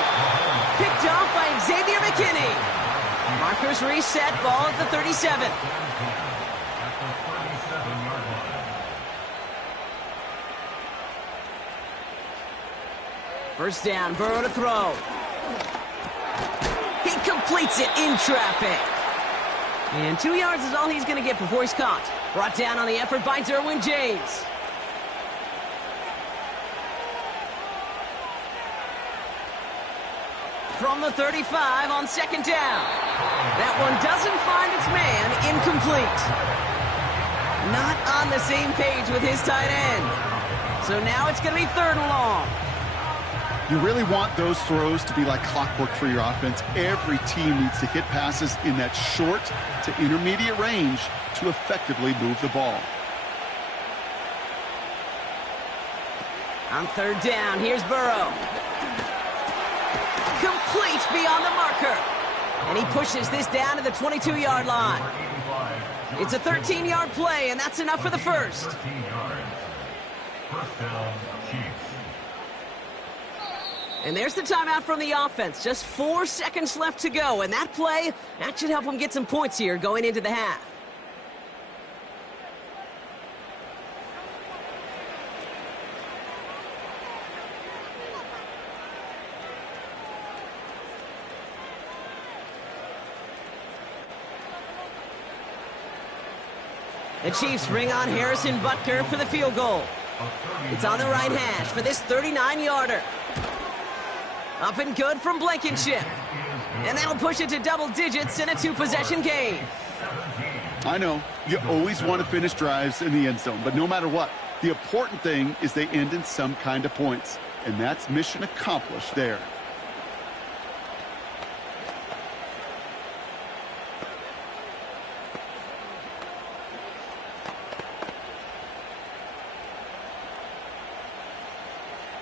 Picked off by Xavier McKinney. Markers reset, ball at the 37. First down, Burrow to throw. He completes it in traffic. And 2 yards is all he's going to get before he's caught. Brought down on the effort by Derwin James. From the 35 on 2nd down. That one doesn't find its man, incomplete. Not on the same page with his tight end. So now it's going to be 3rd and long. You really want those throws to be like clockwork for your offense. Every team needs to hit passes in that short to intermediate range to effectively move the ball. On 3rd down, here's Burrow. Complete beyond the marker. And he pushes this down to the 22-yard line. It's a 13-yard play, and that's enough for the first. And there's the timeout from the offense. Just 4 seconds left to go. And that play, that should help them get some points here going into the half. The Chiefs bring on Harrison Butker for the field goal. It's on the right hash for this 39-yarder. Up and good from Blankenship. And that'll push it to double digits in a 2-possession game. I know, you always want to finish drives in the end zone, but no matter what, the important thing is they end in some kind of points. And that's mission accomplished there.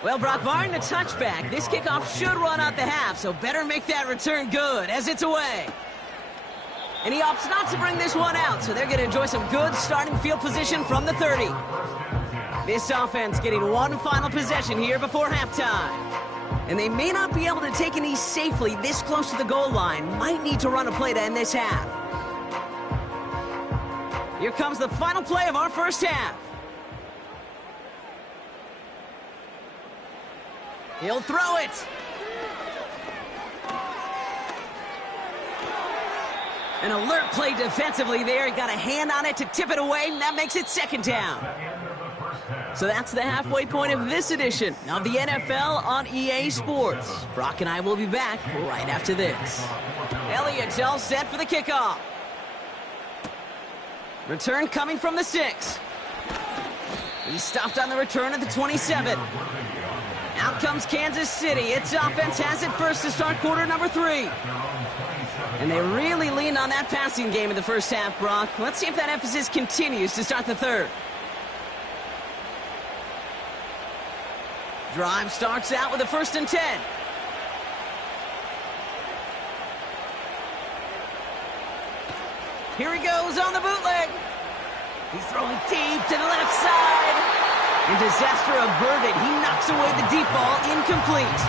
Well, Brock, barring a touchback, this kickoff should run out the half, so better make that return good as it's away. And he opts not to bring this one out, so they're going to enjoy some good starting field position from the 30. This offense getting one final possession here before halftime. And they may not be able to take an ease safely this close to the goal line. Might need to run a play to end this half. Here comes the final play of our first half. He'll throw it. An alert play defensively there. He got a hand on it to tip it away, and that makes it second down. So that's the halfway point of this edition of the NFL on EA Sports. Brock and I will be back right after this. Elliott's all set for the kickoff. Return coming from the 6. He stopped on the return at the 27. Out comes Kansas City. Its offense has it first to start quarter number 3. And they really leaned on that passing game in the first half, Brock. Let's see if that emphasis continues to start the third. Drive starts out with a 1st and 10. Here he goes on the bootleg. He's throwing deep to the left side. And disaster averted. He knocks away the deep ball, incomplete.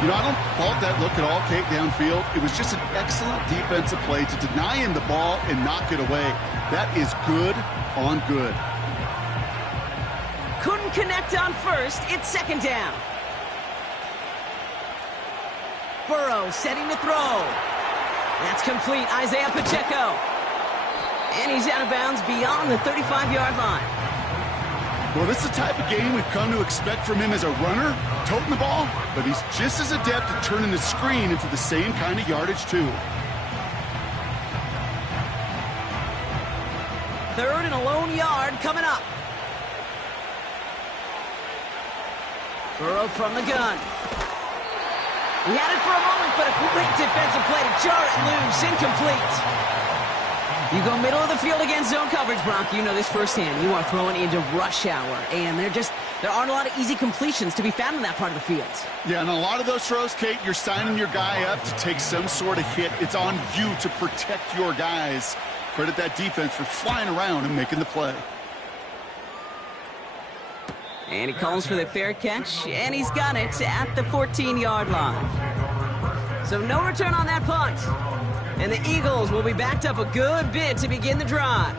You know, I don't fault that look at all, Kate, downfield. It was just an excellent defensive play to deny him the ball and knock it away. That is good on good. Couldn't connect on first. It's second down. Burrow setting to throw. That's complete. Isaiah Pacheco. And he's out of bounds beyond the 35-yard line. Well, this is the type of game we've come to expect from him as a runner, toting the ball, but he's just as adept at turning the screen into the same kind of yardage, too. 3rd and a lone yard coming up. Burrow from the gun. He had it for a moment, but a great defensive play to jar it loose. Incomplete. You go middle of the field against zone coverage, Brock. You know this firsthand. You are throwing into rush hour, and there aren't a lot of easy completions to be found in that part of the field. Yeah, and a lot of those throws, Kate, you're signing your guy up to take some sort of hit. It's on you to protect your guys. Credit that defense for flying around and making the play. And he calls for the fair catch, and he's got it at the 14-yard line. So no return on that punt. And the Eagles will be backed up a good bit to begin the drive.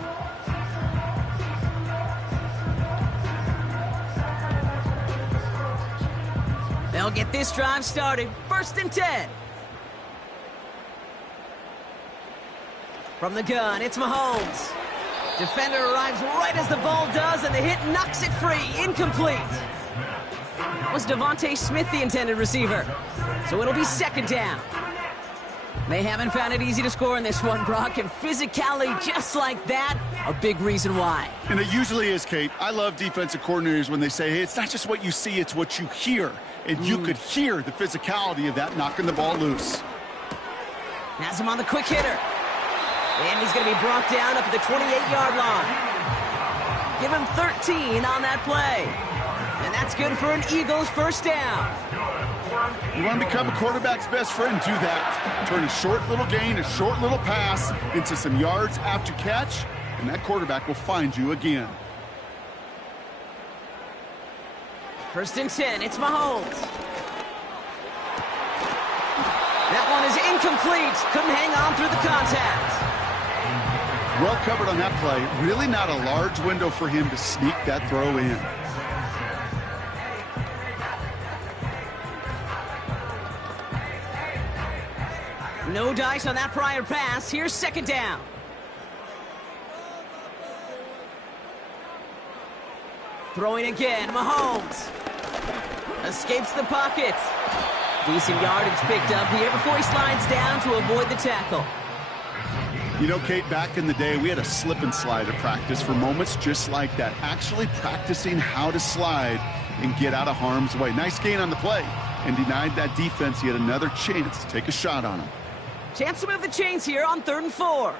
They'll get this drive started. 1st and 10. From the gun, it's Mahomes. Defender arrives right as the ball does, and the hit knocks it free. Incomplete. That was Devontae Smith, the intended receiver. So it'll be second down. They haven't found it easy to score in this one, Brock, and physicality just like that, a big reason why. And it usually is, Kate. I love defensive coordinators when they say, hey, it's not just what you see, it's what you hear. And you could hear the physicality of that knocking the ball loose. Has him on the quick hitter. And he's going to be brought down up at the 28-yard line. Give him 13 on that play. And that's good for an Eagles first down. You want to become a quarterback's best friend, do that. Turn a short little gain, a short little pass into some yards after catch, and that quarterback will find you again. 1st and 10, it's Mahomes. That one is incomplete. Couldn't hang on through the contact. Well covered on that play. Really not a large window for him to sneak that throw in. No dice on that prior pass. Here's second down. Throwing again, Mahomes. Escapes the pocket. Decent yardage picked up here before he slides down to avoid the tackle. You know, Kate, back in the day, we had a slip and slide at practice for moments just like that. Actually practicing how to slide and get out of harm's way. Nice gain on the play, and denied that defense yet another chance to take a shot on him. Chance to move the chains here on 3rd and 4.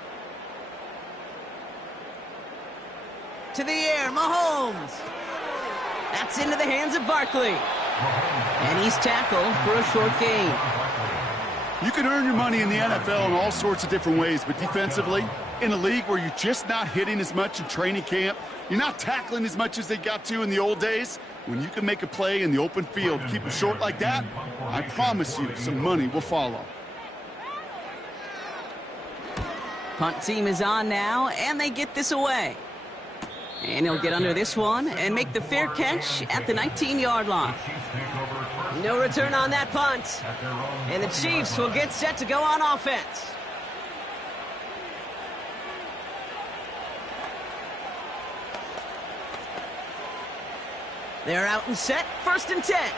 To the air, Mahomes. That's into the hands of Barkley. And he's tackled for a short gain. You can earn your money in the NFL in all sorts of different ways, but defensively, in a league where you're just not hitting as much in training camp, you're not tackling as much as they got to in the old days, when you can make a play in the open field, keep it short like that, I promise you some money will follow. Punt team is on now, and they get this away. And he'll get under this one and make the fair catch at the 19-yard line. No return on that punt. And the Chiefs will get set to go on offense. They're out and set, 1st and 10.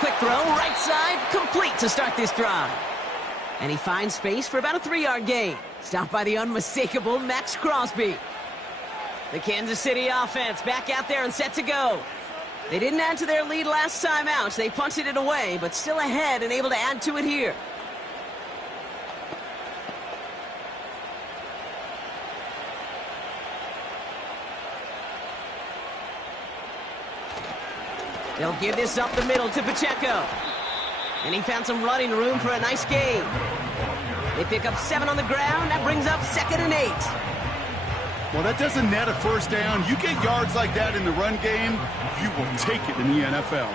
Quick throw, right side, complete to start this drive. And he finds space for about a 3-yard gain. Stopped by the unmistakable Max Crosby. The Kansas City offense back out there and set to go. They didn't add to their lead last time out. They punted it away, but still ahead and able to add to it here. They'll give this up the middle to Pacheco. And he found some running room for a nice gain. They pick up 7 on the ground. That brings up 2nd and 8. Well, that doesn't net a first down. You get yards like that in the run game, you will take it in the NFL.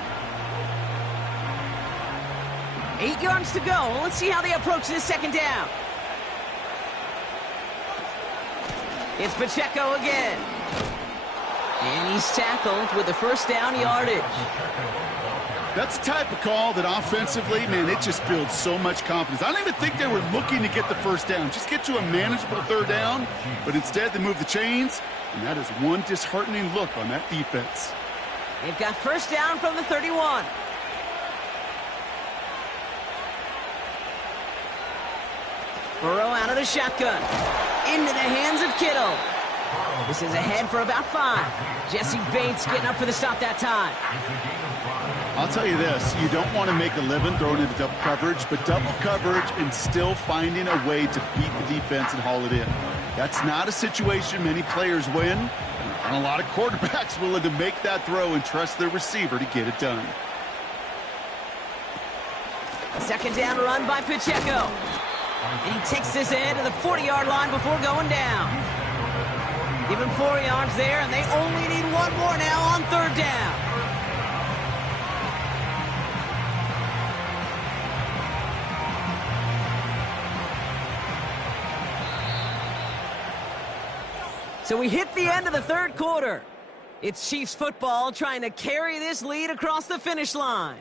8 yards to go. Let's see how they approach this 2nd down. It's Pacheco again. And he's tackled with the 1st down yardage. That's the type of call that offensively, man, it just builds so much confidence. I don't even think they were looking to get the 1st down. Just get to a manageable 3rd down. But instead, they move the chains. And that is one disheartening look on that defense. They've got 1st down from the 31. Burrow out of the shotgun. Into the hands of Kittle. This is ahead for about 5. Jesse Bates getting up for the stop that time. I'll tell you this, you don't want to make a living throwing into double coverage, but double coverage and still finding a way to beat the defense and haul it in. That's not a situation many players win, and a lot of quarterbacks willing to make that throw and trust their receiver to get it done. A 2nd down run by Pacheco. And he takes this in to the 40-yard line before going down. Give him 4 yards there, and they only need 1 more now on 3rd down. So we hit the end of the 3rd quarter. It's Chiefs football trying to carry this lead across the finish line.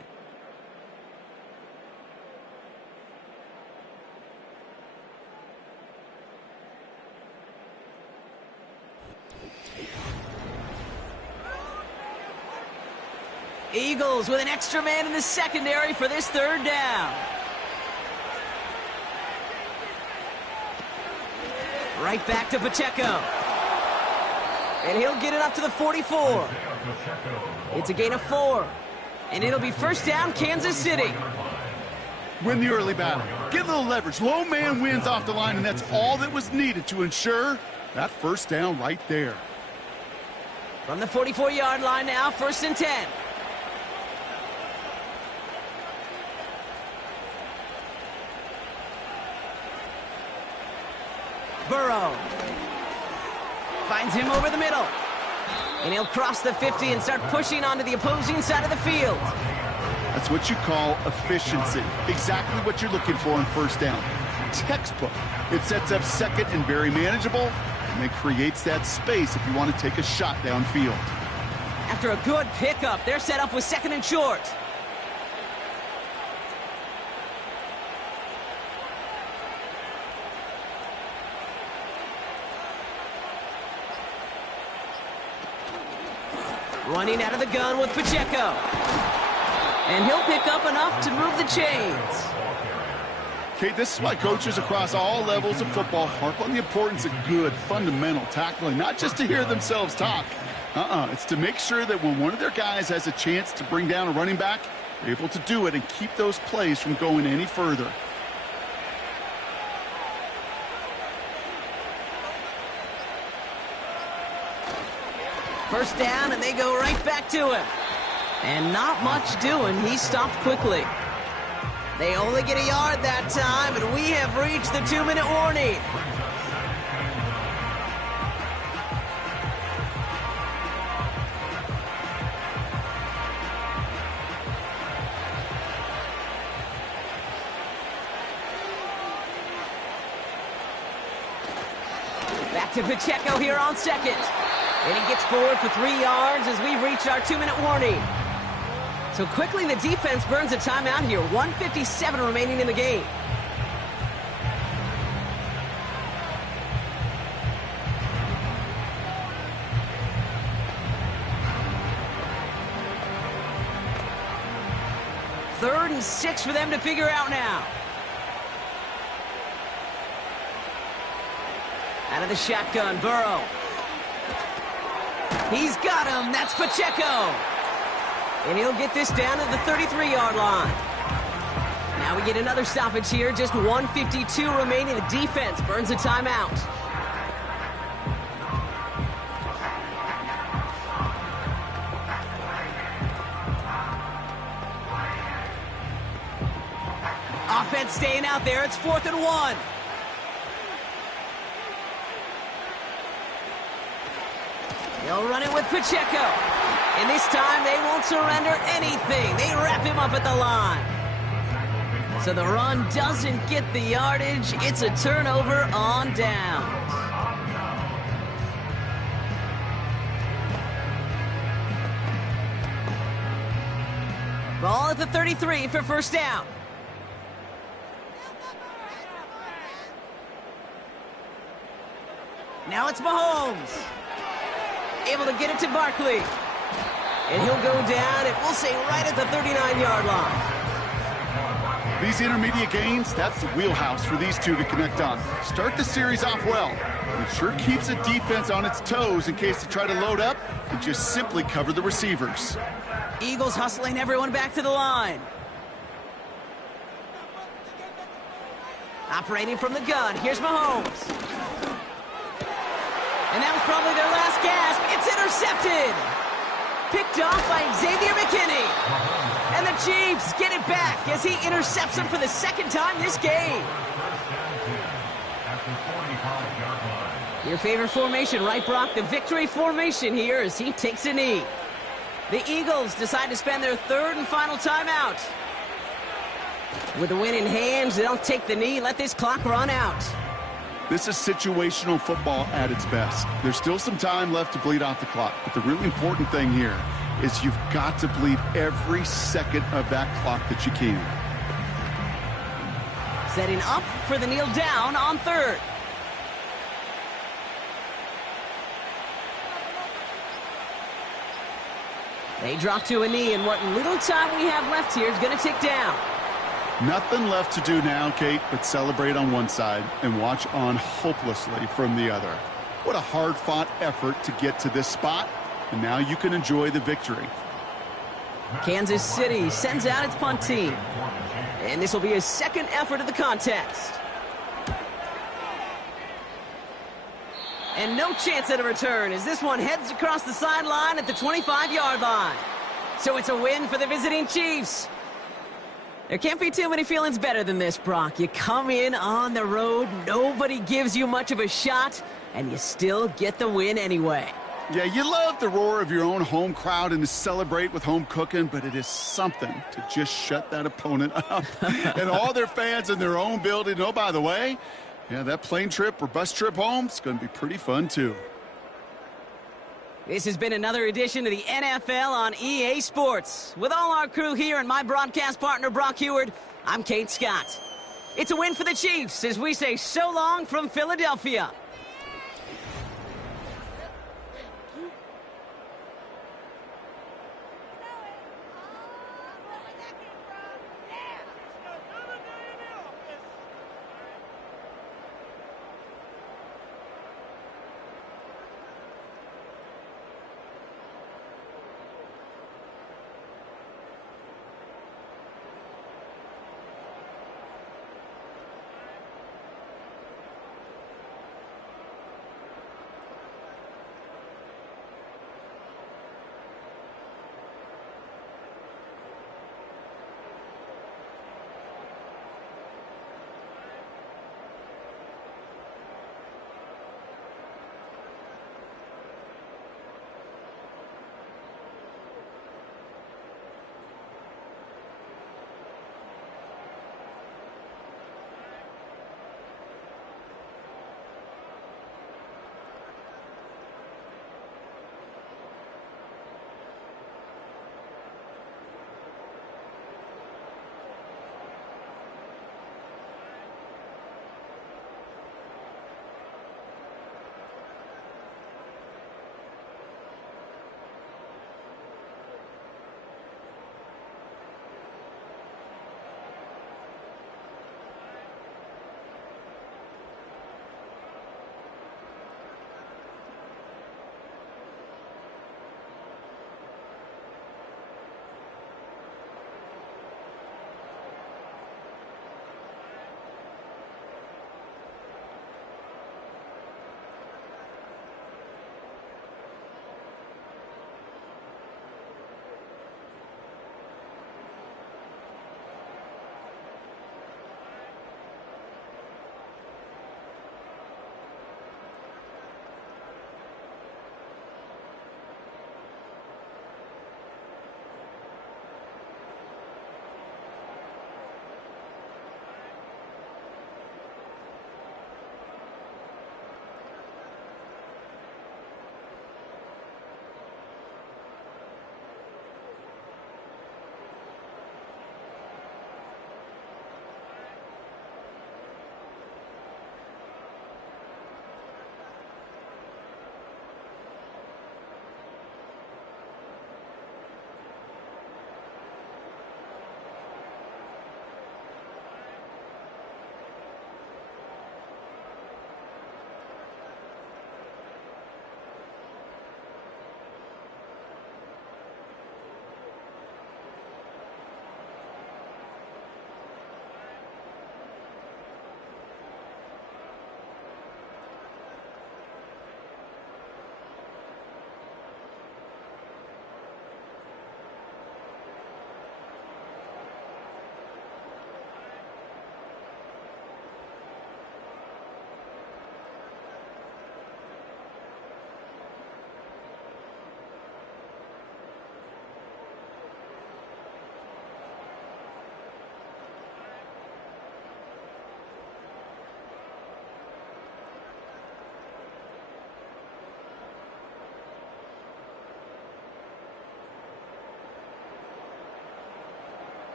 Eagles with an extra man in the secondary for this 3rd down. Right back to Pacheco. And he'll get it up to the 44. It's a gain of 4. And it'll be 1st down, Kansas City. Win the early battle. Get a little leverage. Low man wins off the line, and that's all that was needed to ensure that 1st down right there. From the 44-yard line now, 1st and 10. Burrow finds him over the middle. And he'll cross the 50 and start pushing onto the opposing side of the field. That's what you call efficiency. Exactly what you're looking for in 1st down. Textbook. It sets up 2nd and very manageable, and it creates that space if you want to take a shot downfield. After a good pickup, they're set up with 2nd and short. Running out of the gun with Pacheco. And he'll pick up enough to move the chains. Okay, this is why coaches across all levels of football harp on the importance of good, fundamental tackling, not just to hear themselves talk. It's to make sure that when one of their guys has a chance to bring down a running back, they're able to do it and keep those plays from going any further. First down, and they go right back to him. And not much doing. He stopped quickly. They only get a yard that time, and we have reached the 2-minute warning. Back to Pacheco here on 2nd. And he gets forward for 3 yards as we reach our 2-minute warning. So quickly the defense burns a timeout here. 1:57 remaining in the game. 3rd and 6 for them to figure out now. Out of the shotgun, Burrow. He's got him. That's Pacheco. And he'll get this down to the 33-yard line. Now we get another stoppage here. Just 1:52 remaining. The defense burns a timeout. Offense staying out there. It's 4th and 1. They'll run it with Pacheco. And this time they won't surrender anything. They wrap him up at the line. So the run doesn't get the yardage. It's a turnover on downs. Ball at the 33 for first down. Now it's Mahomes. Able to get it to Barkley. And he'll go down, and we'll say right at the 39-yard line. These intermediate gains, that's the wheelhouse for these two to connect on. Start the series off well. It sure keeps the defense on its toes in case they try to load up and just simply cover the receivers. Eagles hustling everyone back to the line. Operating from the gun, here's Mahomes. And that was probably their last gasp. It's intercepted. Picked off by Xavier McKinney. And the Chiefs get it back as he intercepts him for the 2nd time this game. Your favorite formation, right, Brock? The victory formation here as he takes a knee. The Eagles decide to spend their 3rd and final timeout. With the win in hand, they'll take the knee, let this clock run out. This is situational football at its best. There's still some time left to bleed off the clock, but the really important thing here is you've got to bleed every second of that clock that you can. Setting up for the kneel down on 3rd. They drop to a knee, and what little time we have left here is going to tick down. Nothing left to do now, Kate, but celebrate on one side and watch on hopelessly from the other. What a hard-fought effort to get to this spot, and now you can enjoy the victory. Kansas City sends out its punt team. And this will be his 2nd effort of the contest. And no chance at a return as this one heads across the sideline at the 25-yard line. So it's a win for the visiting Chiefs. There can't be too many feelings better than this, Brock. You come in on the road, nobody gives you much of a shot, and you still get the win anyway. Yeah, you love the roar of your own home crowd and to celebrate with home cooking, but it is something to just shut that opponent up. And all their fans in their own building. Oh, by the way, yeah, that plane trip or bus trip home is going to be pretty fun, too. This has been another edition of the NFL on EA Sports. With all our crew here and my broadcast partner, Brock Heward, I'm Kate Scott. It's a win for the Chiefs as we say so long from Philadelphia.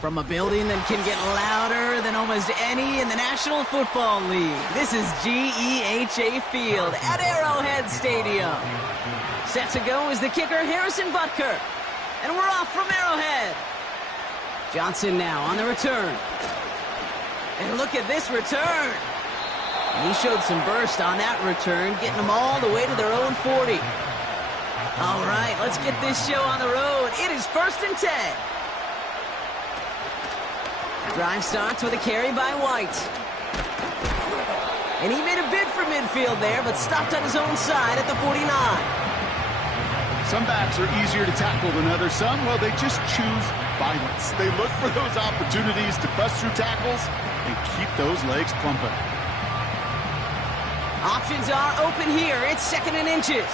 From a building that can get louder than almost any in the National Football League, this is GEHA Field at Arrowhead Stadium. Set to go is the kicker, Harrison Butker. And we're off from Arrowhead. Johnson now on the return. And look at this return. And he showed some burst on that return, getting them all the way to their own 40. All right, let's get this show on the road. It is 1st and 10. Drive starts with a carry by White. And he made a bid for midfield there, but stopped on his own side at the 49. Some backs are easier to tackle than others. Some, well, they just choose violence. They look for those opportunities to bust through tackles and keep those legs pumping. Options are open here. It's 2nd and inches.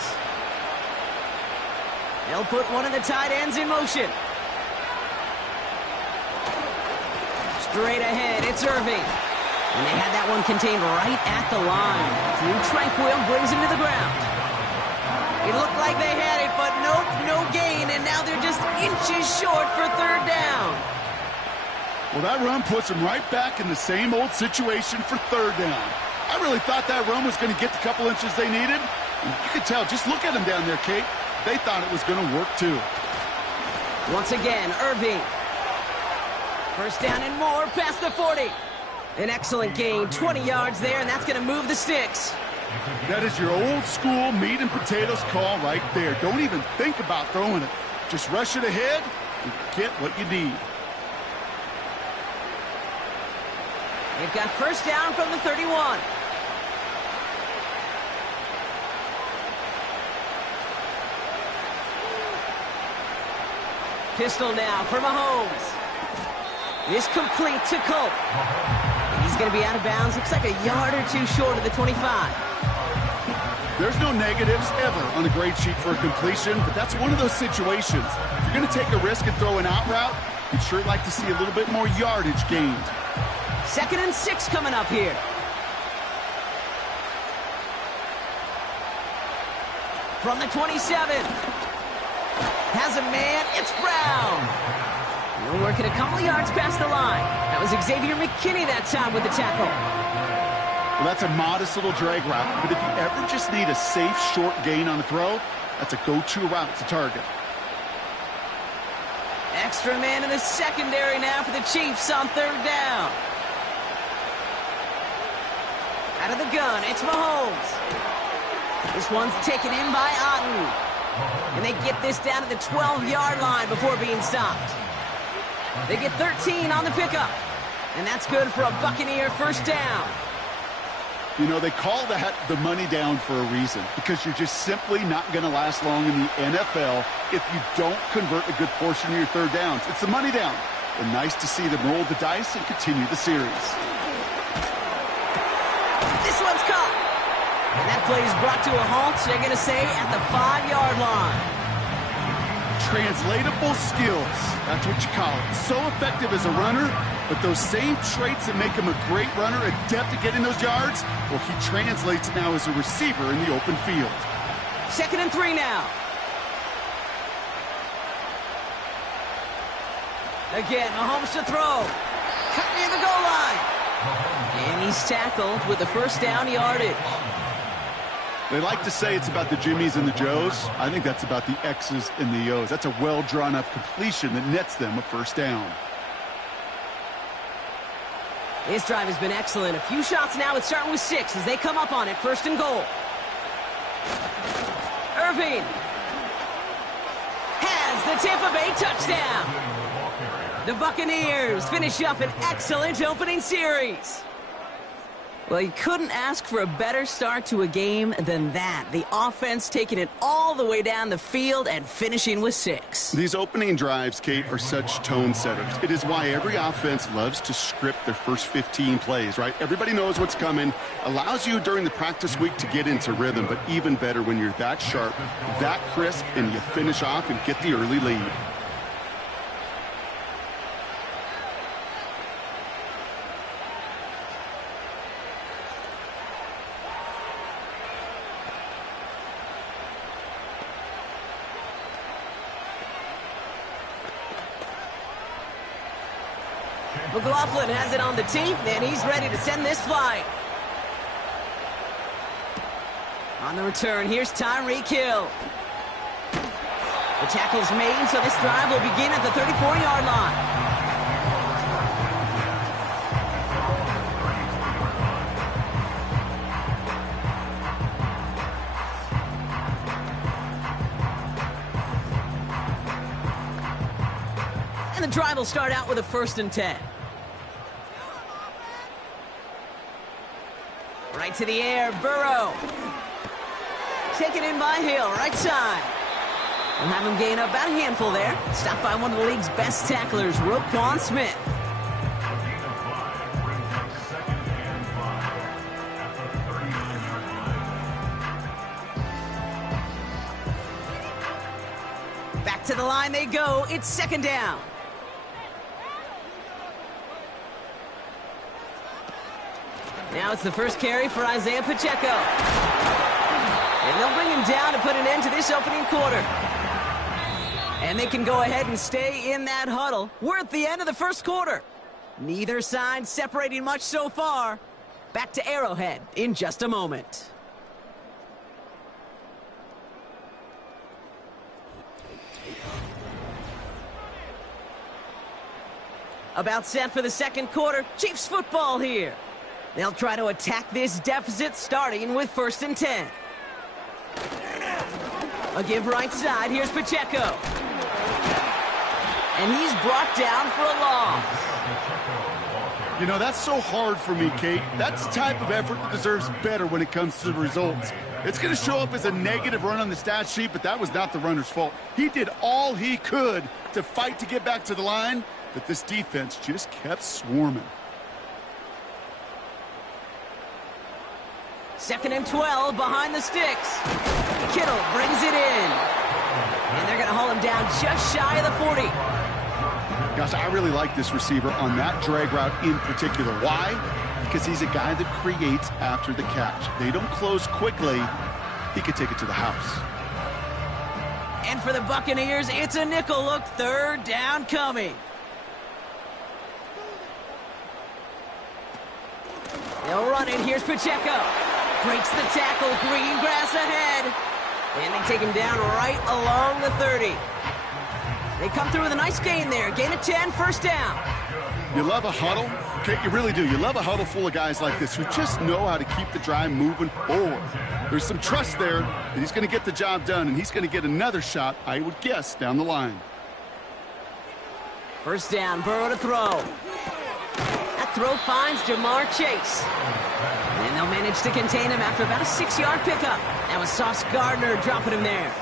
They'll put one of the tight ends in motion. Straight ahead, it's Irving. And they had that one contained right at the line. Drew Tranquill brings him to the ground. It looked like they had it, but nope, no gain, and now they're just inches short for 3rd down. Well, that run puts them right back in the same old situation for 3rd down. I really thought that run was going to get the couple inches they needed. And you could tell, just look at them down there, Kate. They thought it was going to work, too. Once again, Irving. 1st down and more past the 40. An excellent gain, 20 yards there, and that's going to move the sticks. That is your old school meat and potatoes call right there. Don't even think about throwing it. Just rush it ahead and get what you need. They've got 1st down from the 31. Pistol now for Mahomes. Is complete to Culp. And he's going to be out of bounds. Looks like a yard or two short of the 25. There's no negatives ever on a grade sheet for a completion, but that's one of those situations. If you're going to take a risk and throw an out route, you'd sure like to see a little bit more yardage gained. 2nd and 6 coming up here. From the 27. Has a man. It's Brown. He'll work it a couple of yards past the line. That was Xavier McKinney that time with the tackle. Well, that's a modest little drag route, but if you ever just need a safe, short gain on the throw, that's a go-to route to target. Extra man in the secondary now for the Chiefs on 3rd down. Out of the gun, it's Mahomes. This one's taken in by Otten. And they get this down to the 12-yard line before being stopped. They get 13 on the pickup. And that's good for a Buccaneer 1st down. You know, they call that the money down for a reason, because you're just simply not going to last long in the NFL if you don't convert a good portion of your 3rd downs. It's the money down. And nice to see them roll the dice and continue the series. This one's caught. And that play is brought to a halt, they're going to say, at the 5-yard line. Translatable skills. That's what you call it. So effective as a runner, but those same traits that make him a great runner, adept at getting those yards, well, he translates it now as a receiver in the open field. 2nd and 3 now. Again, Mahomes to throw. Cut near the goal line. And he's tackled with the 1st down yardage. They like to say it's about the Jimmies and the Joes. I think that's about the X's and the O's. That's a well-drawn-up completion that nets them a 1st down. This drive has been excellent. A few shots now. It's starting with 6 as they come up on it. 1st and goal. Irving has the Tampa Bay touchdown. The Buccaneers finish up an excellent opening series. Well, you couldn't ask for a better start to a game than that. The offense taking it all the way down the field and finishing with 6. These opening drives, Kate, are such tone setters. It is why every offense loves to script their first 15 plays, right? Everybody knows what's coming. Allows you during the practice week to get into rhythm, but even better when you're that sharp, that crisp, and you finish off and get the early lead. McLaughlin has it on the tee, and he's ready to send this flying. On the return, here's Tyreek Hill. The tackle's made, so this drive will begin at the 34-yard line. And the drive will start out with a 1st and 10. Right to the air, Burrow. Taken in by Hill, right side. We'll have him gain up about a handful there. Stopped by one of the league's best tacklers, Roquan Smith. Back to the line they go. It's 2nd down. Now it's the first carry for Isaiah Pacheco. And they'll bring him down to put an end to this opening quarter. And they can go ahead and stay in that huddle. We're at the end of the first quarter. Neither side separating much so far. Back to Arrowhead in just a moment. About set for the second quarter. Chiefs football here. They'll try to attack this deficit starting with 1st and 10. A give right side. Here's Pacheco. And he's brought down for a loss. You know, that's so hard for me, Kate. That's the type of effort that deserves better when it comes to the results. It's going to show up as a negative run on the stat sheet, but that was not the runner's fault. He did all he could to fight to get back to the line, but this defense just kept swarming. 2nd and 12 behind the sticks. Kittle brings it in. And they're going to haul him down just shy of the 40. Gosh, I really like this receiver on that drag route in particular. Why? Because he's a guy that creates after the catch. They don't close quickly. He could take it to the house. And for the Buccaneers, it's a nickel look. 3rd down coming. They'll run it. Here's Pacheco. Breaks the tackle. Green grass ahead. And they take him down right along the 30. They come through with a nice gain there. Gain of 10, 1st down. You love a huddle? Okay, you really do. You love a huddle full of guys like this who just know how to keep the drive moving forward. There's some trust there that he's going to get the job done, and he's going to get another shot, I would guess, down the line. 1st down, Burrow to throw. That throw finds Jamar Chase. And they'll manage to contain him after about a 6-yard pickup. That was Sauce Gardner dropping him there.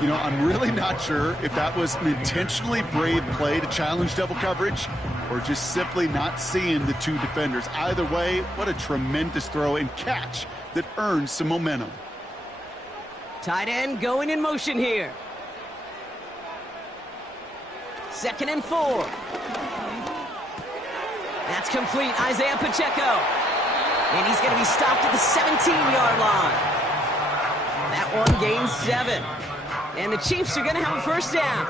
You know, I'm really not sure if that was an intentionally brave play to challenge double coverage or just simply not seeing the 2 defenders. Either way, what a tremendous throw and catch that earns some momentum. Tight end going in motion here. 2nd and 4. That's complete. Isaiah Pacheco. And he's going to be stopped at the 17-yard line. That one gains 7. And the Chiefs are going to have a 1st down.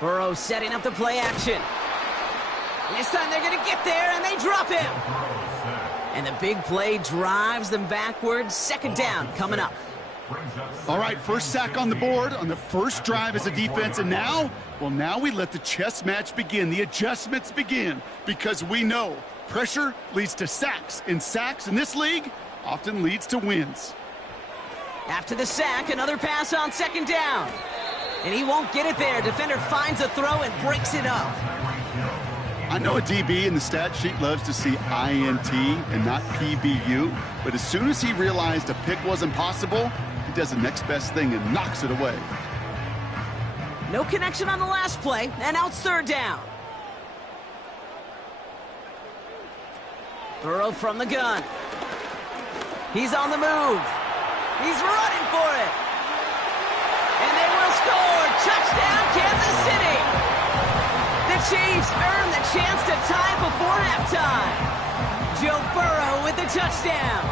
Burrow setting up the play action. And this time they're going to get there, and they drop him. And the big play drives them backwards. 2nd down coming up. All right, first sack on the board on the first drive as a defense, and now, well, now we let the chess match begin, the adjustments begin, because we know pressure leads to sacks, and sacks in this league often leads to wins. After the sack, another pass on second down. And he won't get it there. Defender finds a throw and breaks it up. I know a DB in the stat sheet loves to see INT and not PBU, but as soon as he realized a pick wasn't possible, he does the next best thing and knocks it away. No connection on the last play, and now it's third down. Burrow from the gun. He's on the move. He's running for it. And they will score. Touchdown, Kansas City. The Chiefs earn the chance to tie before halftime. Joe Burrow with the touchdown.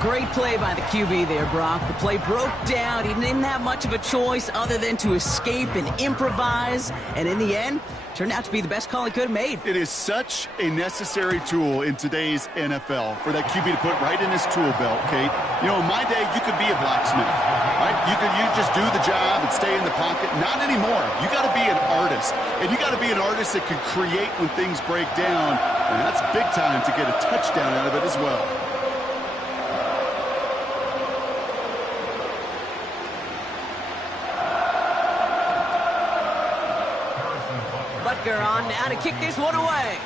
Great play by the QB there, Brock. The play broke down. He didn't have much of a choice other than to escape and improvise. And in the end, turned out to be the best call he could have made. It is such a necessary tool in today's NFL for that QB to put right in his tool belt, Kate. You know, in my day, you could be a blacksmith, right? You just do the job and stay in the pocket. Not anymore. You got to be an artist, and you got to be an artist that can create when things break down, and that's big time to get a touchdown out of it as well. Butker on now to kick this one away.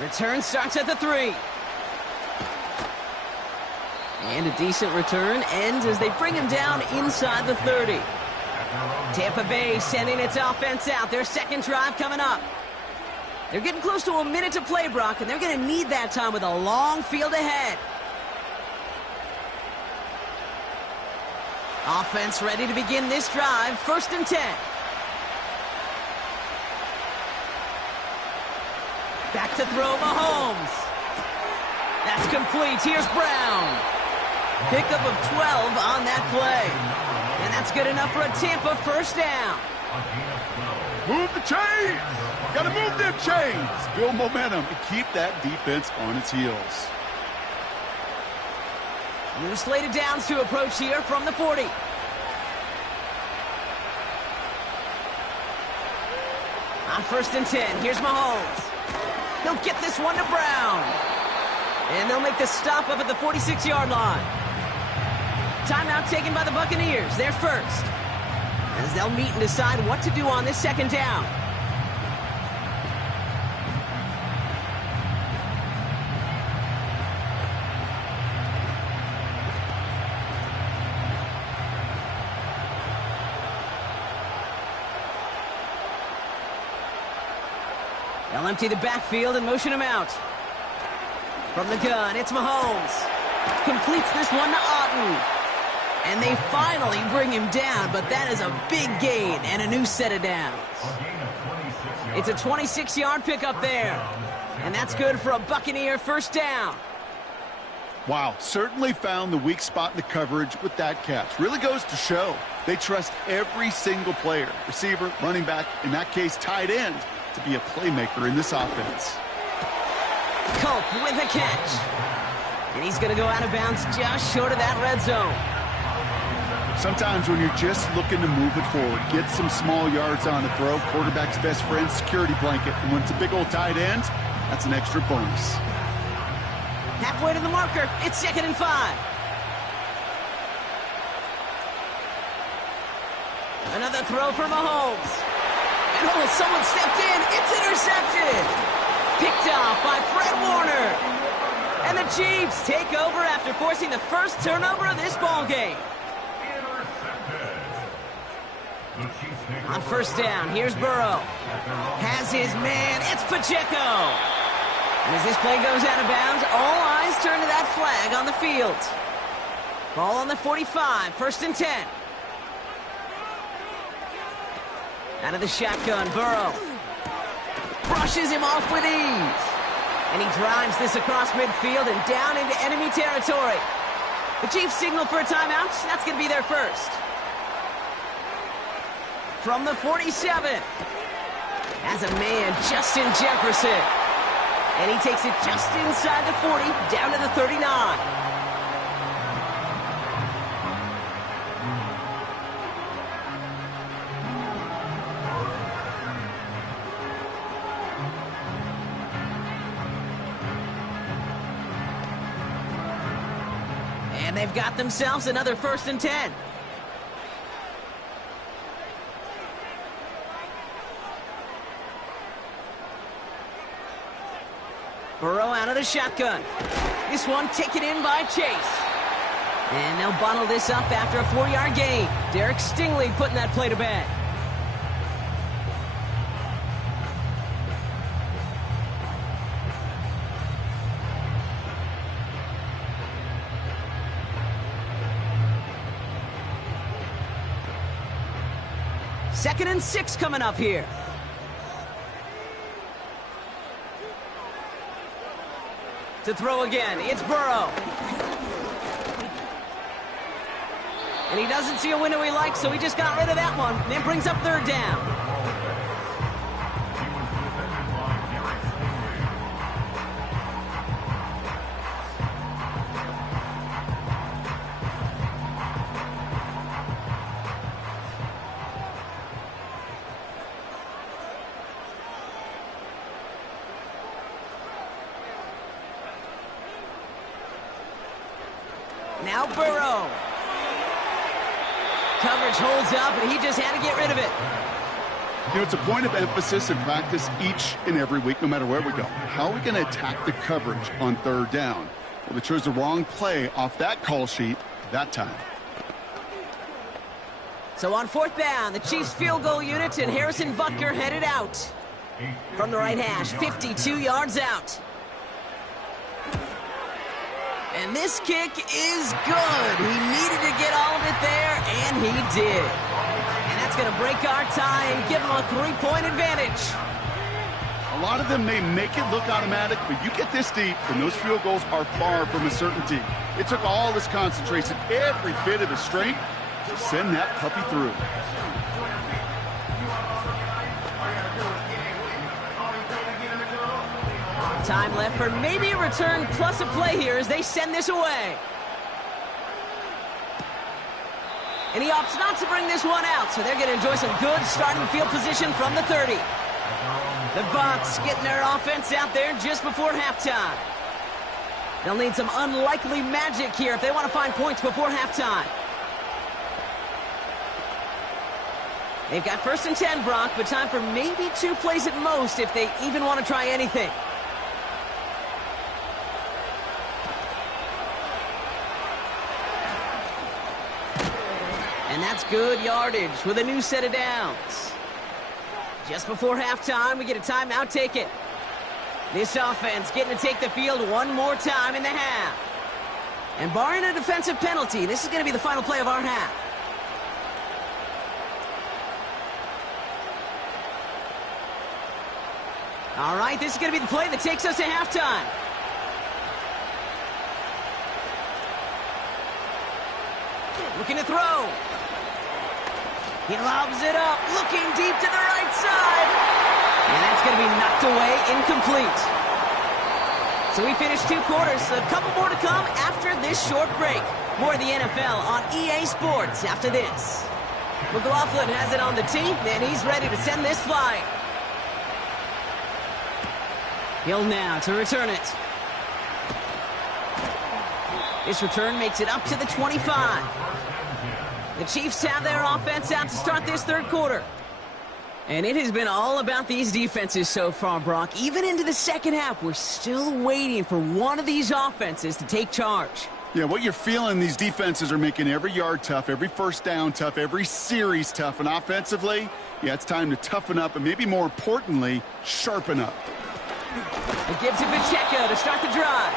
Return starts at the 3. And a decent return ends as they bring him down inside the 30. Tampa Bay sending its offense out. Their second drive coming up. They're getting close to a minute to play, Brock, and they're going to need that time with a long field ahead. Offense ready to begin this drive. 1st and 10. Back to throw, Mahomes. That's complete. Here's Brown. Pickup of 12 on that play. And that's good enough for a Tampa first down. Move the chains. Got to move them chains. Build momentum and keep that defense on its heels. New slated downs to approach here from the 40. On 1st and 10, here's Mahomes. He'll get this one to Brown. And they'll make the stop up at the 46-yard line. Timeout taken by the Buccaneers. They're first. As they'll meet and decide what to do on this second down. They'll empty the backfield and motion him out. From the gun, it's Mahomes. Completes this one to Otten. And they finally bring him down, but that is a big gain and a new set of downs. It's a 26-yard pickup there. And that's good for a Buccaneer first down. Wow, certainly found the weak spot in the coverage with that catch. Really goes to show they trust every single player, receiver, running back, in that case, tight end, to be a playmaker in this offense. Culp with a catch. And he's going to go out of bounds just short of that red zone. Sometimes when you're just looking to move it forward, get some small yards on the throw, quarterback's best friend, security blanket. And when it's a big old tight end, that's an extra bonus. Halfway to the marker, it's 2nd and 5. Another throw for Mahomes. And oh, someone stepped in. It's intercepted. Picked off by Fred Warner. And the Chiefs take over after forcing the first turnover of this ball game. On first down, here's Burrow. Has his man, it's Pacheco. And as this play goes out of bounds, all eyes turn to that flag on the field. Ball on the 45, 1st and 10. Out of the shotgun, Burrow. Brushes him off with ease. And he drives this across midfield and down into enemy territory. The Chiefs signal for a timeout. That's going to be their first. From the 47. As a man, Justin Jefferson. And he takes it just inside the 40, down to the 39. And they've got themselves another 1st and 10. Burrow out of the shotgun. This one taken in by Chase. And they'll bottle this up after a 4-yard gain. Derek Stingley putting that play to bed. Second and 6 coming up here. To throw again, it's Burrow. And he doesn't see a window he likes, so he just got rid of that one. And it brings up 3rd down. Now Burrow. Coverage holds up, and he just had to get rid of it. You know, it's a point of emphasis in practice each and every week, no matter where we go. How are we going to attack the coverage on 3rd down? Well, they chose the wrong play off that call sheet that time. So on 4th down, the Chiefs field goal unit and Harrison Butker headed out. From the right hash, 52 yards out. And this kick is good. He needed to get all of it there, and he did. And that's going to break our tie and give him a 3-point advantage. A lot of them may make it look automatic, but you get this deep, and those field goals are far from a certainty. It took all his concentration, every bit of his strength, to send that puppy through. Time left for maybe a return plus a play here as they send this away. And he opts not to bring this one out, so they're going to enjoy some good starting field position from the 30. The Bucs getting their offense out there just before halftime. They'll need some unlikely magic here if they want to find points before halftime. They've got 1st and 10, Brock, but time for maybe 2 plays at most if they even want to try anything. And that's good yardage with a new set of downs. Just before halftime, we get a timeout taken. This offense getting to take the field one more time in the half. And barring a defensive penalty, this is going to be the final play of our half. All right, this is going to be the play that takes us to halftime. Looking to throw. He lobs it up, looking deep to the right side. And that's going to be knocked away, incomplete. So we finished 2 quarters, a couple more to come after this short break. More of the NFL on EA Sports after this. McLaughlin has it on the tee, and he's ready to send this flying. Hill now to return it. This return makes it up to the 25. The Chiefs have their offense out to start this 3rd quarter. And it has been all about these defenses so far, Brock. Even into the 2nd half, we're still waiting for one of these offenses to take charge. Yeah, what you're feeling, these defenses are making every yard tough, every 1st down tough, every series tough. And offensively, yeah, it's time to toughen up and maybe more importantly, sharpen up. It gives it Pacheco to start the drive.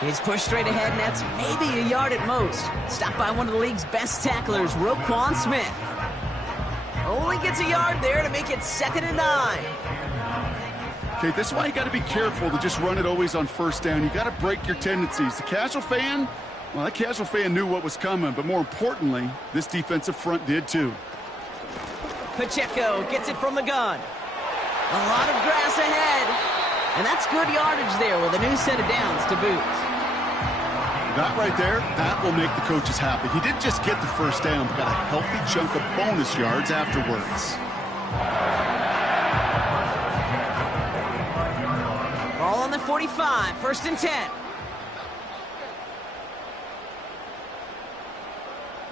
He's pushed straight ahead, and that's maybe a yard at most. Stopped by one of the league's best tacklers, Roquan Smith. Only gets a yard there to make it 2nd and 9. Okay, this is why you got to be careful to just run it always on 1st down. You got to break your tendencies. The casual fan, well, that casual fan knew what was coming, but more importantly, this defensive front did too. Pacheco gets it from the gun. A lot of grass ahead. And that's good yardage there with a new set of downs to boot. That right there, that will make the coaches happy. He didn't just get the first down, but got a healthy chunk of bonus yards afterwards. Ball on the 45, 1st and 10.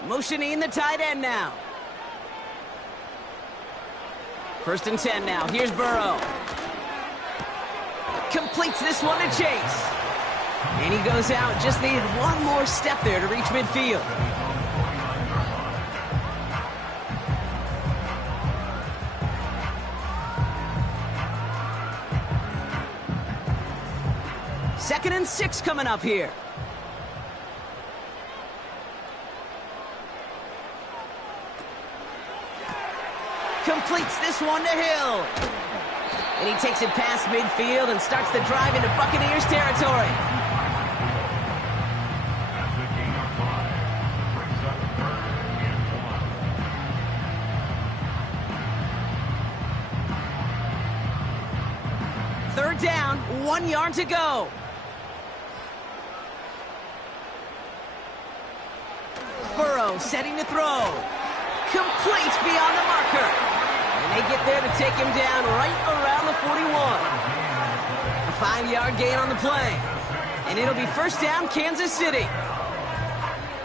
Motioning the tight end now. 1st and 10 now. Here's Burrow. Completes this one to Chase. And he goes out. Just needed one more step there to reach midfield. Second and 6 coming up here. Completes this one to Hill. And he takes it past midfield and starts the drive into Buccaneers territory. Third down, 1 yard to go. Burrow setting to throw. Complete beyond the marker. And they get there to take him down right around the 41. A 5-yard gain on the play. And it'll be 1st down, Kansas City.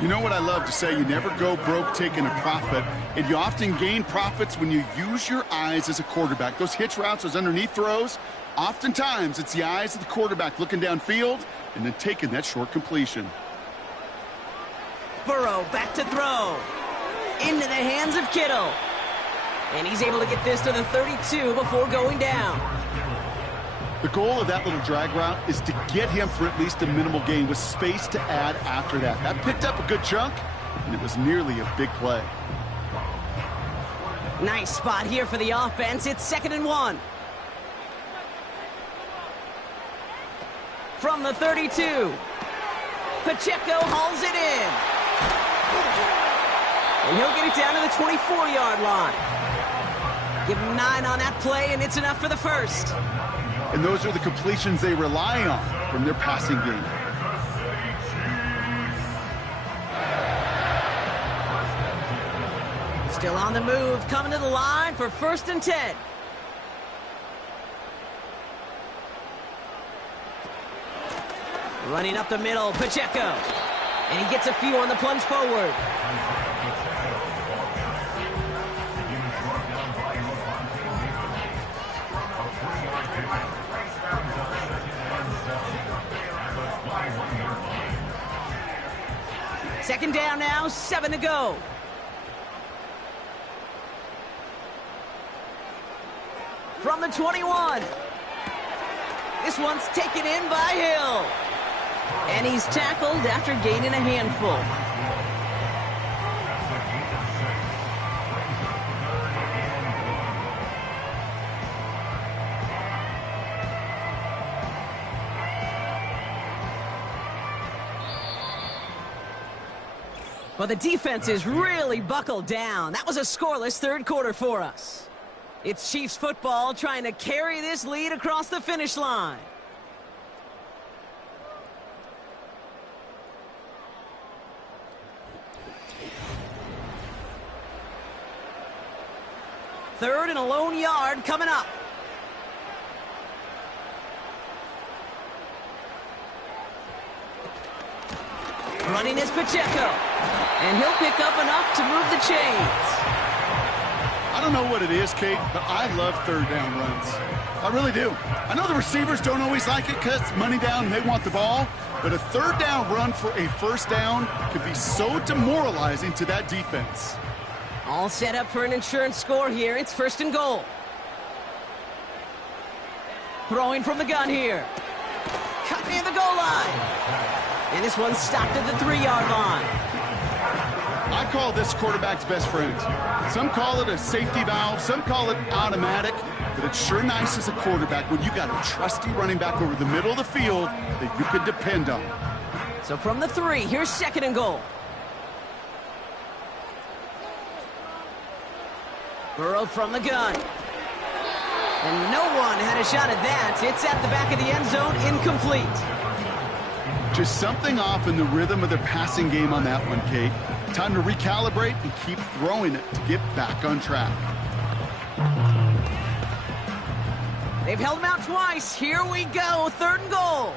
You know what I love to say? You never go broke taking a profit, and you often gain profits when you use your eyes as a quarterback. Those hitch routes, those underneath throws, oftentimes it's the eyes of the quarterback looking downfield and then taking that short completion. Burrow back to throw. Into the hands of Kittle. And he's able to get this to the 32 before going down. The goal of that little drag route is to get him for at least a minimal gain with space to add after that. That picked up a good chunk, and it was nearly a big play. Nice spot here for the offense. It's 2nd and 1. From the 32. Pacheco hauls it in. And he'll get it down to the 24-yard line. Give him 9 on that play, and it's enough for the first. And those are the completions they rely on from their passing game. Still on the move, coming to the line for 1st and 10. Running up the middle, Pacheco. And he gets a few on the plunge forward. Second down now, 7 to go. From the 21. This one's taken in by Hill. And he's tackled after gaining a handful. But the defense is really buckled down. That was a scoreless third quarter for us. It's Chiefs football trying to carry this lead across the finish line. Third and a lone yard coming up. Running is Pacheco. And he'll pick up enough to move the chains. I don't know what it is, Kate, but I love third down runs. I really do. I know the receivers don't always like it because it's money down and they want the ball, but a third down run for a first down could be so demoralizing to that defense. All set up for an insurance score here. It's 1st and goal. Throwing from the gun here. Cut near the goal line. And this one's stopped at the 3-yard line. I call this quarterback's best friend. Some call it a safety valve, some call it automatic, but it's sure nice as a quarterback when you got a trusty running back over the middle of the field that you could depend on. So from the 3, here's 2nd and goal. Burrow from the gun. And no one had a shot at that. It's at the back of the end zone, incomplete. Just something off in the rhythm of their passing game on that one, Kate. Time to recalibrate and keep throwing it to get back on track. They've held him out twice. Here we go, 3rd and goal.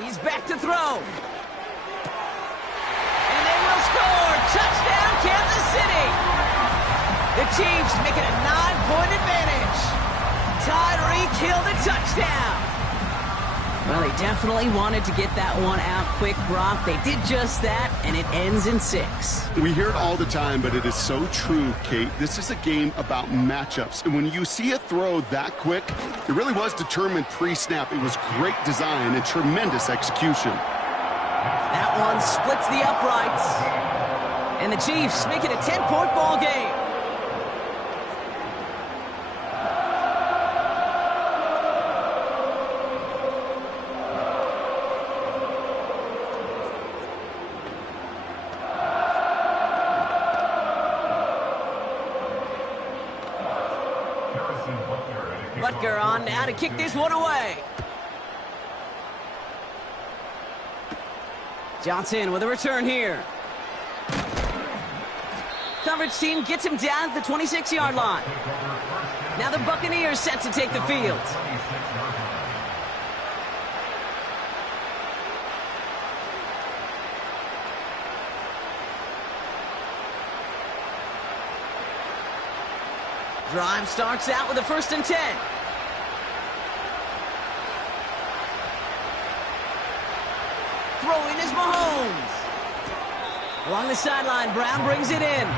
He's back to throw. And they will score. Touchdown, Kansas City. The Chiefs make it a 9-point advantage. Tyreek Hill the touchdown. Well, they definitely wanted to get that one out quick, Brock. They did just that, and it ends in 6. We hear it all the time, but it is so true, Kate. This is a game about matchups. And when you see a throw that quick, it really was determined pre-snap. It was great design and tremendous execution. That one splits the uprights. And the Chiefs make it a 10-point ball game. Butker on now to kick this one away. Johnson with a return here. Coverage team gets him down at the 26-yard line. Now the Buccaneers set to take the field. Drive starts out with a 1st and 10. Throwing is Mahomes. Along the sideline, Brown brings it in.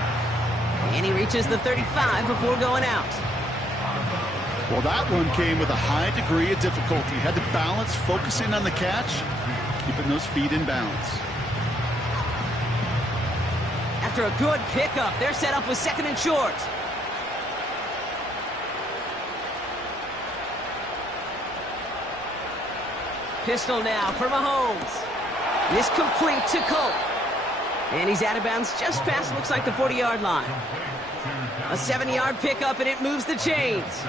And he reaches the 35 before going out. Well, that one came with a high degree of difficulty. Had to balance focusing on the catch, keeping those feet in bounds. After a good pickup, they're set up with 2nd and short. Pistol now for Mahomes. This complete to Colt. And he's out of bounds just past, looks like, the 40-yard line. A 7-yard pickup, and it moves the chains.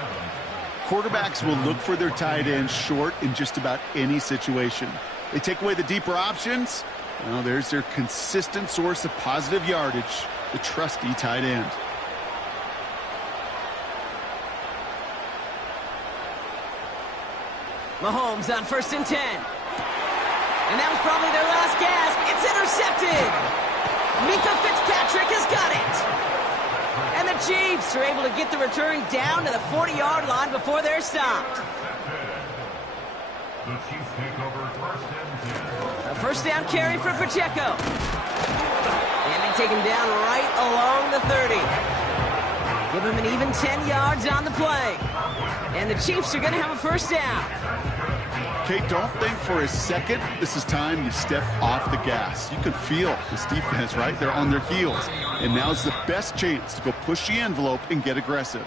Quarterbacks will look for their tight end short in just about any situation. They take away the deeper options. Well, there's their consistent source of positive yardage, the trusty tight end. Mahomes on 1st and 10. And that was probably their last gasp. It's intercepted. Mika Fitzpatrick has got it. And the Chiefs are able to get the return down to the 40-yard line before they're stopped. The Chiefs take over 1st and 10. A 1st down carry for Pacheco. And they take him down right along the 30. Give him an even 10 yards on the play. And the Chiefs are going to have a 1st down. Kate, don't think for a second this is time you step off the gas. You can feel this defense, right? They're on their heels. And now's the best chance to go push the envelope and get aggressive.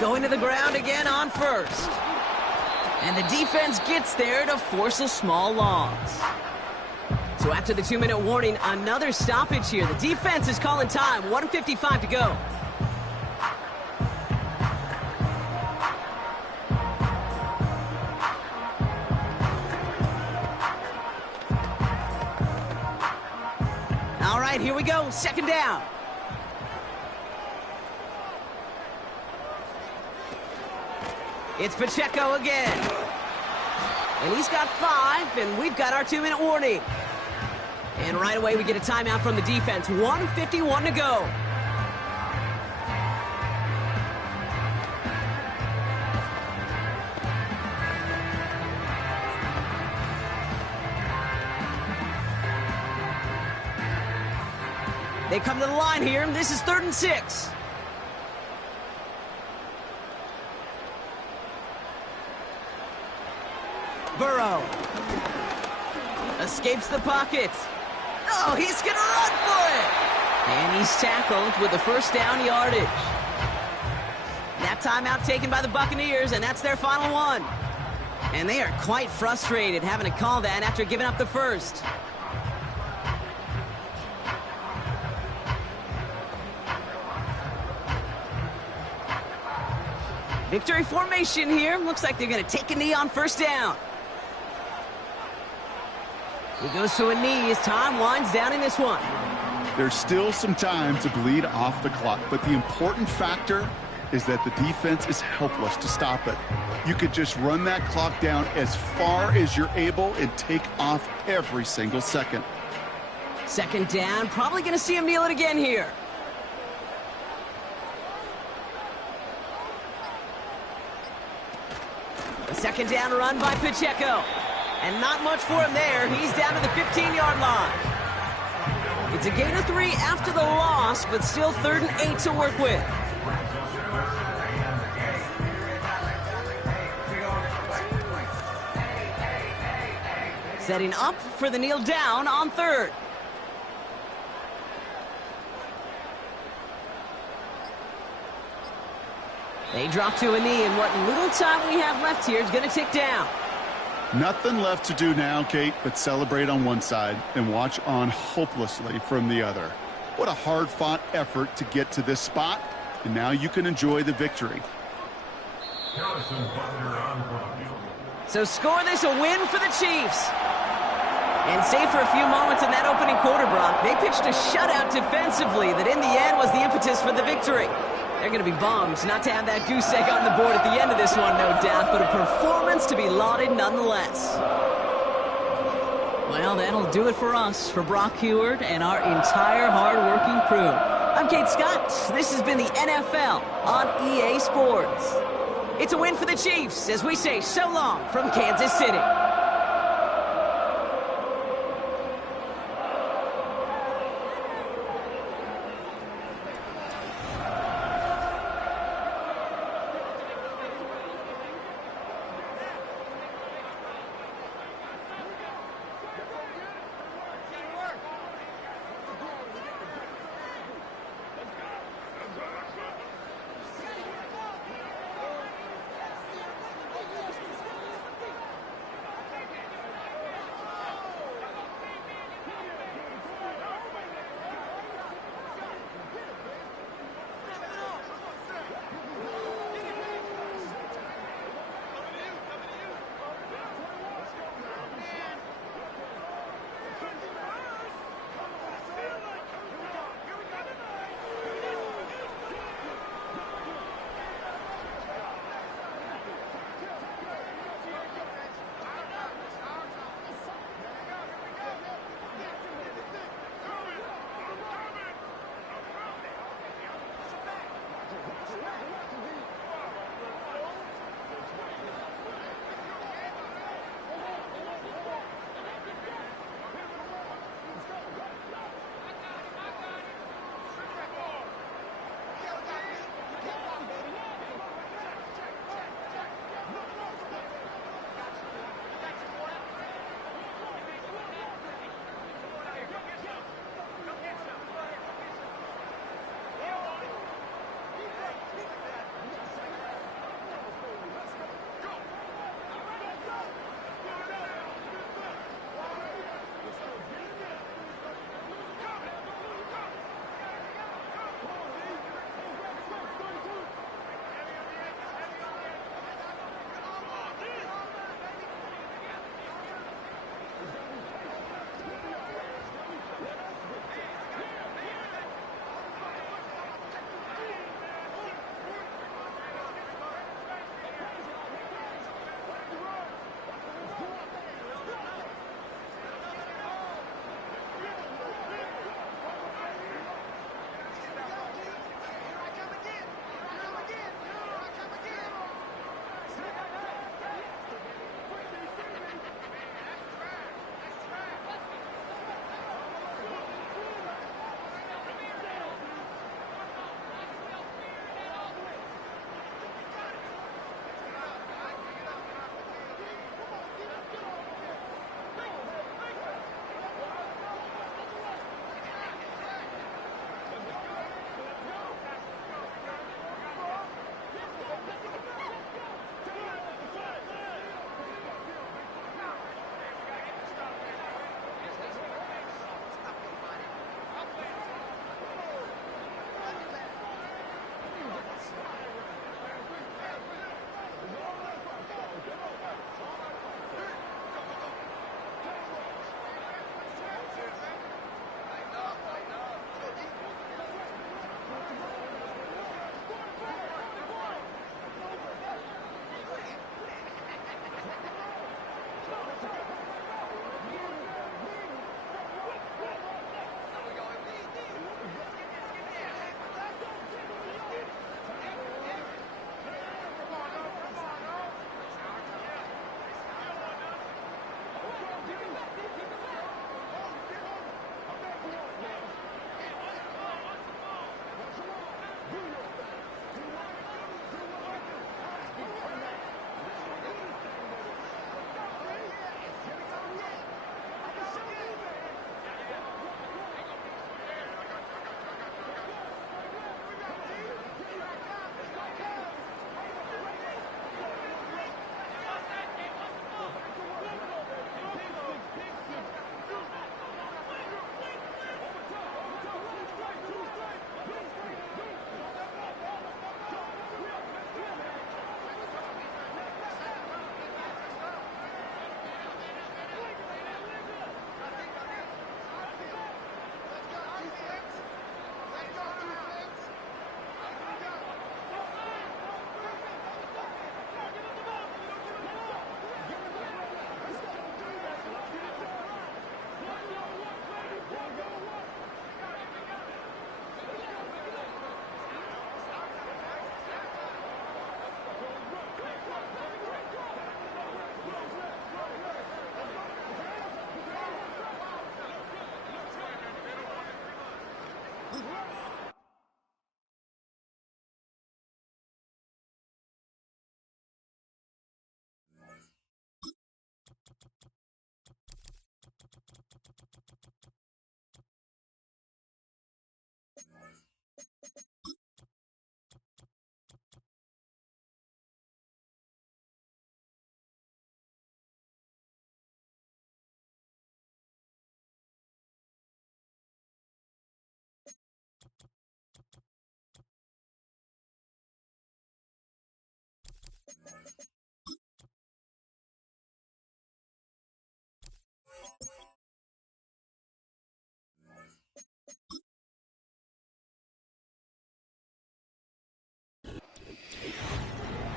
Going to the ground again on 1st. And the defense gets there to force a small loss. So after the 2-minute warning, another stoppage here. The defense is calling time. 1:55 to go. All right, here we go. 2nd down. It's Pacheco again. And he's got 5, and we've got our 2-minute warning. And right away, we get a timeout from the defense. 1:51 to go. They come to the line here. This is 3rd and 6. Burrow escapes the pocket. Oh, he's going to run for it. And he's tackled with the first down yardage. That timeout taken by the Buccaneers, and that's their final one. And they are quite frustrated having to call that after giving up the first. Victory formation here. Looks like they're going to take a knee on first down. He goes to a knee as time winds down in this one. There's still some time to bleed off the clock, but the important factor is that the defense is helpless to stop it. You could just run that clock down as far as you're able and take off every single second. Second down, probably going to see him kneel it again here. A second down run by Pacheco. And not much for him there. He's down to the 15-yard line. It's a gain of 3 after the loss, but still 3rd and 8 to work with. Setting up for the kneel down on 3rd. They drop to a knee, and what little time we have left here is going to tick down. Nothing left to do now, Kate, but celebrate on one side and watch on hopelessly from the other. What a hard-fought effort to get to this spot, and now you can enjoy the victory. So score this a win for the Chiefs. And save for a few moments in that opening quarter, Brock. They pitched a shutout defensively that in the end was the impetus for the victory. They're going to be bummed not to have that goose egg on the board at the end of this one, no doubt, but a performance to be lauded nonetheless. Well, that'll do it for us, for Brock Huard and our entire hard-working crew. I'm Kate Scott. This has been the NFL on EA Sports. It's a win for the Chiefs as we say so long from Kansas City.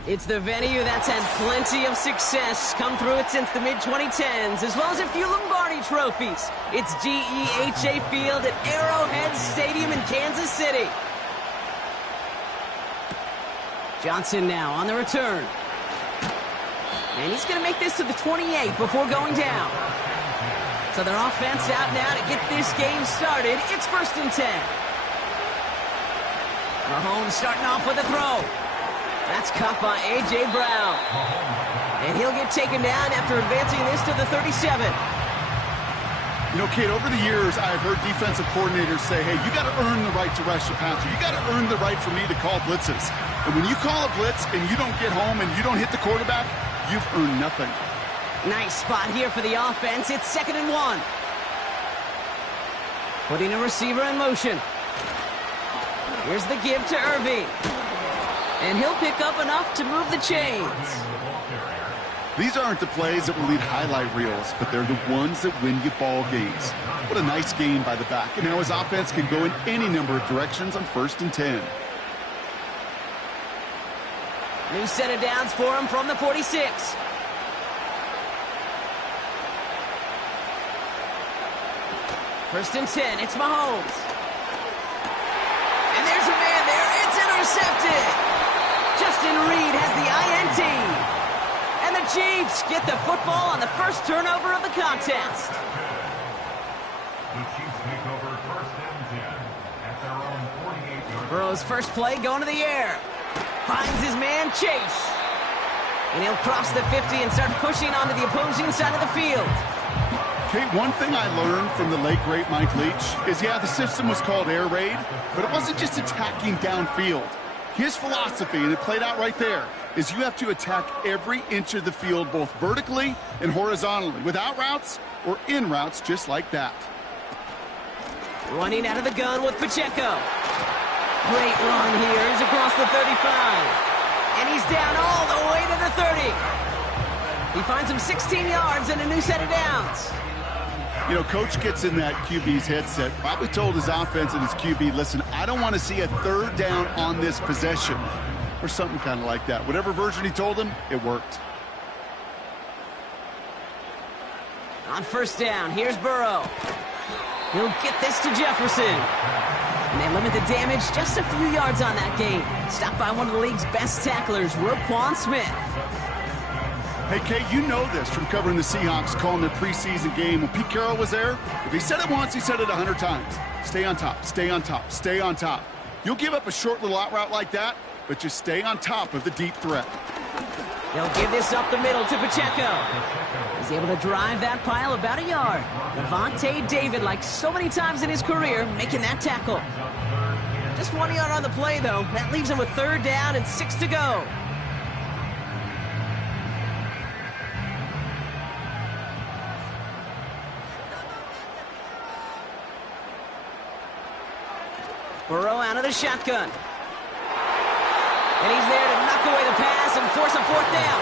It's the venue that's had plenty of success, come through it since the mid-2010s, as well as a few Lombardi trophies. It's GEHA Field at Arrowhead Stadium in Kansas City. Johnson now on the return. And he's going to make this to the 28 before going down. So their offense out now to get this game started. It's 1st and 10. Mahomes starting off with a throw. That's caught by A.J. Brown. And he'll get taken down after advancing this to the 37. You know, Kate, over the years, I've heard defensive coordinators say, hey, you got to earn the right to rush your passer. You got to earn the right for me to call blitzes. And when you call a blitz and you don't get home and you don't hit the quarterback, you've earned nothing. Nice spot here for the offense. It's 2nd and 1. Putting a receiver in motion. Here's the give to Irving. And he'll pick up enough to move the chains. These aren't the plays that will lead highlight reels, but they're the ones that win you ball games. What a nice game by the back. And now his offense can go in any number of directions on 1st and 10. New set of downs for him from the 46. First and 10, it's Mahomes. And there's a man there, it's intercepted. Justin Reed has the INT. And the Chiefs get the football on the first turnover of the contest. The Chiefs take over 1st and 10 at their own 48-yard. Burrow's first play going to the air. Finds his man Chase. And he'll cross the 50 and start pushing onto the opposing side of the field. Kate, one thing I learned from the late, great Mike Leach is, yeah, the system was called air raid, but it wasn't just attacking downfield. His philosophy, and it played out right there, is you have to attack every inch of the field, both vertically and horizontally, without routes or in routes just like that. Running out of the gun with Pacheco. Great run here. He's across the 35. And he's down all the way to the 30. He finds him 16 yards and a new set of downs. You know, Coach gets in that QB's headset, probably told his offense and his QB, listen, I don't want to see a 3rd down on this possession, or something kind of like that. Whatever version he told him, it worked. On 1st down, here's Burrow. He'll get this to Jefferson. And they limit the damage just a few yards on that game. Stopped by one of the league's best tacklers, Roquan Smith. Hey, Kate, you know this from covering the Seahawks, calling their preseason game. When Pete Carroll was there, if he said it once, he said it 100 times. Stay on top, stay on top, stay on top. You'll give up a short little out route like that, but just stay on top of the deep threat. He'll give this up the middle to Pacheco. He's able to drive that pile about a yard. Levante David, like so many times in his career, making that tackle. Just 1 yard on the play, though. That leaves him with 3rd down and 6 to go. Burrow out of the shotgun. And he's there to knock away the pass and force a 4th down.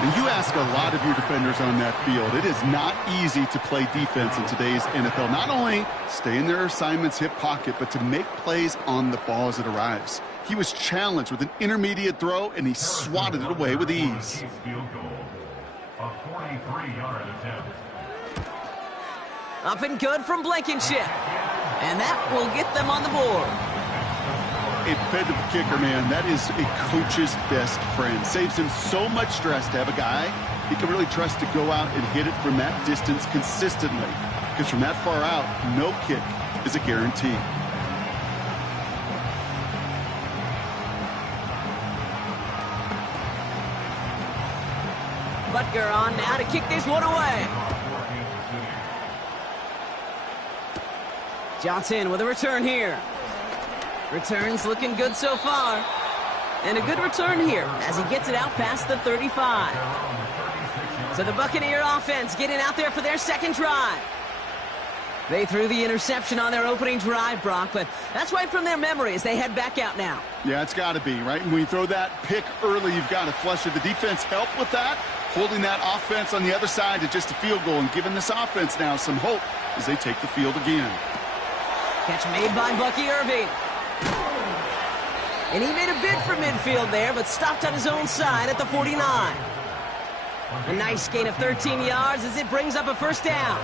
And you ask a lot of your defenders on that field. It is not easy to play defense in today's NFL. Not only stay in their assignment's hip pocket, but to make plays on the ball as it arrives. He was challenged with an intermediate throw, and he swatted it away with ease. Field goal, a 43-yard attempt. Up and good from Blankenship. And that will get them on the board. A dependable kicker, man, that is a coach's best friend. Saves him so much stress to have a guy he can really trust to go out and hit it from that distance consistently. Because from that far out, no kick is a guarantee. Butker on now to kick this one away. Johnson with a return here. Returns looking good so far. And a good return here as he gets it out past the 35. So the Buccaneer offense getting out there for their 2nd drive. They threw the interception on their opening drive, Brock, but that's right from their memory as they head back out now. Yeah, it's got to be, right? And when you throw that pick early, you've got to flush it. The defense helped with that, holding that offense on the other side to just a field goal and giving this offense now some hope as they take the field again. Catch made by Bucky Irving. And he made a bid for midfield there, but stopped on his own side at the 49. A nice gain of 13 yards as it brings up a first down.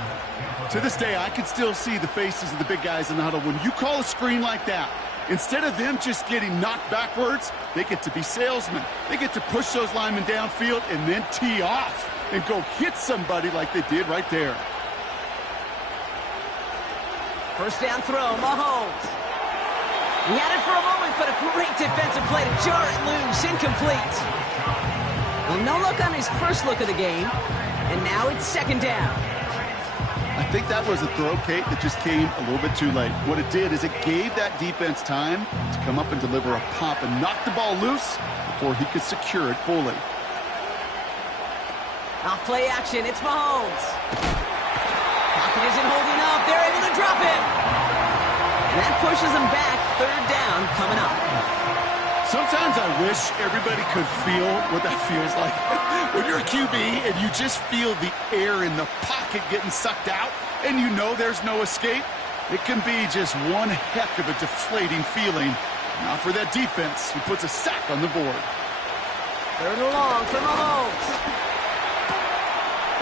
To this day, I can still see the faces of the big guys in the huddle. When you call a screen like that, instead of them just getting knocked backwards, they get to be salesmen. They get to push those linemen downfield and then tee off and go hit somebody like they did right there. First down throw, Mahomes. He had it for a moment, but a great defensive play to jar it loose, incomplete. Well, no look on his first look of the game, and now it's second down. I think that was a throw, Kate, that just came a little bit too late. What it did is it gave that defense time to come up and deliver a pop and knock the ball loose before he could secure it fully. Off play action, it's Mahomes. Pocket isn't holding up, they're able to drop it. And that pushes him back, third down coming up. Sometimes I wish everybody could feel what that feels like. When you're a QB and you just feel the air in the pocket getting sucked out and you know there's no escape, it can be just one heck of a deflating feeling. Not for that defense who puts a sack on the board. Third and long for Mahomes.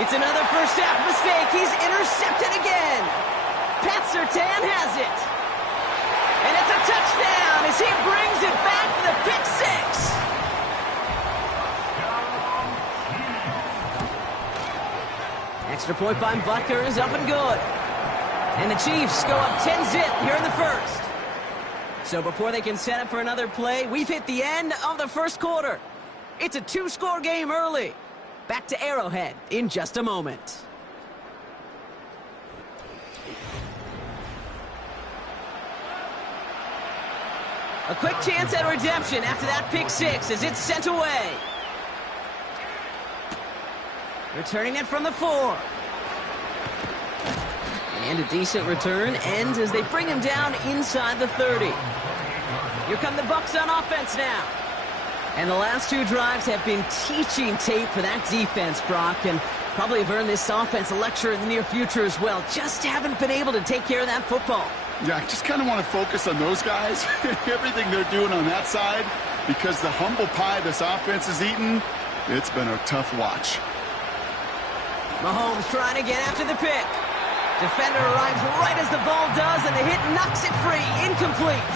It's another first half mistake. He's intercepted again. Pat Surtain has it. And it's a touchdown as he brings it back for the pick six. Extra point by Butker is up and good. And the Chiefs go up 10-zip here in the first. So before they can set up for another play, we've hit the end of the first quarter. It's a two-score game early. Back to Arrowhead in just a moment. A quick chance at redemption after that pick six as it's sent away. Returning it from the 4. And a decent return ends as they bring him down inside the 30. Here come the Bucs on offense now. And the last two drives have been teaching tape for that defense, Brock, and probably have earned this offense a lecture in the near future as well. Just haven't been able to take care of that football. Yeah, I just kind of want to focus on those guys, everything they're doing on that side, because the humble pie this offense is eating, it's been a tough watch. Mahomes trying to get after the pick. Defender arrives right as the ball does, and the hit knocks it free. Incomplete.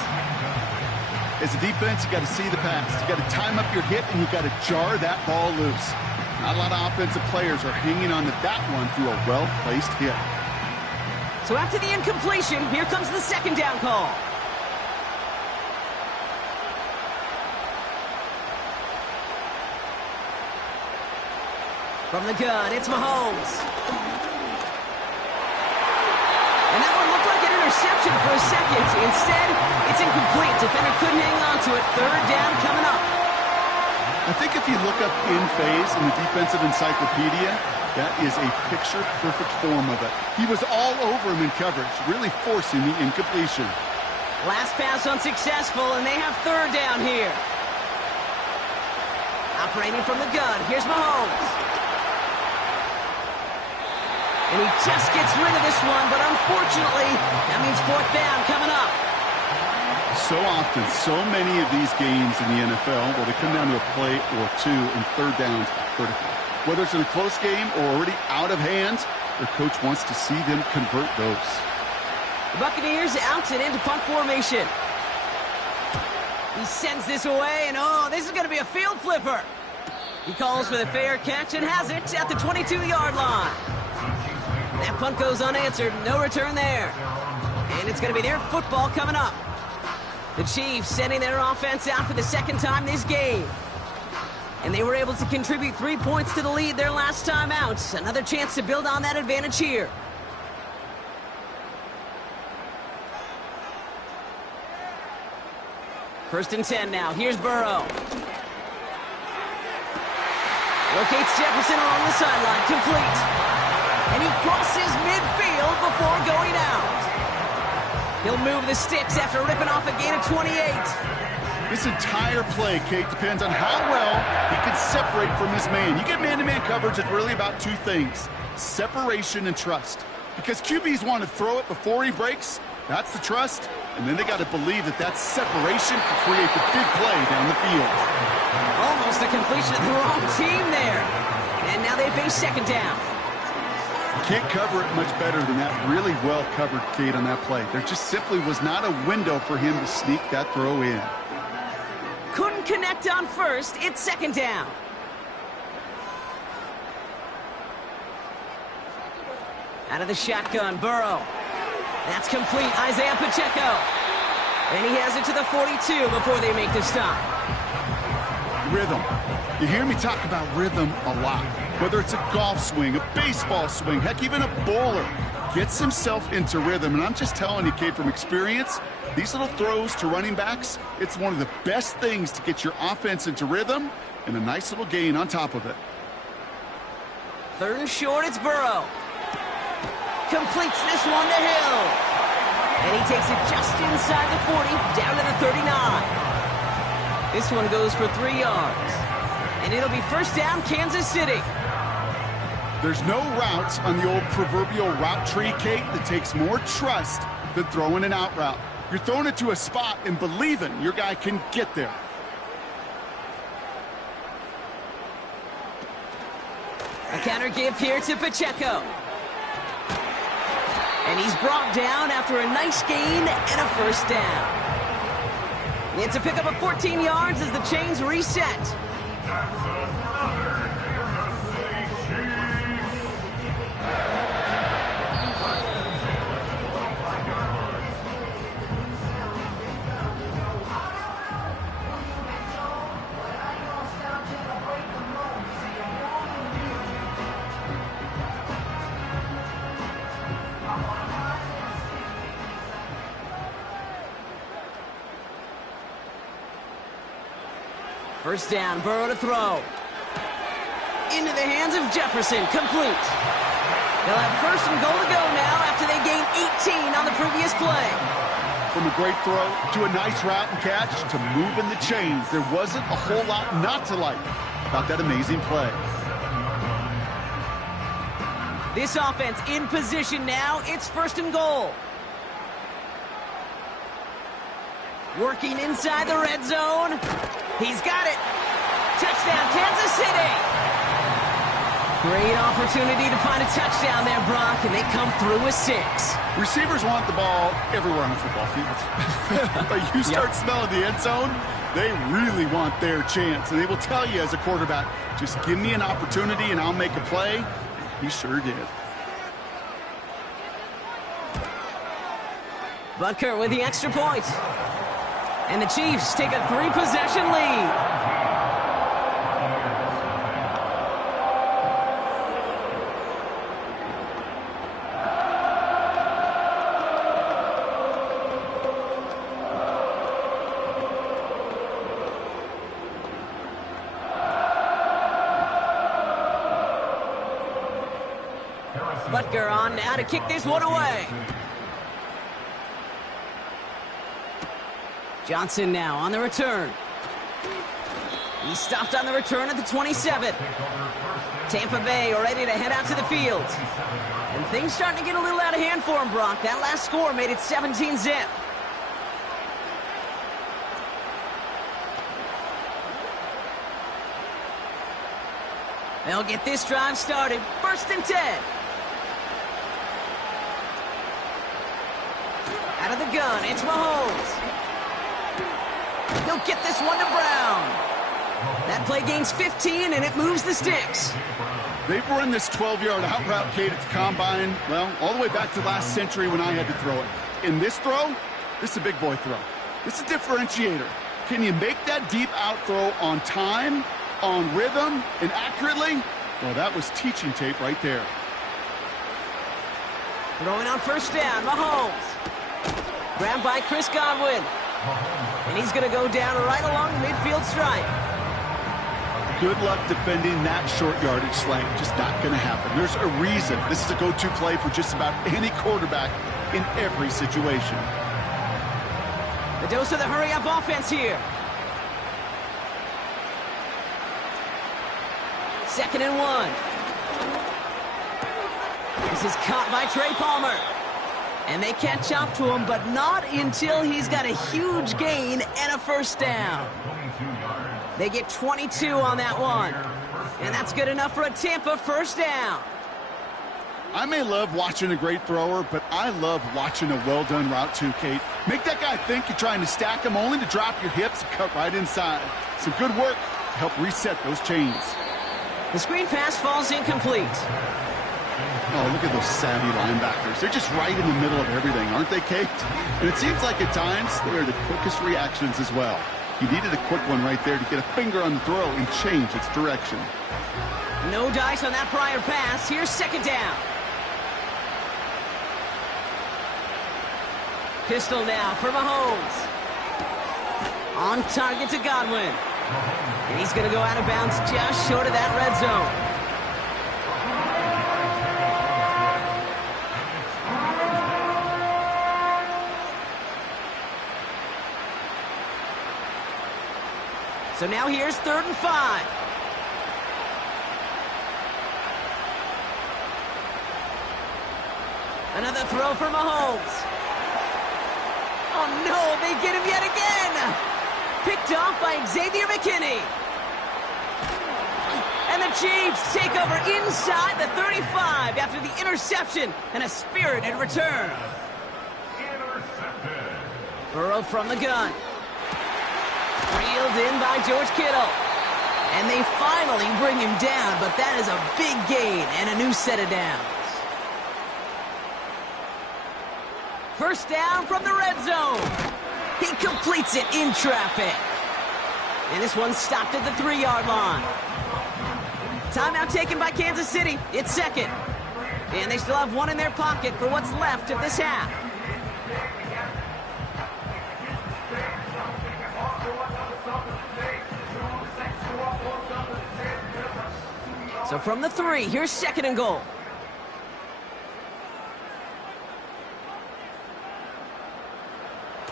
As a defense, you got to see the pass. You got to time up your hit, and you got to jar that ball loose. Not a lot of offensive players are hanging on to that one through a well-placed hit. So after the incompletion, here comes the second down call. From the gun, it's Mahomes. And that one looked like an interception for a second. Instead, it's incomplete. Defender couldn't hang on to it. Third down coming up. I think if you look up in phase in the defensive encyclopedia, that is a picture-perfect form of it. He was all over him in coverage, really forcing the incompletion. Last pass unsuccessful, and they have third down here. Operating from the gun, here's Mahomes. And he just gets rid of this one, but unfortunately, that means fourth down coming up. So often, so many of these games in the NFL where they come down to a play or two and third downs are critical. Whether it's in a close game or already out of hand, their coach wants to see them convert those. The Buccaneers out and into punt formation. He sends this away, and oh, this is going to be a field flipper. He calls for the fair catch and has it at the 22-yard line. That punt goes unanswered, no return there. And it's going to be their football coming up. The Chiefs sending their offense out for the second time this game. And they were able to contribute 3 points to the lead their last time out. Another chance to build on that advantage here. First and 10 now. Here's Burrow. Locates Jefferson along the sideline. Complete. And he crosses midfield before going out. He'll move the sticks after ripping off a gain of 28. This entire play, Kate, depends on how well he can separate from his man. You get man-to-man coverage, it's really about two things: separation and trust. Because QBs want to throw it before he breaks. That's the trust. And then they got to believe that that separation can create the big play down the field. Almost a completion of the wrong team there. And now they face second down. Can't cover it much better than that. Really well covered, Kate, on that play. There just simply was not a window for him to sneak that throw in. Couldn't connect on first. It's second down. Out of the shotgun, Burrow. That's complete. Isaiah Pacheco. And he has it to the 42 before they make the stop. Rhythm. You hear me talk about rhythm a lot. Whether it's a golf swing, a baseball swing, heck, even a bowler gets himself into rhythm. And I'm just telling you, Kate, from experience, these little throws to running backs, it's one of the best things to get your offense into rhythm and a nice little gain on top of it. Third and short, it's Burrow. Completes this one to Hill. And he takes it just inside the 40, down to the 39. This one goes for 3 yards. And it'll be first down, Kansas City. There's no routes on the old proverbial route tree, Kate, that takes more trust than throwing an out route. You're throwing it to a spot and believing your guy can get there. A counter give here to Pacheco. And he's brought down after a nice gain and a first down. It's a pickup of 14 yards as the chains reset. First down, Burrow to throw. Into the hands of Jefferson, complete. They'll have first and goal to go now after they gain 18 on the previous play. From a great throw to a nice route and catch to moving the chains, there wasn't a whole lot not to like about that amazing play. This offense in position now. It's first and goal. Working inside the red zone. He's got it. Touchdown, Kansas City. Great opportunity to find a touchdown there, Brock, and they come through with 6. Receivers want the ball everywhere on the football field. But you start smelling the end zone, they really want their chance. And they will tell you as a quarterback, just give me an opportunity and I'll make a play. He sure did. Butker with the extra point. And the Chiefs take a 3-possession lead. Butker on now to kick this one away. Johnson now on the return. He stopped on the return at the 27. Tampa Bay ready to head out to the field. And things starting to get a little out of hand for him, Brock. That last score made it 17-zip. They'll get this drive started. First and 10. Out of the gun, it's Mahomes. He'll get this one to Brown. That play gains 15, and it moves the sticks. They've run this 12-yard out route, Kate, at the combine, well, all the way back to last century when I had to throw it. In this throw, this is a big boy throw. This is a differentiator. Can you make that deep out throw on time, on rhythm, and accurately? Well, that was teaching tape right there. Throwing on first down, Mahomes. Grabbed by Chris Godwin. And he's going to go down right along the midfield stripe. Good luck defending that short yardage slant. Just not going to happen. There's a reason this is a go-to play for just about any quarterback in every situation. The dose of the hurry-up offense here. Second and 1. This is caught by Trey Palmer. And they catch up to him, but not until he's got a huge gain and a first down. They get 22 on that one. And that's good enough for a Tampa first down. I may love watching a great thrower, but I love watching a well-done route too, Kate. Make that guy think you're trying to stack him only to drop your hips and cut right inside. Some good work to help reset those chains. The screen pass falls incomplete. Oh, look at those savvy linebackers. They're just right in the middle of everything, aren't they, Kate? And it seems like at times they are the quickest reactions as well. You needed a quick one right there to get a finger on the throw and change its direction. No dice on that prior pass. Here's second down. Pistol now for Mahomes. On target to Godwin. And he's going to go out of bounds just short of that red zone. So now here's 3rd and 5. Another throw for Mahomes. Oh no, they get him yet again! Picked off by Xavier McKinney. And the Chiefs take over inside the 35 after the interception and a spirited return. Burrow from the gun. Reeled in by George Kittle. And they finally bring him down, but that is a big gain and a new set of downs. First down from the red zone. He completes it in traffic. And this one stopped at the 3-yard line. Timeout taken by Kansas City. It's second. And they still have one in their pocket for what's left of this half. So from the 3, here's 2nd and goal.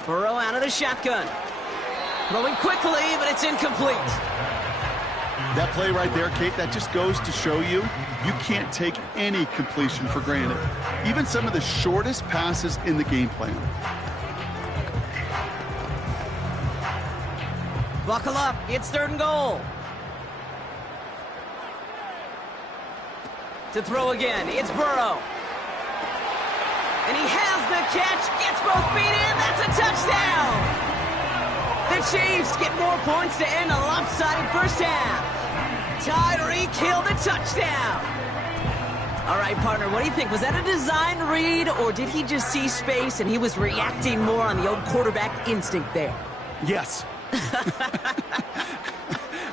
Burrow out of the shotgun. Throwing quickly, but it's incomplete. That play right there, Kate, that just goes to show you can't take any completion for granted. Even some of the shortest passes in the game plan. Buckle up. It's 3rd and goal. To throw again, it's Burrow. And he has the catch, gets both feet in, that's a touchdown! The Chiefs get more points to end a lopsided first half. Tyreek Hill the touchdown! All right, partner, what do you think? Was that a design read, or did he just see space and he was reacting more on the old quarterback instinct there? Yes.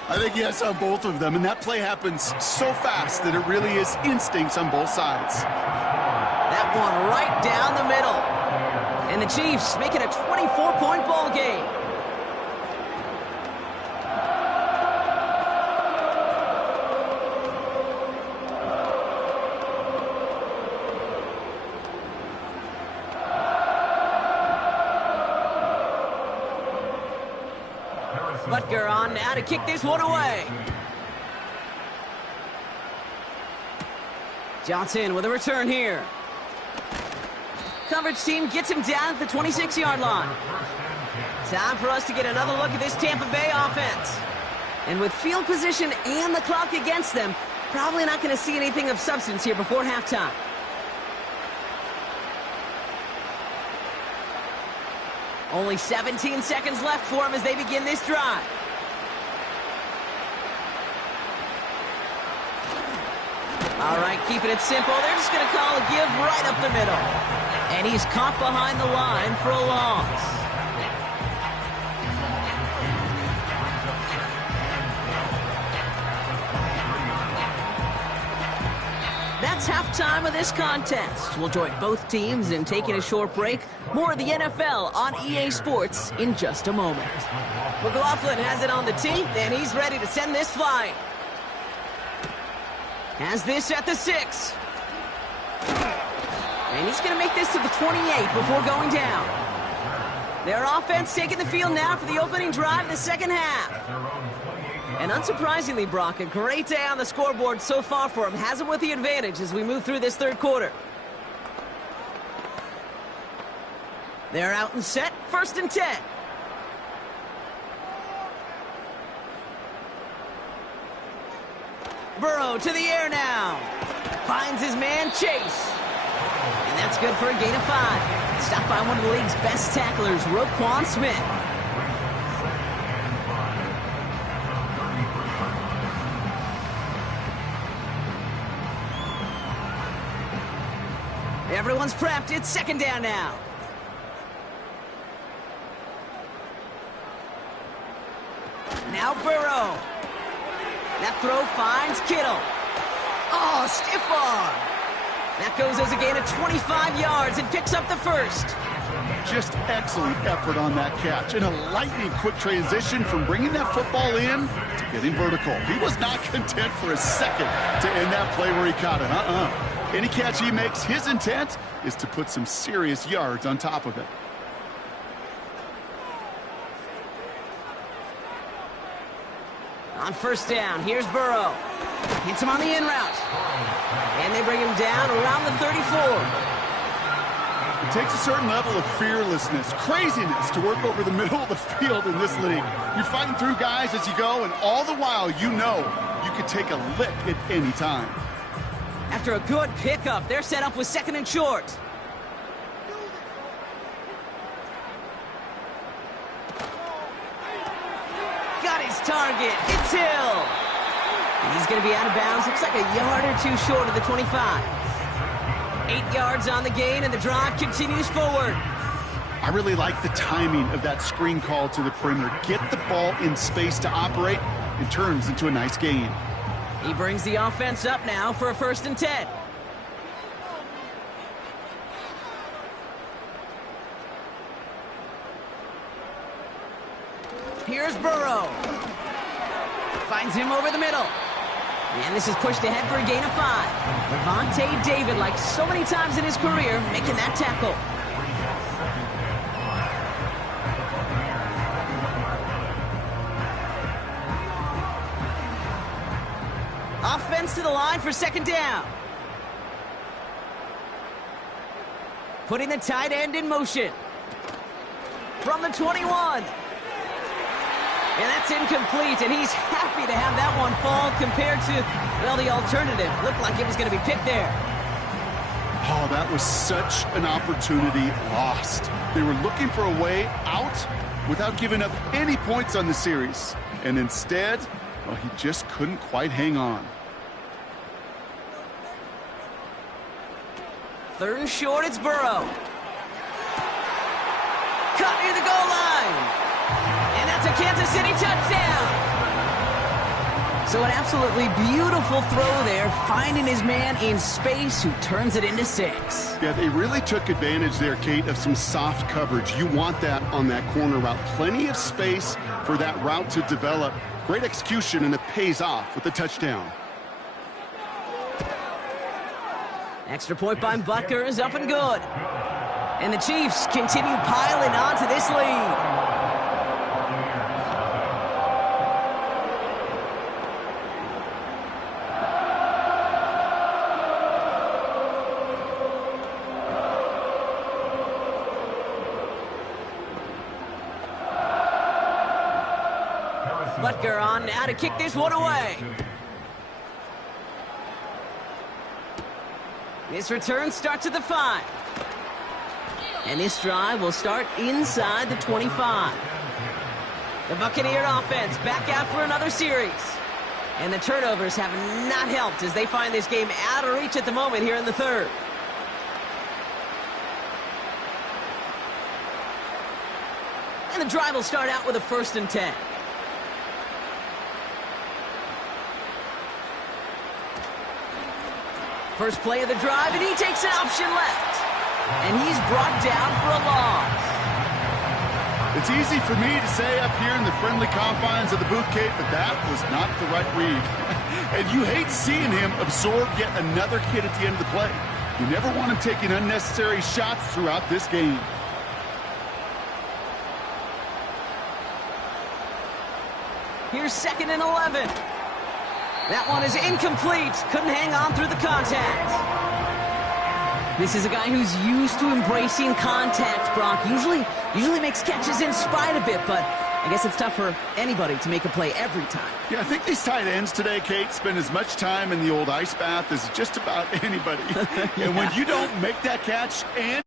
I think yes on both of them, and that play happens so fast that it really is instincts on both sides. That one right down the middle. And the Chiefs making a 24-point ball game. Butker on now to kick this one away. Johnson with a return here. Coverage team gets him down at the 26-yard line. Time for us to get another look at this Tampa Bay offense. And with field position and the clock against them, probably not going to see anything of substance here before halftime. Only 17 seconds left for them as they begin this drive. All right, keeping it simple. They're just going to call a give right up the middle. And he's caught behind the line for a loss. That's halftime of this contest. We'll join both teams in taking a short break. More of the NFL on EA Sports in just a moment. McLaughlin has it on the tee, and he's ready to send this flying. Has this at the 6. And he's going to make this to the 28 before going down. Their offense taking the field now for the opening drive of the second half. And unsurprisingly, Brock, a great day on the scoreboard so far for him. Has him with the advantage as we move through this third quarter. They're out and set. 1st and 10. Burrow to the air now. Finds his man, Chase. And that's good for a gain of 5. Stopped by one of the league's best tacklers, Roquan Smith. Everyone's prepped. It's 2nd down now. Now Burrow. That throw finds Kittle. Oh, stiff arm. That goes as a gain of 25 yards and picks up the 1st. Just excellent effort on that catch. And a lightning quick transition from bringing that football in to getting vertical. He was not content for a second to end that play where he caught it. Any catch he makes, his intent is to put some serious yards on top of it. On 1st down, here's Burrow. Hits him on the in route. And they bring him down around the 34. It takes a certain level of fearlessness, craziness to work over the middle of the field in this league. You're fighting through guys as you go, and all the while you know you could take a lick at any time. After a good pickup, they're set up with 2nd and short. Got his target. It's Hill. And he's going to be out of bounds. Looks like a yard or 2 short of the 25. 8 yards on the gain, and the drive continues forward. I really like the timing of that screen call to the perimeter. Get the ball in space to operate, and turns into a nice gain. He brings the offense up now for a 1st and 10. Here's Burrow. Finds him over the middle. And this is pushed ahead for a gain of 5. Lavonte David, like so many times in his career, making that tackle. Offense to the line for 2nd down. Putting the tight end in motion. From the 21. And that's incomplete, and he's happy to have that one fall compared to, well, the alternative. Looked like it was going to be picked there. Oh, that was such an opportunity lost. They were looking for a way out without giving up any points on the series. And instead, well, he just couldn't quite hang on. 3rd and short, it's Burrow. Cut near the goal line. And that's a Kansas City touchdown. So an absolutely beautiful throw there, finding his man in space who turns it into 6. Yeah, they really took advantage there, Kate, of some soft coverage. You want that on that corner route. Plenty of space for that route to develop. Great execution, and it pays off with the touchdown. Extra point by Butker is up and good. And the Chiefs continue piling on to this lead. Butker on now to kick this one away. This return starts at the 5. And this drive will start inside the 25. The Buccaneer offense back out for another series. And the turnovers have not helped as they find this game out of reach at the moment here in the 3rd. And the drive will start out with a 1st and 10. First play of the drive, and he takes an option left. And he's brought down for a loss. It's easy for me to say up here in the friendly confines of the booth, Kate, but that was not the right read. And you hate seeing him absorb yet another hit at the end of the play. You never want him taking unnecessary shots throughout this game. Here's 2nd and 11. That one is incomplete. Couldn't hang on through the contact. This is a guy who's used to embracing contact, Brock. Usually makes catches in spite of it, but I guess it's tough for anybody to make a play every time. Yeah, I think these tight ends today, Kate, spend as much time in the old ice bath as just about anybody. Yeah. And when you don't make that catch and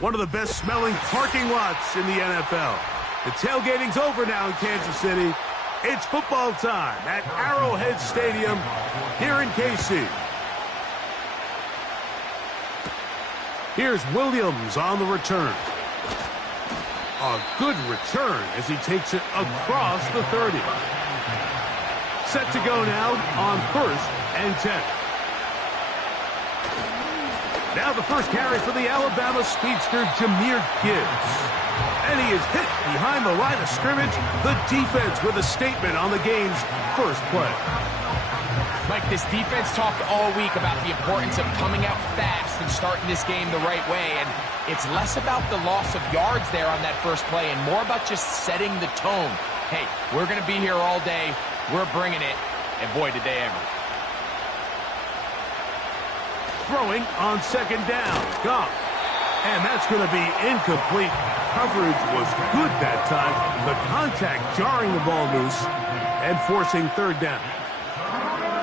One of the best smelling parking lots in the NFL. The tailgating's over now in Kansas City. It's football time at Arrowhead Stadium here in KC. Here's Williams on the return. A good return as he takes it across the 30. Set to go now on 1st and 10. Now the first carry for the Alabama speedster, Jahmyr Gibbs. And he is hit behind the line of scrimmage. The defense with a statement on the game's first play. Mike, this defense talked all week about the importance of coming out fast and starting this game the right way. And it's less about the loss of yards there on that first play and more about just setting the tone. Hey, we're going to be here all day. We're bringing it. And boy, did they ever. Throwing on 2nd down. Goff. And that's going to be incomplete. Coverage was good that time. The contact jarring the ball loose and forcing 3rd down.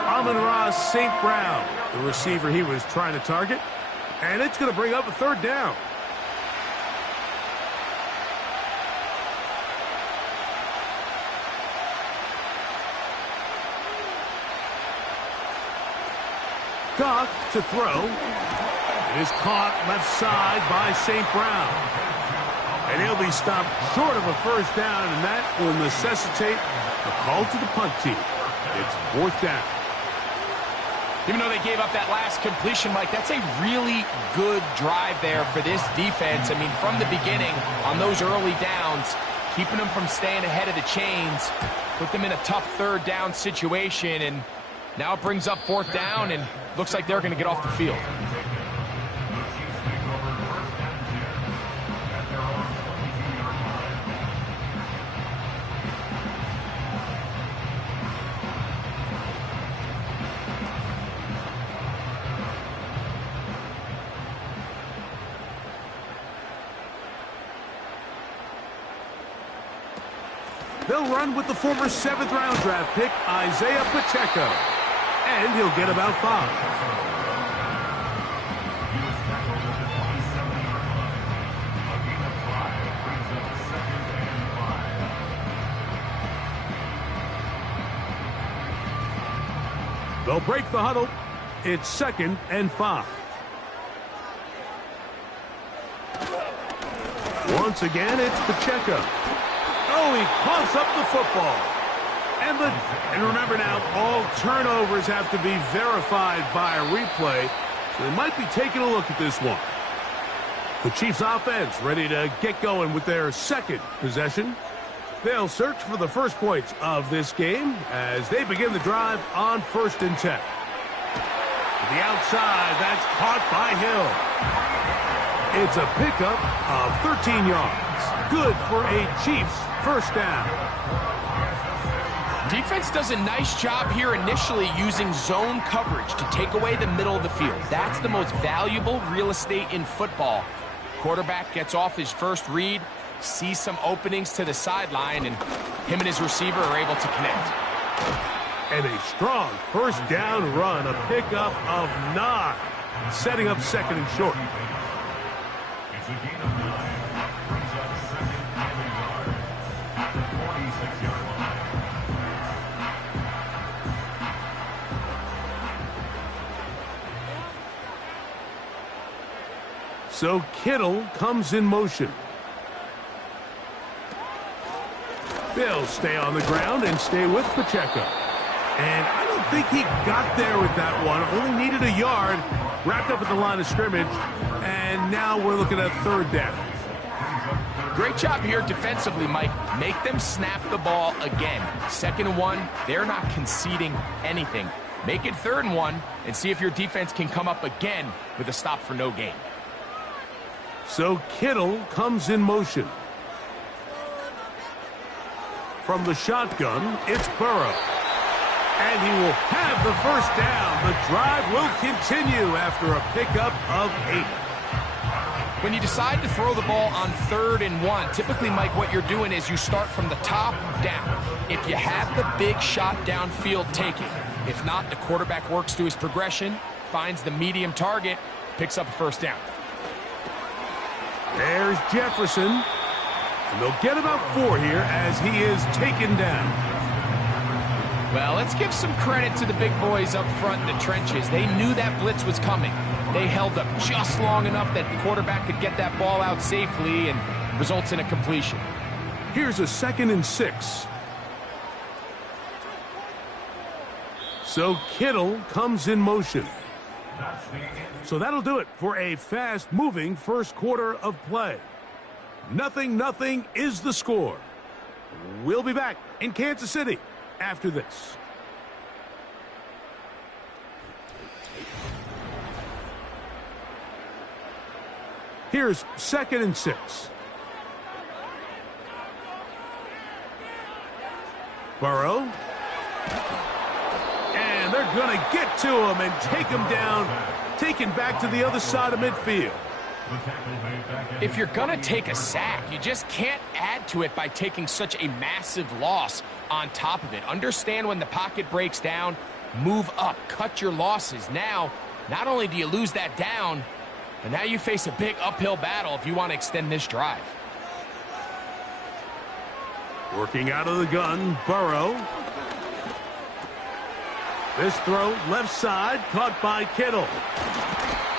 Amon-Ra St. Brown, the receiver he was trying to target. And it's going to bring up a 3rd down. Goff to throw. It is caught left side by St. Brown. And he'll be stopped short of a 1st down, and that will necessitate a call to the punt team. It's 4th down. Even though they gave up that last completion, Mike, that's a really good drive there for this defense. I mean, from the beginning, on those early downs, keeping them from staying ahead of the chains, put them in a tough 3rd down situation, and Now it brings up 4th down, and looks like they're going to get off the field. They'll run with the former 7th-round draft pick, Isaiah Pacheco. And he'll get about 5. They'll break the huddle. It's 2nd and 5. Once again, it's Pacheco. Oh, he coughs up the football. And remember now, all turnovers have to be verified by a replay, so they might be taking a look at this one. The Chiefs offense ready to get going with their 2nd possession. They'll search for the first points of this game as they begin the drive on 1st and 10. To the outside, that's caught by Hill. It's a pickup of 13 yards. Good for a Chiefs first down. Defense does a nice job here initially using zone coverage to take away the middle of the field. That's the most valuable real estate in football. Quarterback gets off his first read, sees some openings to the sideline, and him and his receiver are able to connect. And a strong first down run, a pickup of 9, setting up 2nd and short. It's a gain of 9. Brings up 2nd and a yard at the 46-yard line. So Kittle comes in motion. They'll stay on the ground and stay with Pacheco. And I don't think he got there with that one. Only needed a yard. Wrapped up at the line of scrimmage. And now we're looking at 3rd down. Great job here defensively, Mike. Make them snap the ball again. 2nd and 1, they're not conceding anything. Make it 3rd and 1 and see if your defense can come up again with a stop for no gain. So Kittle comes in motion. From the shotgun, it's Burrow. And he will have the first down. The drive will continue after a pickup of 8. When you decide to throw the ball on 3rd and 1, typically, Mike, what you're doing is you start from the top down. If you have the big shot downfield, take it. If not, the quarterback works through his progression, finds the medium target, picks up a first down. There's Jefferson. And they'll get about 4 here as he is taken down. Well, let's give some credit to the big boys up front in the trenches. They knew that blitz was coming. They held up just long enough that the quarterback could get that ball out safely and results in a completion. Here's a 2nd and 6. So Kittle comes in motion. So that'll do it for a fast-moving first quarter of play. 0-0 is the score. We'll be back in Kansas City after this. Here's 2nd and 6. Burrow. And they're going to get to him and take him down, taken back to the other side of midfield. If you're going to take a sack, you just can't add to it by taking such a massive loss on top of it. Understand when the pocket breaks down, move up, cut your losses. Now, not only do you lose that down, but now you face a big uphill battle if you want to extend this drive. Working out of the gun, Burrow. This throw left side, caught by Kittle.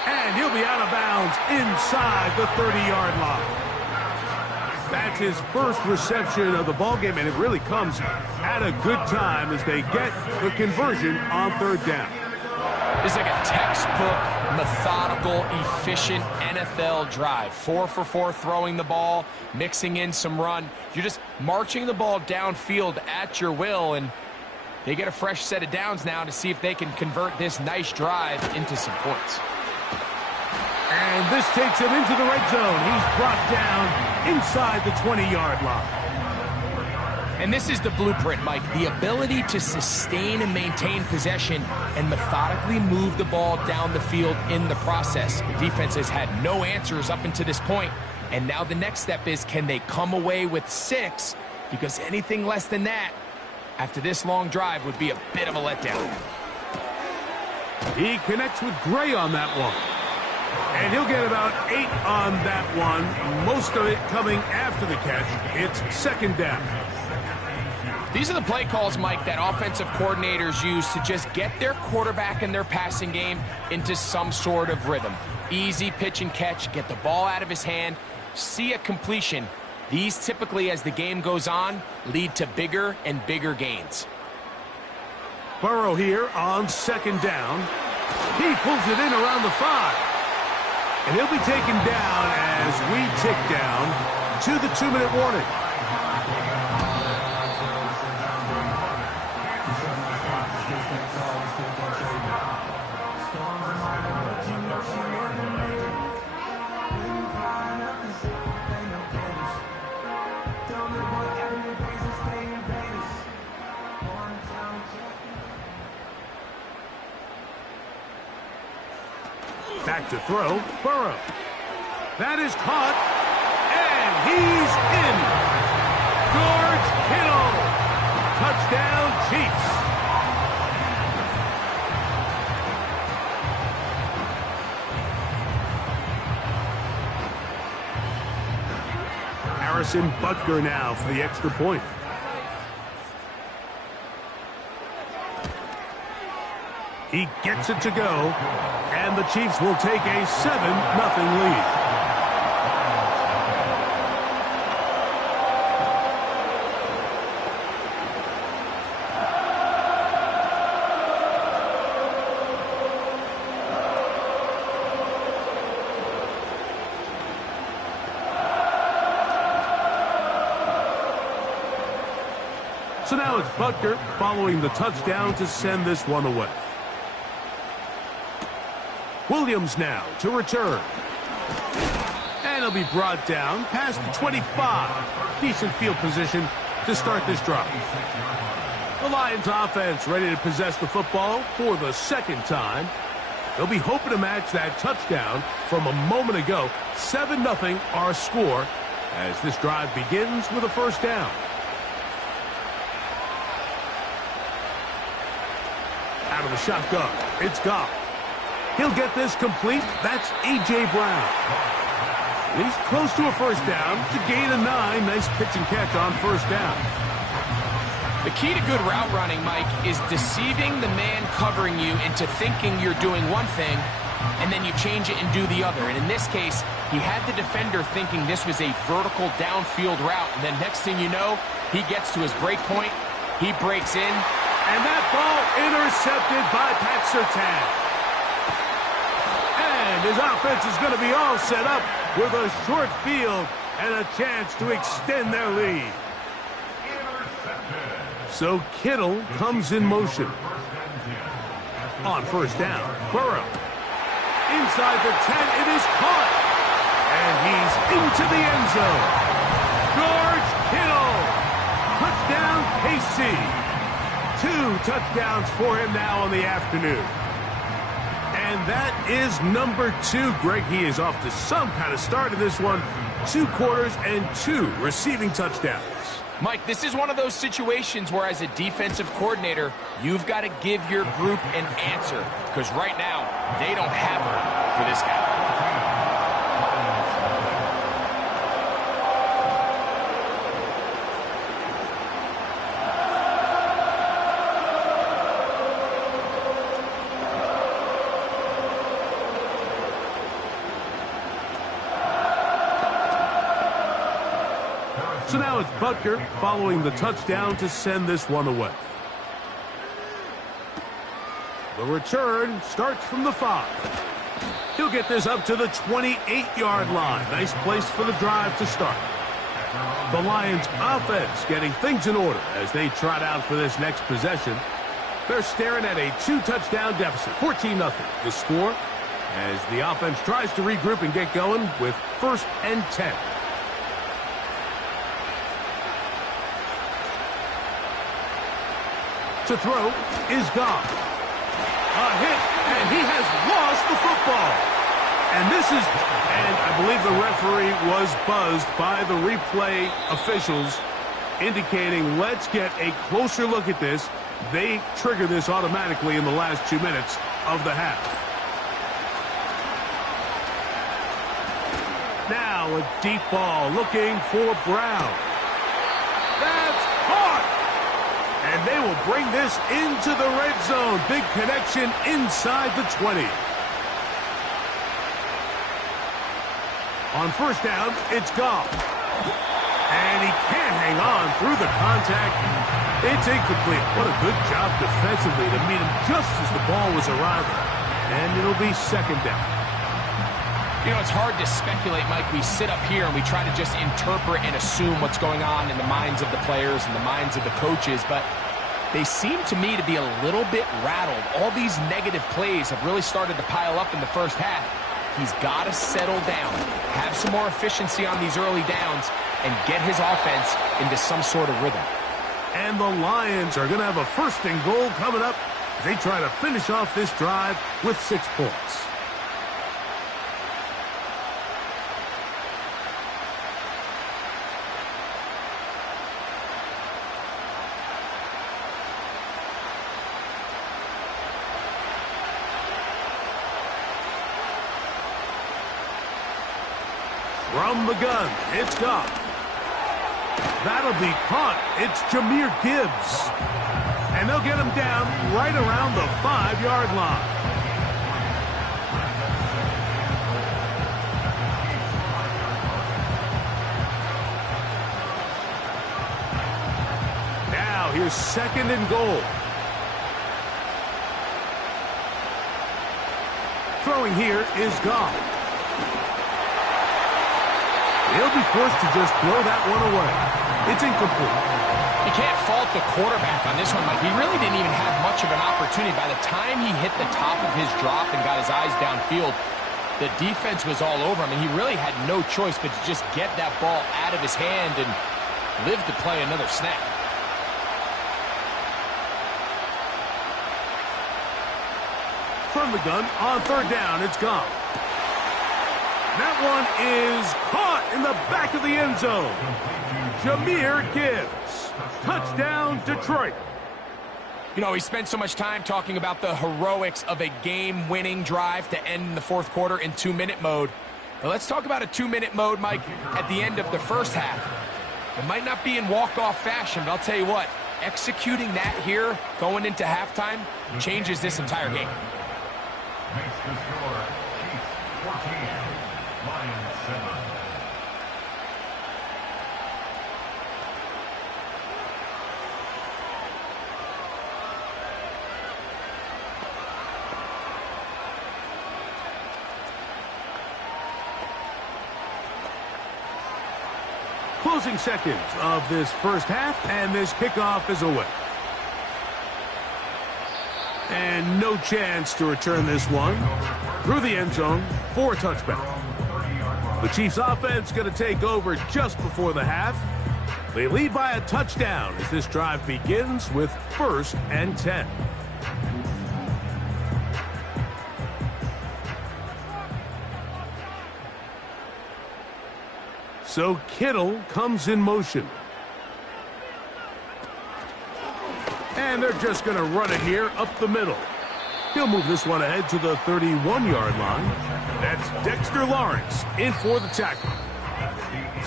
And he'll be out of bounds inside the 30-yard line. That's his first reception of the ballgame, and it really comes at a good time as they get the conversion on 3rd down. It's like a textbook, methodical, efficient NFL drive. 4 for 4 throwing the ball, mixing in some run. You're just marching the ball downfield at your will, and They get a fresh set of downs now to see if they can convert this nice drive into some points. And this takes him into the red zone. He's brought down inside the 20-yard line. And this is the blueprint, Mike. The ability to sustain and maintain possession and methodically move the ball down the field in the process. The defense has had no answers up until this point. And now the next step is, can they come away with 6? Because anything less than that, after this long drive, would be a bit of a letdown. He connects with Gray on that one. And he'll get about 8 on that one. Most of it coming after the catch. It's second down. These are the play calls, Mike, that offensive coordinators use to just get their quarterback and their passing game into some sort of rhythm. Easy pitch and catch, get the ball out of his hand, see a completion. These typically, as the game goes on, lead to bigger and bigger gains. Burrow here on second down. He pulls it in around the 5. And he'll be taken down as we tick down to the 2-minute warning. Back to throw, Burrow. That is caught, and he's in. George Kittle. Touchdown, Chiefs. Harrison Butker now for the extra point. He gets it to go, and the Chiefs will take a 7-0 lead. So now it's Butker following the touchdown to send this one away. Williams now to return. And he'll be brought down past the 25. Decent field position to start this drive. The Lions offense ready to possess the football for the second time. They'll be hoping to match that touchdown from a moment ago. 7-0 our score as this drive begins with a first down. Out of the shotgun, it's Goff. He'll get this complete. That's A.J. Brown. And he's close to a first down to gain a 9. Nice pitch and catch on first down. The key to good route running, Mike, is deceiving the man covering you into thinking you're doing one thing, and then you change it and do the other. And in this case, he had the defender thinking this was a vertical downfield route. And then next thing you know, he gets to his break point. He breaks in. And that ball intercepted by Pat Surtain. And his offense is going to be all set up with a short field and a chance to extend their lead. So Kittle comes in motion. On first down, Burrow. Inside the 10, it is caught. And he's into the end zone. George Kittle. Touchdown, KC. 2 touchdowns for him now on the afternoon. And that is number 2. Greg, he is off to some kind of start in this one. 2 quarters and 2 receiving touchdowns. Mike, this is one of those situations where as a defensive coordinator, you've got to give your group an answer. Because right now, they don't have one for this guy. So now it's Butker following the touchdown to send this one away. The return starts from the 5. He'll get this up to the 28-yard line. Nice place for the drive to start. The Lions offense getting things in order as they trot out for this next possession. They're staring at a 2-touchdown deficit, 14-0. The score as the offense tries to regroup and get going with 1st and 10. To throw is Goff. A hit, and he has lost the football. And I believe the referee was buzzed by the replay officials, indicating let's get a closer look at this. They trigger this automatically in the last 2 minutes of the half. Now a deep ball looking for Brown. That's caught! And they will bring this into the red zone. Big connection inside the 20. On 1st down, it's Goff. And he can't hang on through the contact. It's incomplete. What a good job defensively to meet him just as the ball was arriving. And it'll be 2nd down. You know, it's hard to speculate, Mike. We sit up here and we try to just interpret and assume what's going on in the minds of the players and the minds of the coaches, but they seem to me to be a little bit rattled. All these negative plays have really started to pile up in the first half. He's got to settle down, have some more efficiency on these early downs, and get his offense into some sort of rhythm. And the Lions are going to have a 1st and goal coming up as they try to finish off this drive with 6 points. From the gun, it's Goff. That'll be caught. It's Jahmyr Gibbs. And they'll get him down right around the 5-yard line. Now here's 2nd and goal. Throwing here is Goff. He'll be forced to just throw that one away. It's incomplete. You can't fault the quarterback on this one, Mike. He really didn't even have much of an opportunity. By the time he hit the top of his drop and got his eyes downfield, the defense was all over him, and he really had no choice but to just get that ball out of his hand and live to play another snap. From the gun, on 3rd down, it's Goff. That one is caught in the back of the end zone. Jahmyr Gibbs. Touchdown, Detroit. You know, we spent so much time talking about the heroics of a game-winning drive to end the 4th quarter in 2-minute mode. But let's talk about a 2-minute mode, Mike, at the end of the first half. It might not be in walk-off fashion, but I'll tell you what, executing that here, going into halftime, changes this entire game. Makes the score Chiefs 14, Lions 7. Closing seconds of this first half, and this kickoff is away. And no chance to return this one through the end zone for a touchback. The Chiefs offense going to take over just before the half. They lead by a touchdown as this drive begins with 1st and 10. So Kittle comes in motion. And they're just going to run it here up the middle. He'll move this one ahead to the 31-yard line. That's Dexter Lawrence in for the tackle.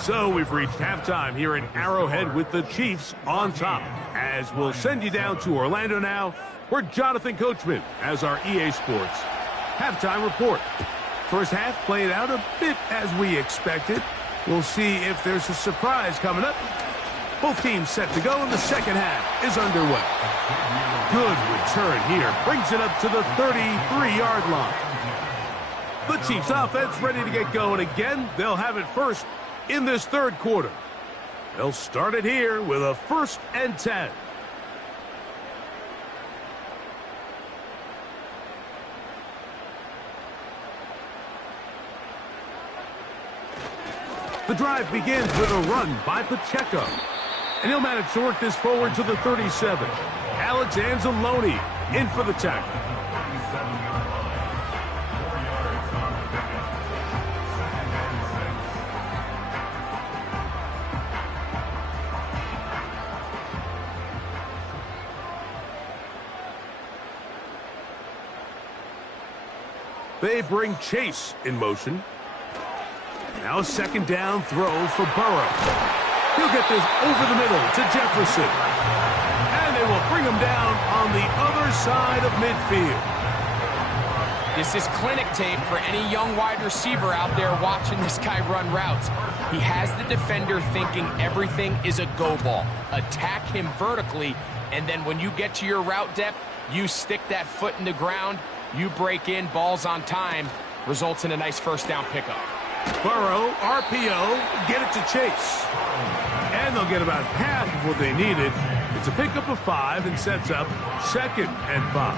So we've reached halftime here in Arrowhead with the Chiefs on top. As we'll send you down to Orlando now, where Jonathan Coachman has our EA Sports halftime report. First half played out a bit as we expected. We'll see if there's a surprise coming up. Both teams set to go, and the second half is underway. Good return here. Brings it up to the 33-yard line. The Chiefs offense ready to get going again. They'll have it first in this third quarter. They'll start it here with a 1st and 10. The drive begins with a run by Pacheco. And he'll manage to work this forward to the 37. Alex Anzalone in for the tackle. They bring Chase in motion. Now a second down throw for Burrow. He'll get this over the middle to Jefferson. And they will bring him down on the other side of midfield. This is clinic tape for any young wide receiver out there watching this guy run routes. He has the defender thinking everything is a go ball. Attack him vertically, and then when you get to your route depth, you stick that foot in the ground, you break in, balls on time, results in a nice first down pickup. Burrow, RPO, get it to Chase. And they'll get about half of what they needed. It's a pickup of 5 and sets up 2nd and 5.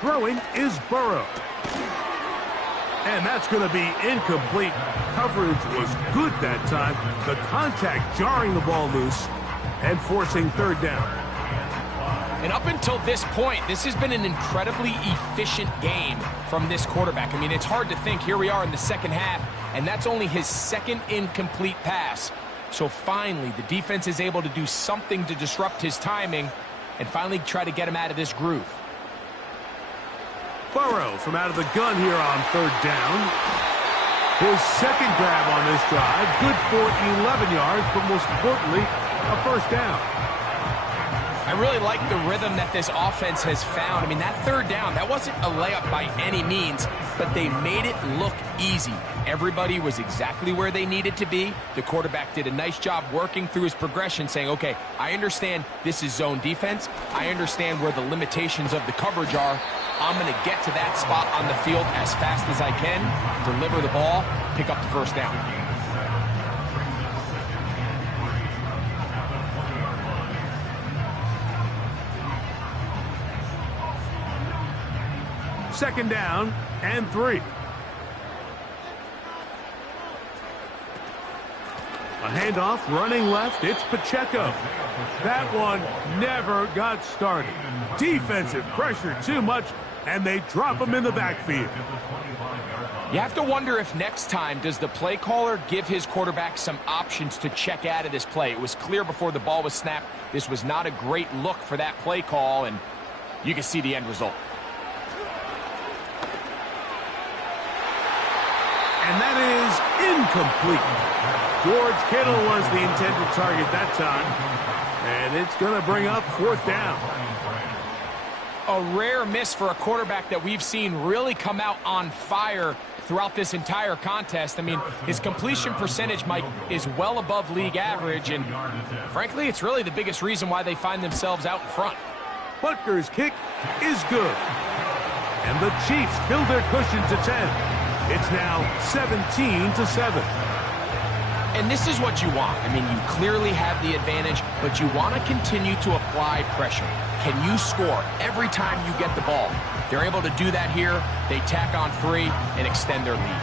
Throwing is Burrow. And that's going to be incomplete. Coverage was good that time. The contact jarring the ball loose and forcing 3rd down. And up until this point, this has been an incredibly efficient game from this quarterback. I mean, it's hard to think. Here we are in the second half, and that's only his 2nd incomplete pass. So finally, the defense is able to do something to disrupt his timing and finally try to get him out of this groove. Burrow from out of the gun here on 3rd down. His 2nd grab on this drive, good for 11 yards, but most importantly, a 1st down. I really like the rhythm that this offense has found. I mean, that 3rd down, that wasn't a layup by any means, but they made it look easy. Everybody was exactly where they needed to be. The quarterback did a nice job working through his progression, saying, okay, I understand this is zone defense. I understand where the limitations of the coverage are. I'm going to get to that spot on the field as fast as I can, deliver the ball, pick up the 1st down. Second down and 3. A handoff running left. It's Pacheco. That one never got started. Defensive pressure too much, and they drop him in the backfield. You have to wonder if next time, does the play caller give his quarterback some options to check out of this play? It was clear before the ball was snapped. This was not a great look for that play call, and you can see the end result. And that is incomplete. George Kittle was the intended target that time. And it's going to bring up 4th down. A rare miss for a quarterback that we've seen really come out on fire throughout this entire contest. I mean, his completion percentage, Mike, is well above league average. And frankly, it's really the biggest reason why they find themselves out in front. Butker's kick is good. And the Chiefs build their cushion to 10. It's now 17-7. And this is what you want. I mean, you clearly have the advantage, but you want to continue to apply pressure. Can you score every time you get the ball? They're able to do that here. They tack on 3 and extend their lead.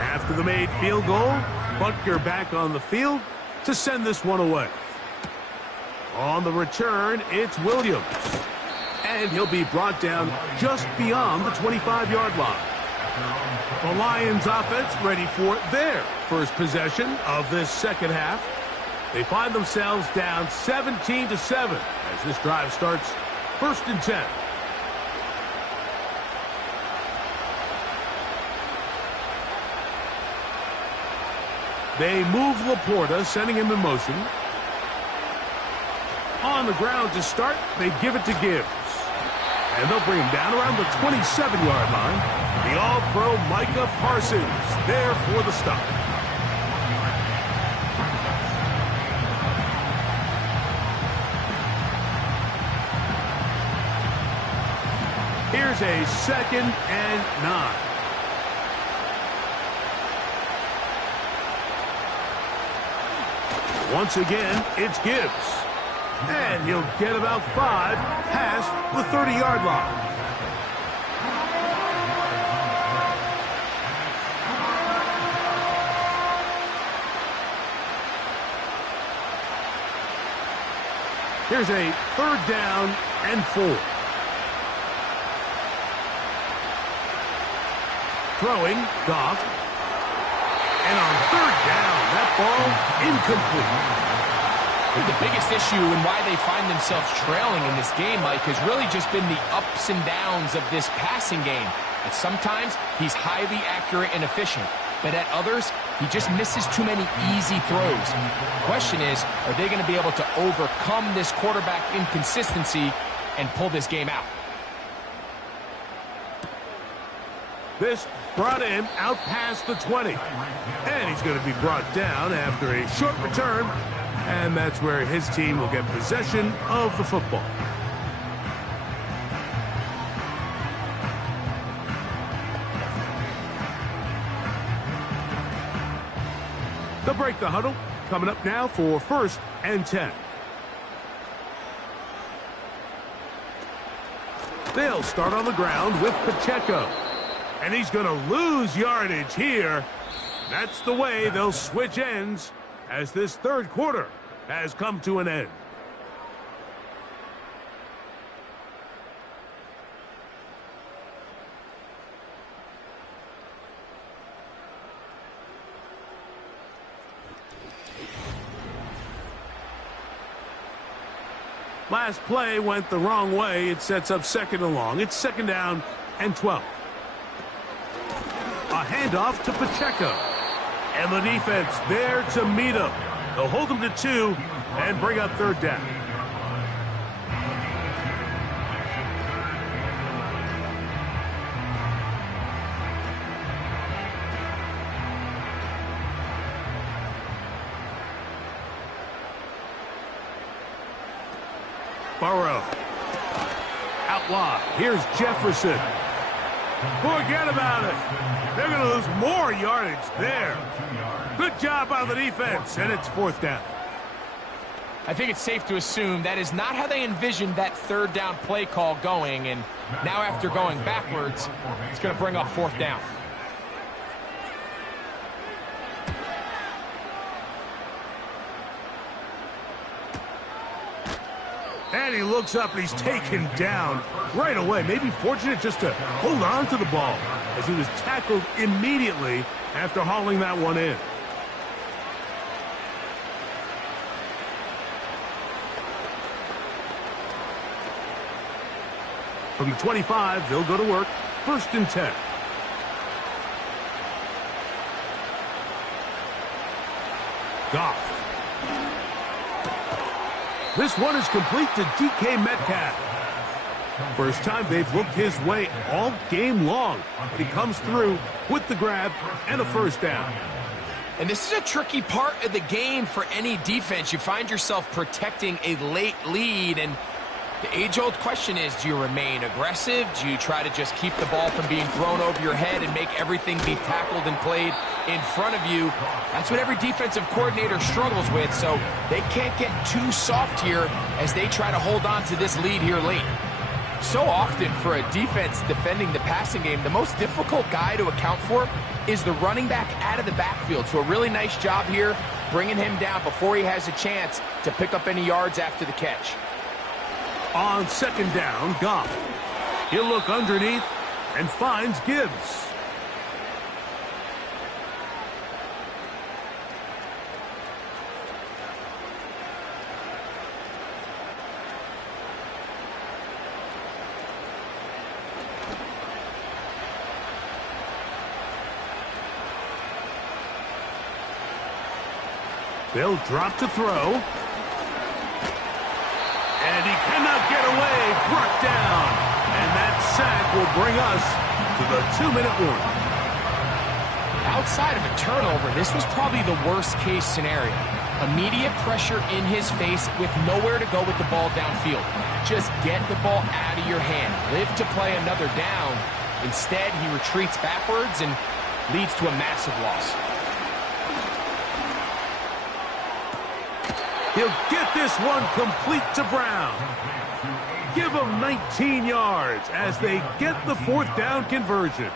After the made field goal, Butker back on the field to send this one away. On the return, it's Williams. And he'll be brought down just beyond the 25-yard line. The Lions offense ready for their first possession of this second half. They find themselves down 17-7 as this drive starts 1st and 10. They move Laporta, sending him in motion. On the ground to start, they give it to Gibbs. And they'll bring him down around the 27-yard line. The All-Pro Micah Parsons there for the stop. Here's a 2nd and 9. Once again, it's Gibbs. And he'll get about 5 past the 30-yard line. Here's a 3rd down and 4. Throwing, Goff. And on 3rd down, that ball incomplete. I think the biggest issue and why they find themselves trailing in this game, Mike, has really just been the ups and downs of this passing game. And sometimes he's highly accurate and efficient, but at others, he just misses too many easy throws. The question is, are they going to be able to overcome this quarterback inconsistency and pull this game out? This brought him out past the 20. And he's going to be brought down after a short return. And that's where his team will get possession of the football. They'll break the huddle. Coming up now for 1st and 10. They'll start on the ground with Pacheco. And he's going to lose yardage here. That's the way they'll switch ends as this 3rd quarter has come to an end. Last play went the wrong way. It sets up 2nd and long. It's 2nd down and 12. A handoff to Pacheco. And the defense there to meet him. They'll hold him to 2 and bring up 3rd down. Burrow. Out wide. Here's Jefferson. Forget about it. They're going to lose more yardage there. Good job by the defense, and it's 4th down. I think it's safe to assume that is not how they envisioned that 3rd down play call going, and now after going backwards, it's going to bring up 4th down. And he looks up and he's taken down right away. Maybe fortunate just to hold on to the ball as he was tackled immediately after hauling that one in. From the 25, they'll go to work. 1st and 10. Goff. This one is complete to DK Metcalf. First time they've looked his way all game long. But he comes through with the grab and a 1st down. And this is a tricky part of the game for any defense. You find yourself protecting a late lead, and the age-old question is, do you remain aggressive? Do you try to just keep the ball from being thrown over your head and make everything be tackled and played in front of you? That's what every defensive coordinator struggles with, so they can't get too soft here as they try to hold on to this lead here late. So often for a defense defending the passing game, the most difficult guy to account for is the running back out of the backfield. So a really nice job here bringing him down before he has a chance to pick up any yards after the catch. On 2nd down, Goff. He'll look underneath and finds Gibbs. They'll drop to throw. And he cannot get away. Brought down. And that sack will bring us to the 2-minute warning. Outside of a turnover, this was probably the worst-case scenario. Immediate pressure in his face with nowhere to go with the ball downfield. Just get the ball out of your hand. Live to play another down. Instead, he retreats backwards and leads to a massive loss. He'll get this one complete to Brown. Give him 19 yards as they get the 4th down conversion.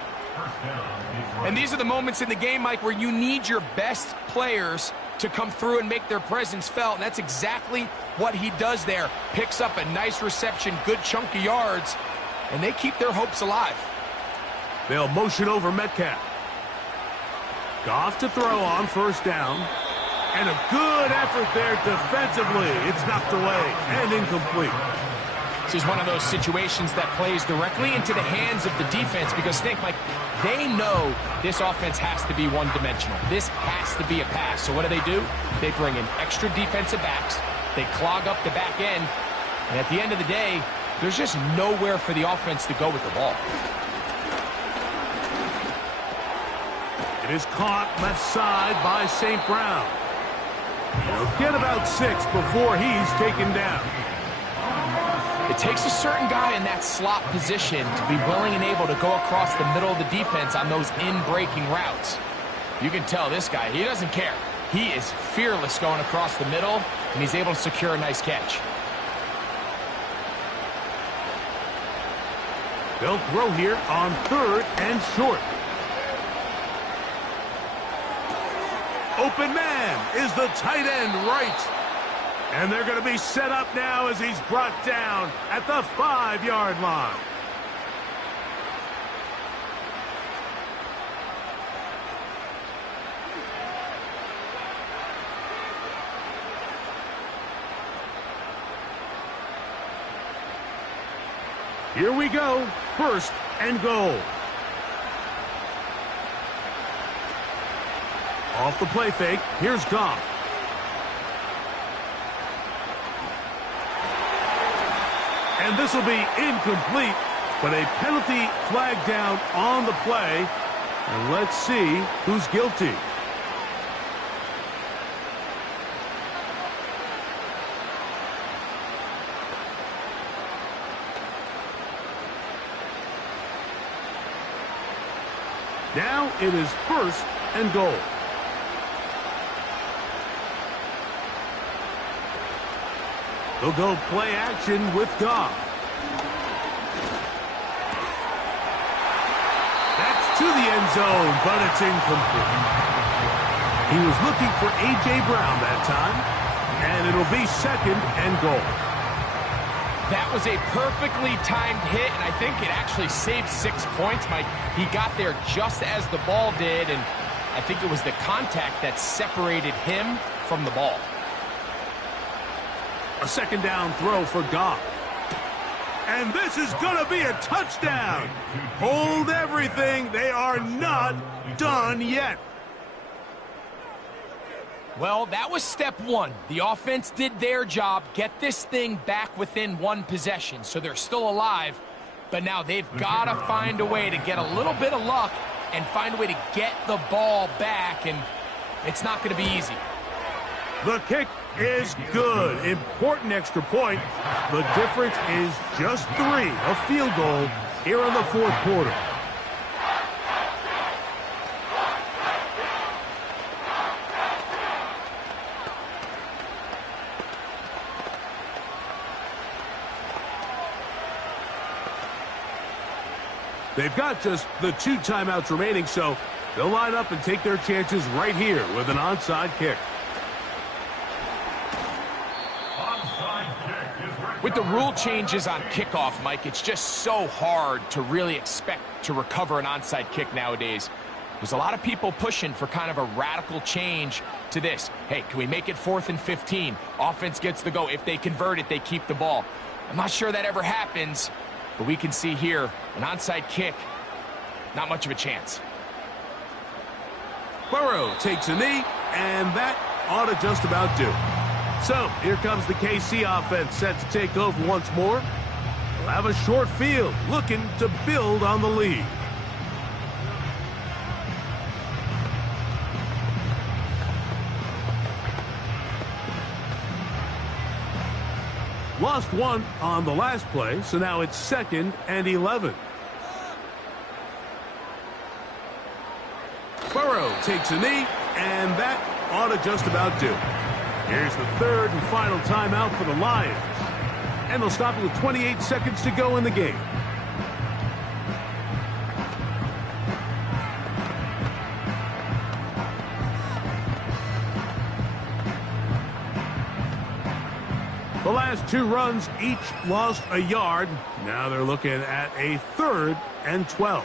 And these are the moments in the game, Mike, where you need your best players to come through and make their presence felt. And that's exactly what he does there. Picks up a nice reception, good chunk of yards, and they keep their hopes alive. They'll motion over Metcalf. Goff to throw on 1st down. And a good effort there defensively. It's knocked away and incomplete. This is one of those situations that plays directly into the hands of the defense because, think, Mike, they know this offense has to be one-dimensional. This has to be a pass. So what do? They bring in extra defensive backs. They clog up the back end. And at the end of the day, there's just nowhere for the offense to go with the ball. It is caught left side by St. Brown. He'll get about 6 before he's taken down. It takes a certain guy in that slot position to be willing and able to go across the middle of the defense on those in-breaking routes. You can tell this guy, he doesn't care. He is fearless going across the middle, and he's able to secure a nice catch. They'll throw here on 3rd and short. Open man is the tight end right. And they're going to be set up now as he's brought down at the 5-yard line. Here we go, 1st and goal. Off the play fake, here's Goff. And this will be incomplete, but a penalty flag down on the play. And let's see who's guilty. Now it is 1st and goal. They'll go play action with Goff. That's to the end zone, but it's incomplete. He was looking for A.J. Brown that time, and it'll be 2nd and goal. That was a perfectly timed hit, and I think it actually saved 6 points, Mike. He got there just as the ball did, and I think it was the contact that separated him from the ball. A 2nd down throw for Goff. And this is going to be a touchdown. Hold everything. They are not done yet. Well, that was step 1. The offense did their job, get this thing back within 1 possession, so they're still alive. But now they've got to find a way to get a little bit of luck and find a way to get the ball back, and it's not going to be easy. The kick is good. Important extra point. The difference is just 3, a field goal here in the 4th quarter. They've got just the 2 timeouts remaining, so they'll line up and take their chances right here with an onside kick. With the rule changes on kickoff, Mike, it's just so hard to really expect to recover an onside kick nowadays. There's a lot of people pushing for kind of a radical change to this. Hey, can we make it 4th and 15? Offense gets the go. If they convert it, they keep the ball. I'm not sure that ever happens, but we can see here an onside kick, not much of a chance. Burrow takes a knee, and that ought to just about do. So, here comes the KC offense set to take over once more. They'll have a short field, looking to build on the lead. Lost one on the last play, so now it's 2nd and 11. Burrow takes a knee, and that ought to just about do it. Here's the 3rd and final timeout for the Lions. And they'll stop it with 28 seconds to go in the game. The last 2 runs each lost a yard. Now they're looking at a 3rd and 12.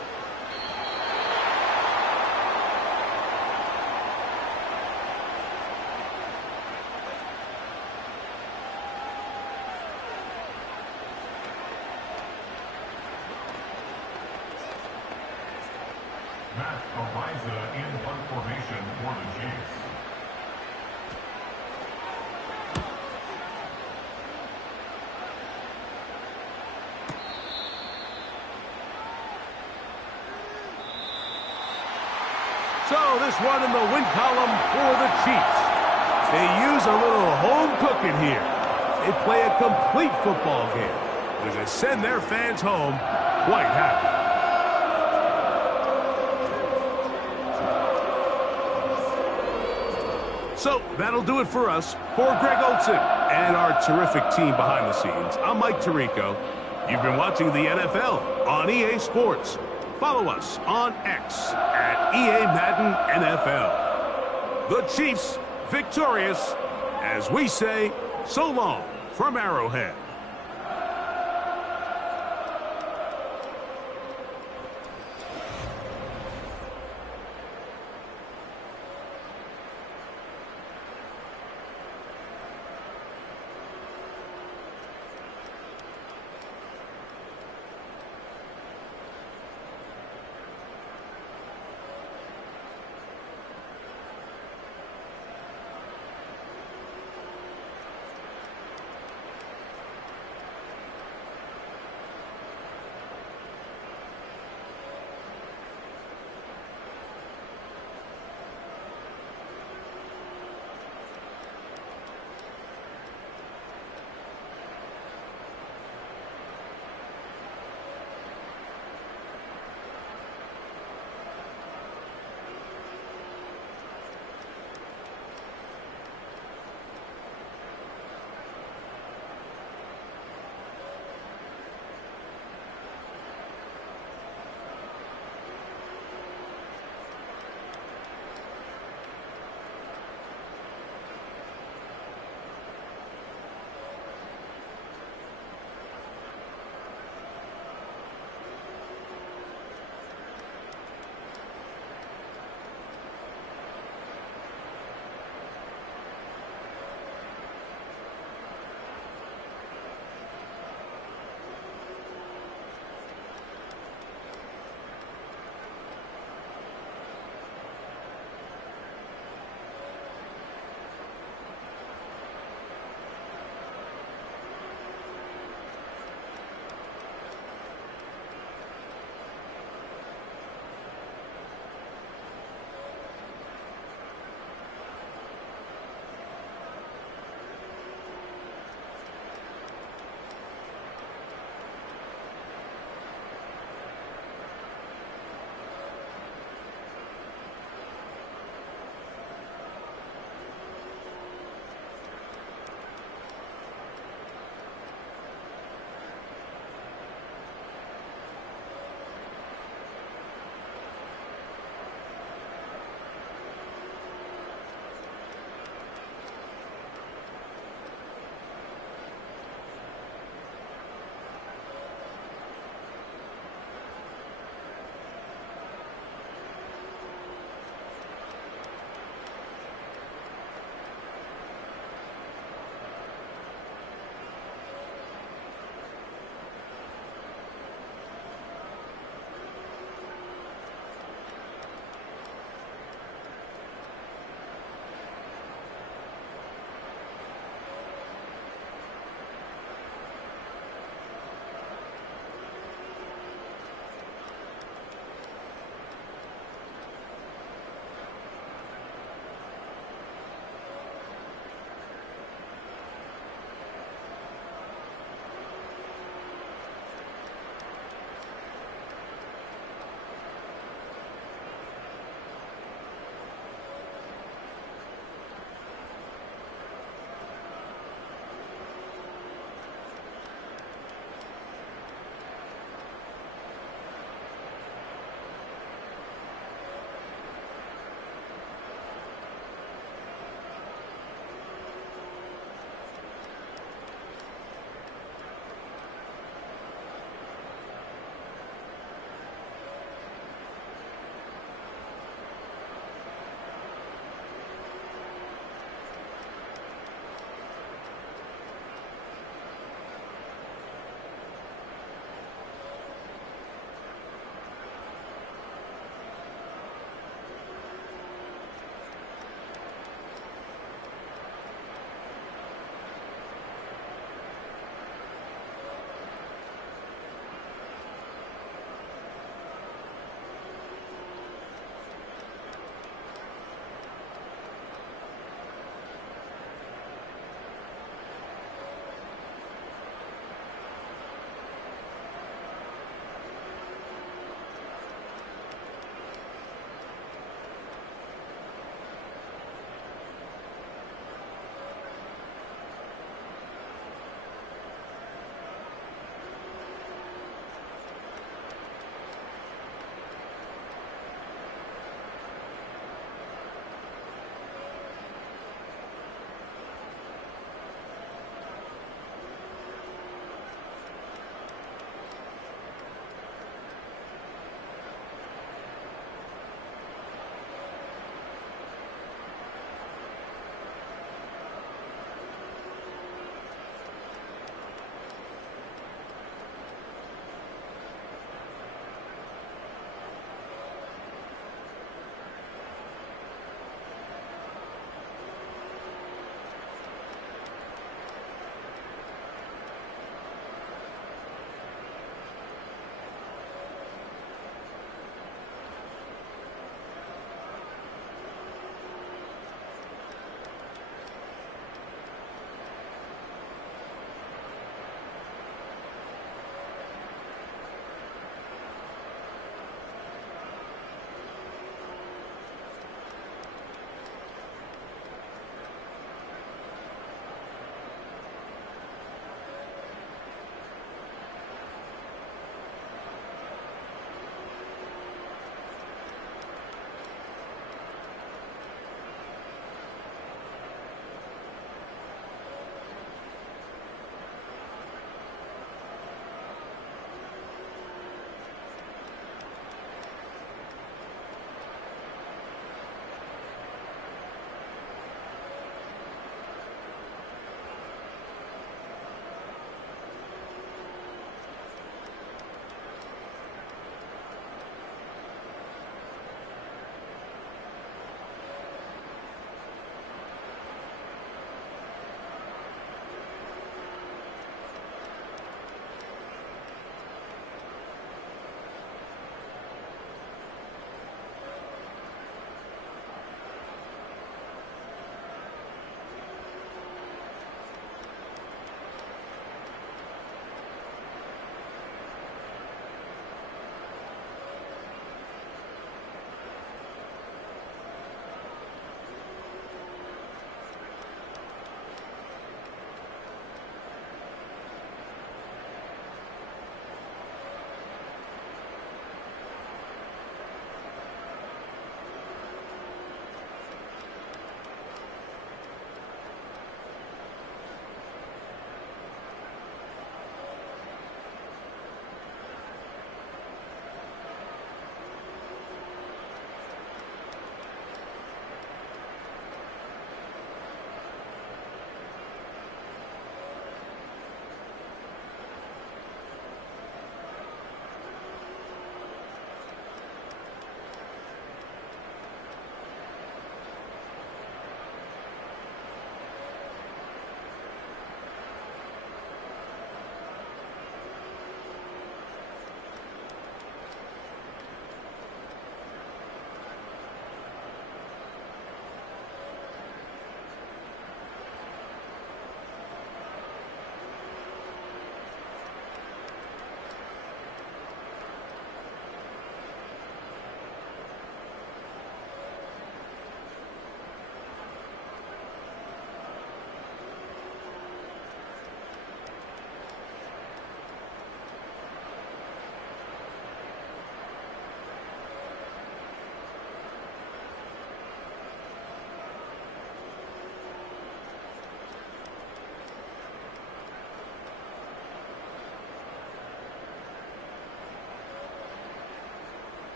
Matt Araiza in punt formation for the Chiefs. So this one in the win column for the Chiefs. They use a little home cooking here. They play a complete football game. They're going to send their fans home quite happy. So that'll do it for us. For Greg Olsen and our terrific team behind the scenes, I'm Mike Tirico. You've been watching the NFL on EA Sports. Follow us on X at EA Madden NFL. The Chiefs victorious as we say so long from Arrowhead.